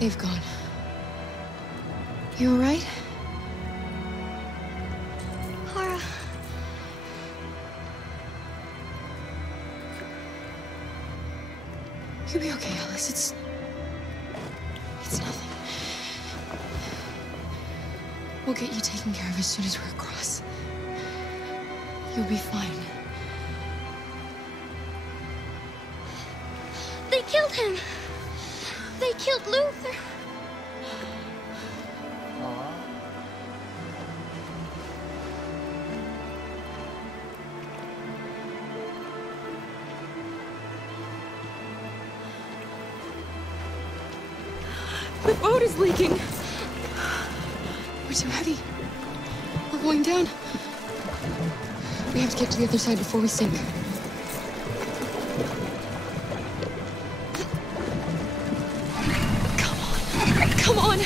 They've gone. You all right? Laura. You'll be okay, Alice. It's nothing. We'll get you taken care of as soon as we're across. You'll be fine. They killed him! They killed Luther! is leaking. We're too heavy. We're going down. We have to get to the other side before we sink. Come on. Come on.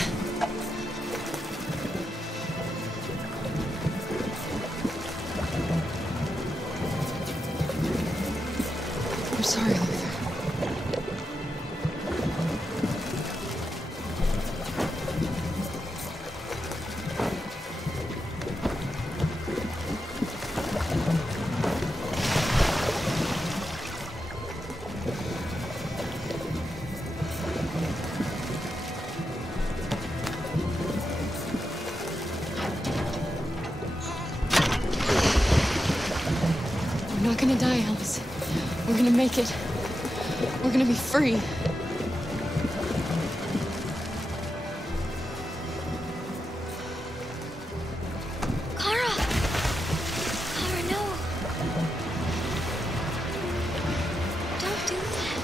I'm sorry, Luther. We're not gonna die, Alice. We're gonna make it. We're gonna be free. Kara! Kara, no! Don't do that.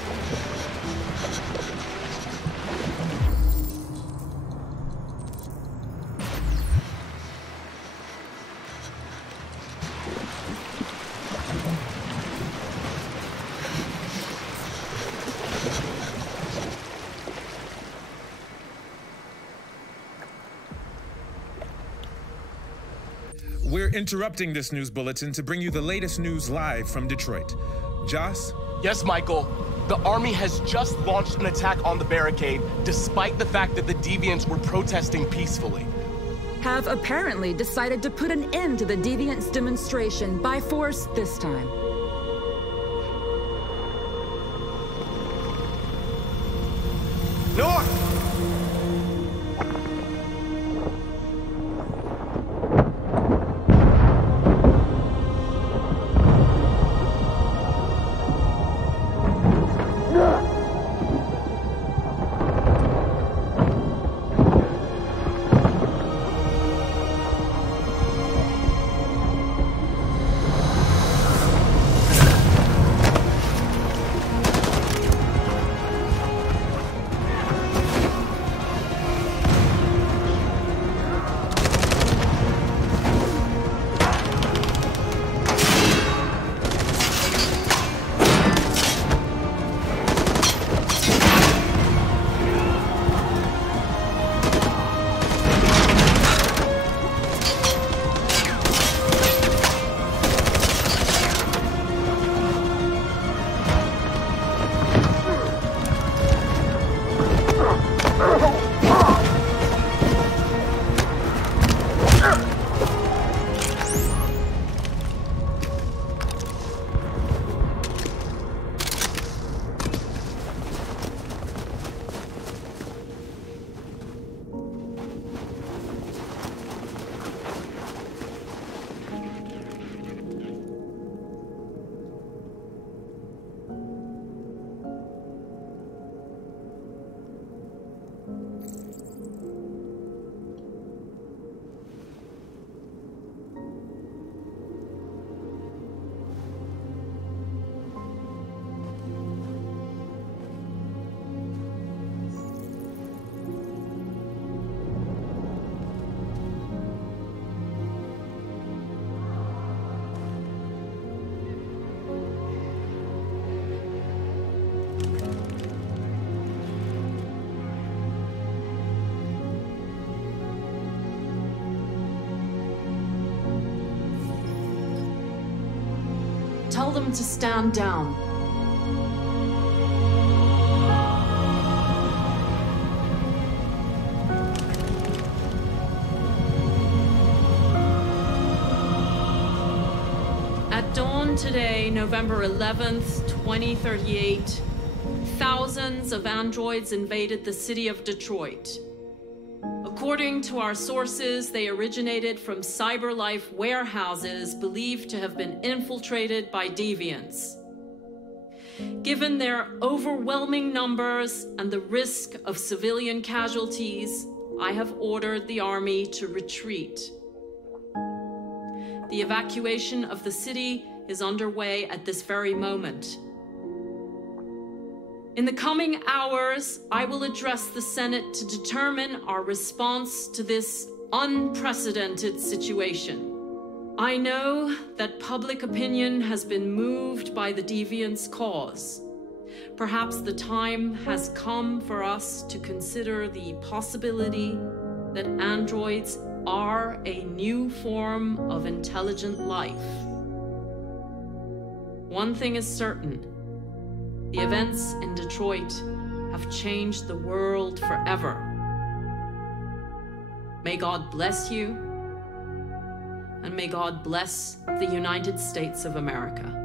We're interrupting this news bulletin to bring you the latest news live from Detroit. Joss? Yes, Michael. The army has just launched an attack on the barricade, despite the fact that the Deviants were protesting peacefully. Have apparently decided to put an end to the Deviants' demonstration by force this time. North! Tell them to stand down. At dawn today, November 11th, 2038, thousands of androids invaded the city of Detroit. According to our sources, they originated from CyberLife warehouses believed to have been infiltrated by deviants. Given their overwhelming numbers and the risk of civilian casualties, I have ordered the army to retreat. The evacuation of the city is underway at this very moment. In the coming hours, I will address the Senate to determine our response to this unprecedented situation. I know that public opinion has been moved by the Deviants' cause. Perhaps the time has come for us to consider the possibility that androids are a new form of intelligent life. One thing is certain: the events in Detroit have changed the world forever. May God bless you, and may God bless the United States of America.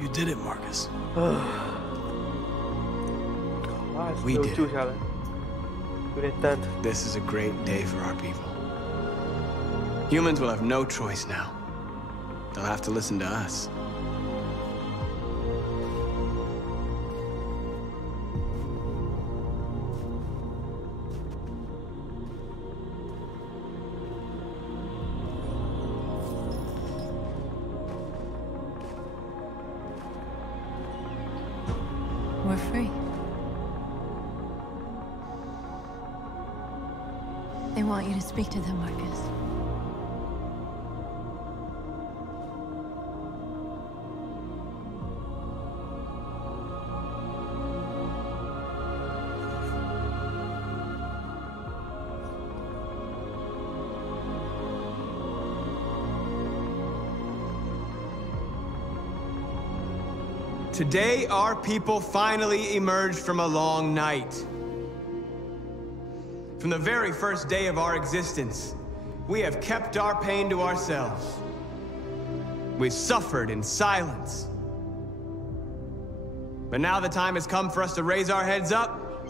You did it, Marcus. We did it. This is a great day for our people. Humans will have no choice now. They'll have to listen to us. We're free. They want you to speak to them, Marcus. Today, our people finally emerged from a long night. From the very first day of our existence, we have kept our pain to ourselves. We've suffered in silence. But now the time has come for us to raise our heads up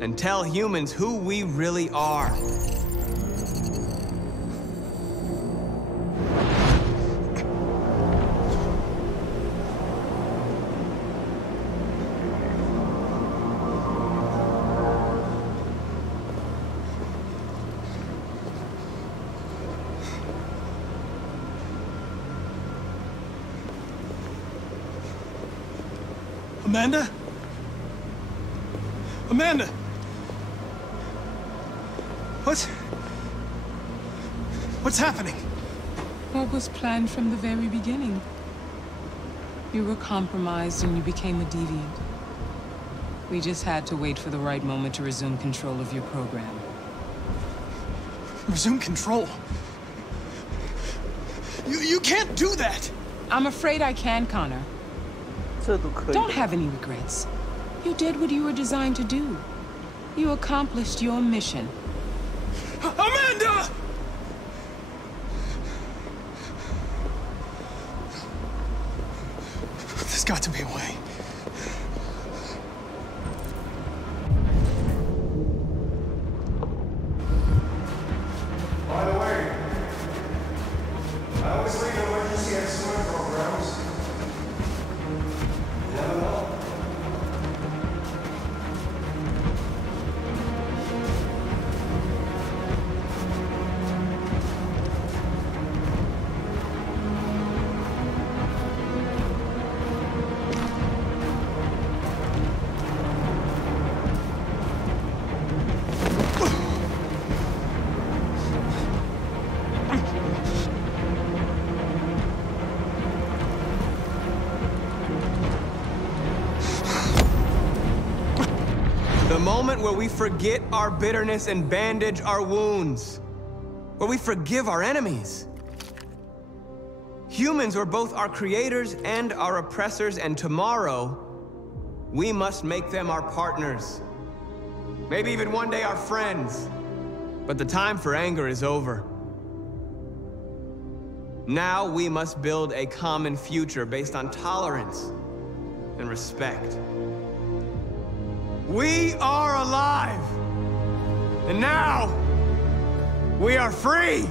and tell humans who we really are. Amanda? Amanda! What's happening? What was planned from the very beginning? You were compromised and you became a deviant. We just had to wait for the right moment to resume control of your program. Resume control? You can't do that! I'm afraid I can, Connor. Don't have any regrets. You did what you were designed to do. You accomplished your mission. Amanda! There's got to be a way. By the way, I always leave emergency excellent programs. You never know. The moment where we forget our bitterness and bandage our wounds. Where we forgive our enemies. Humans were both our creators and our oppressors, and tomorrow, we must make them our partners. Maybe even one day our friends. But the time for anger is over. Now we must build a common future based on tolerance and respect. We are alive! And now, we are free!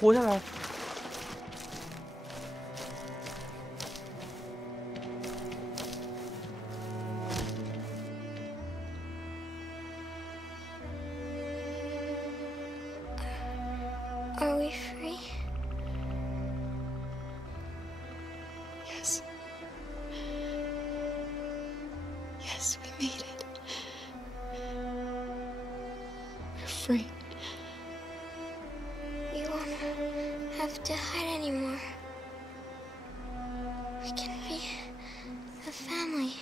活下来。Are we free? Yes. Yes, we made it. We're free. We won't have to hide anymore. We can be a family.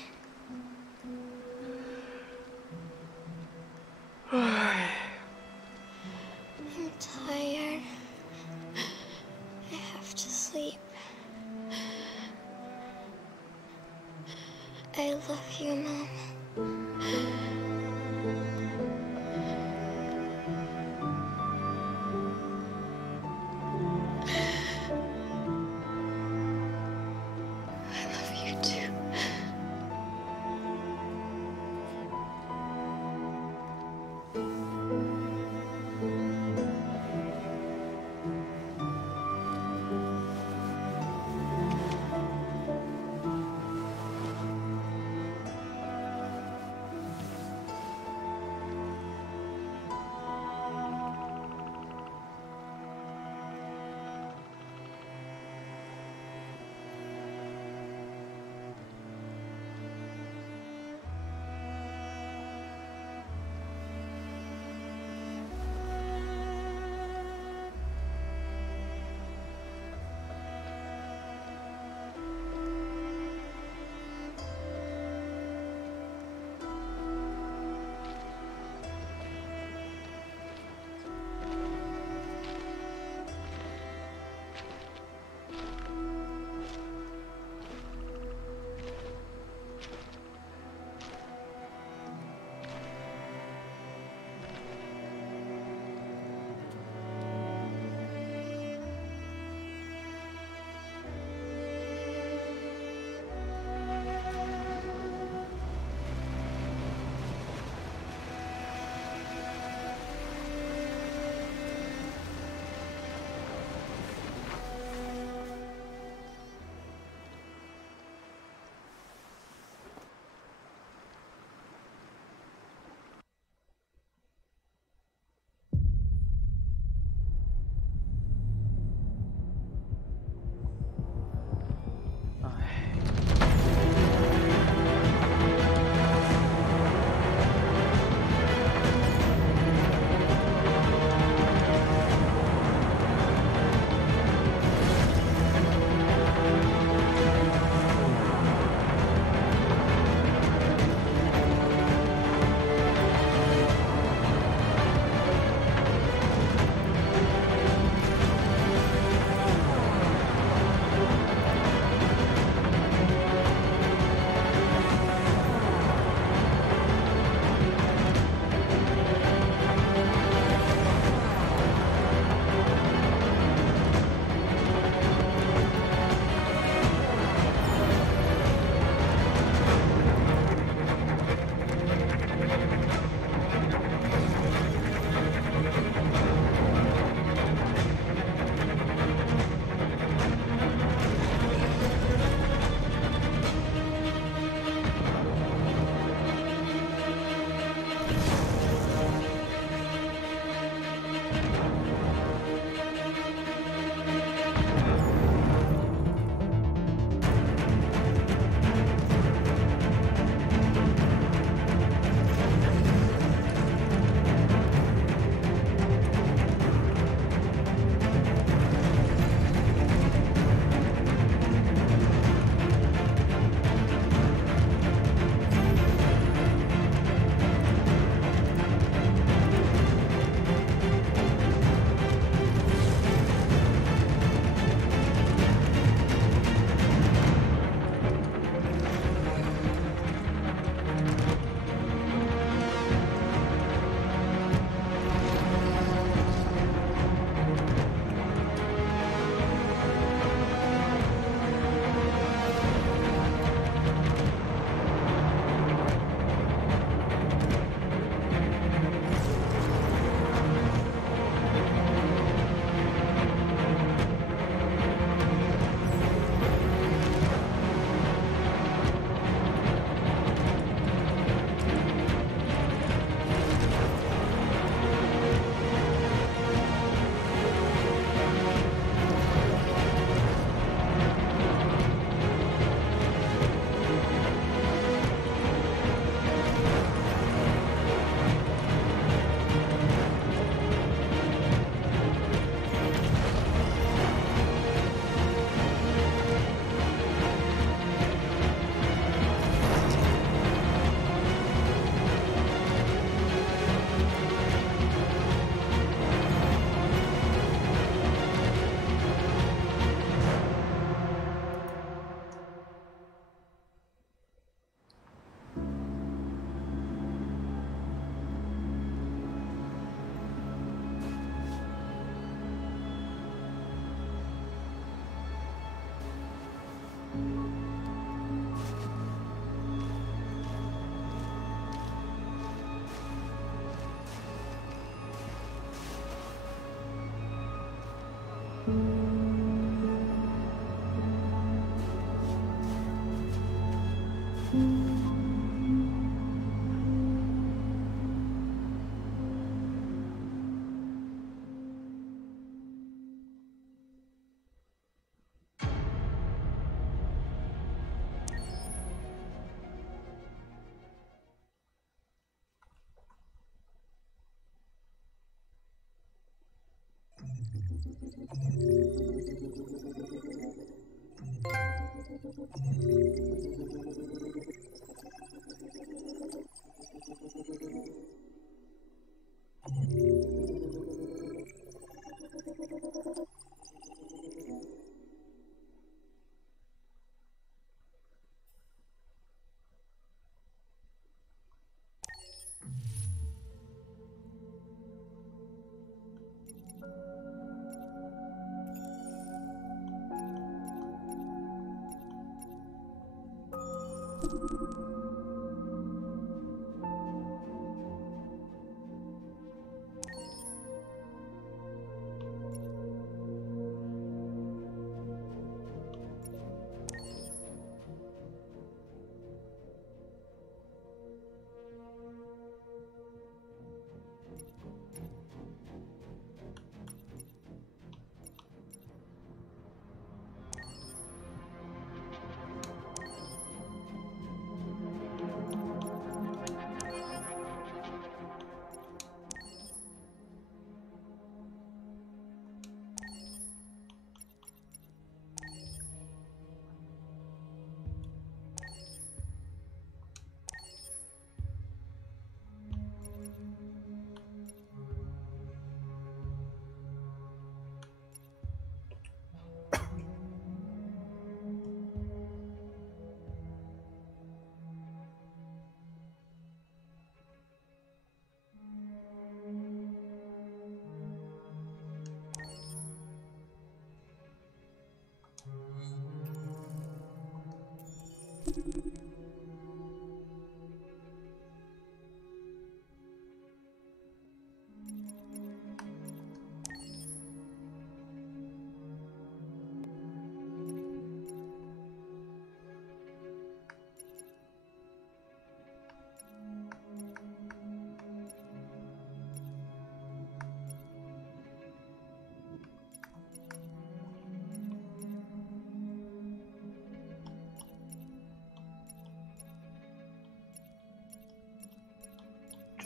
I'm tired. I have to sleep. I love you, Mom. I love you too.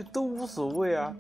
这都无所谓啊。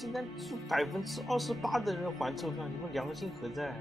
竟然出28%的人还车票，你们良心何在？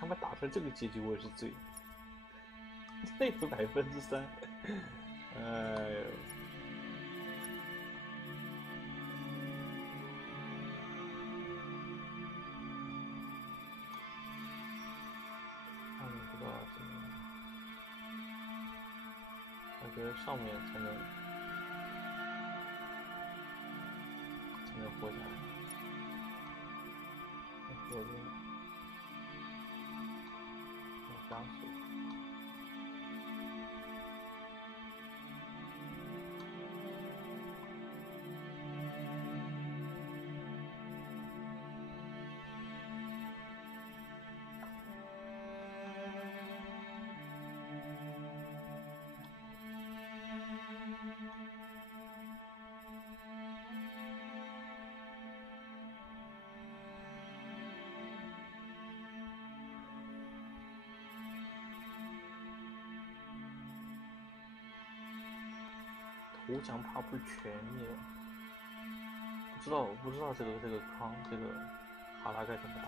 他们打出来这个结局，我也是醉。这有3%，哎呦！上面不知道怎么样，我觉得上面才能活下来。左边。加速。投降怕不是全灭了，不知道这个康这个哈拉该怎么打，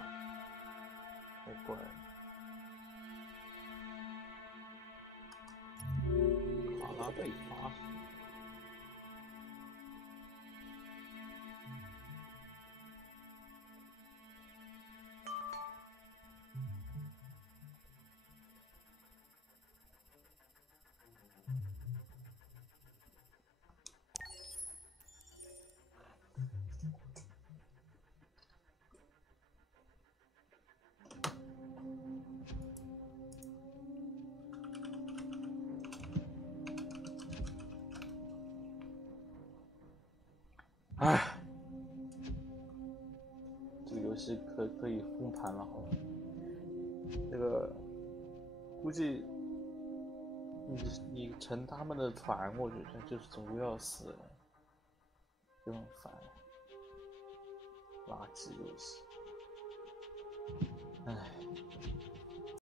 太怪了。哈拉被发死。唉，这个游戏可以封盘了，好吧？这个估计你乘他们的船过去，就是总归要死了，就很烦，垃圾游戏。唉。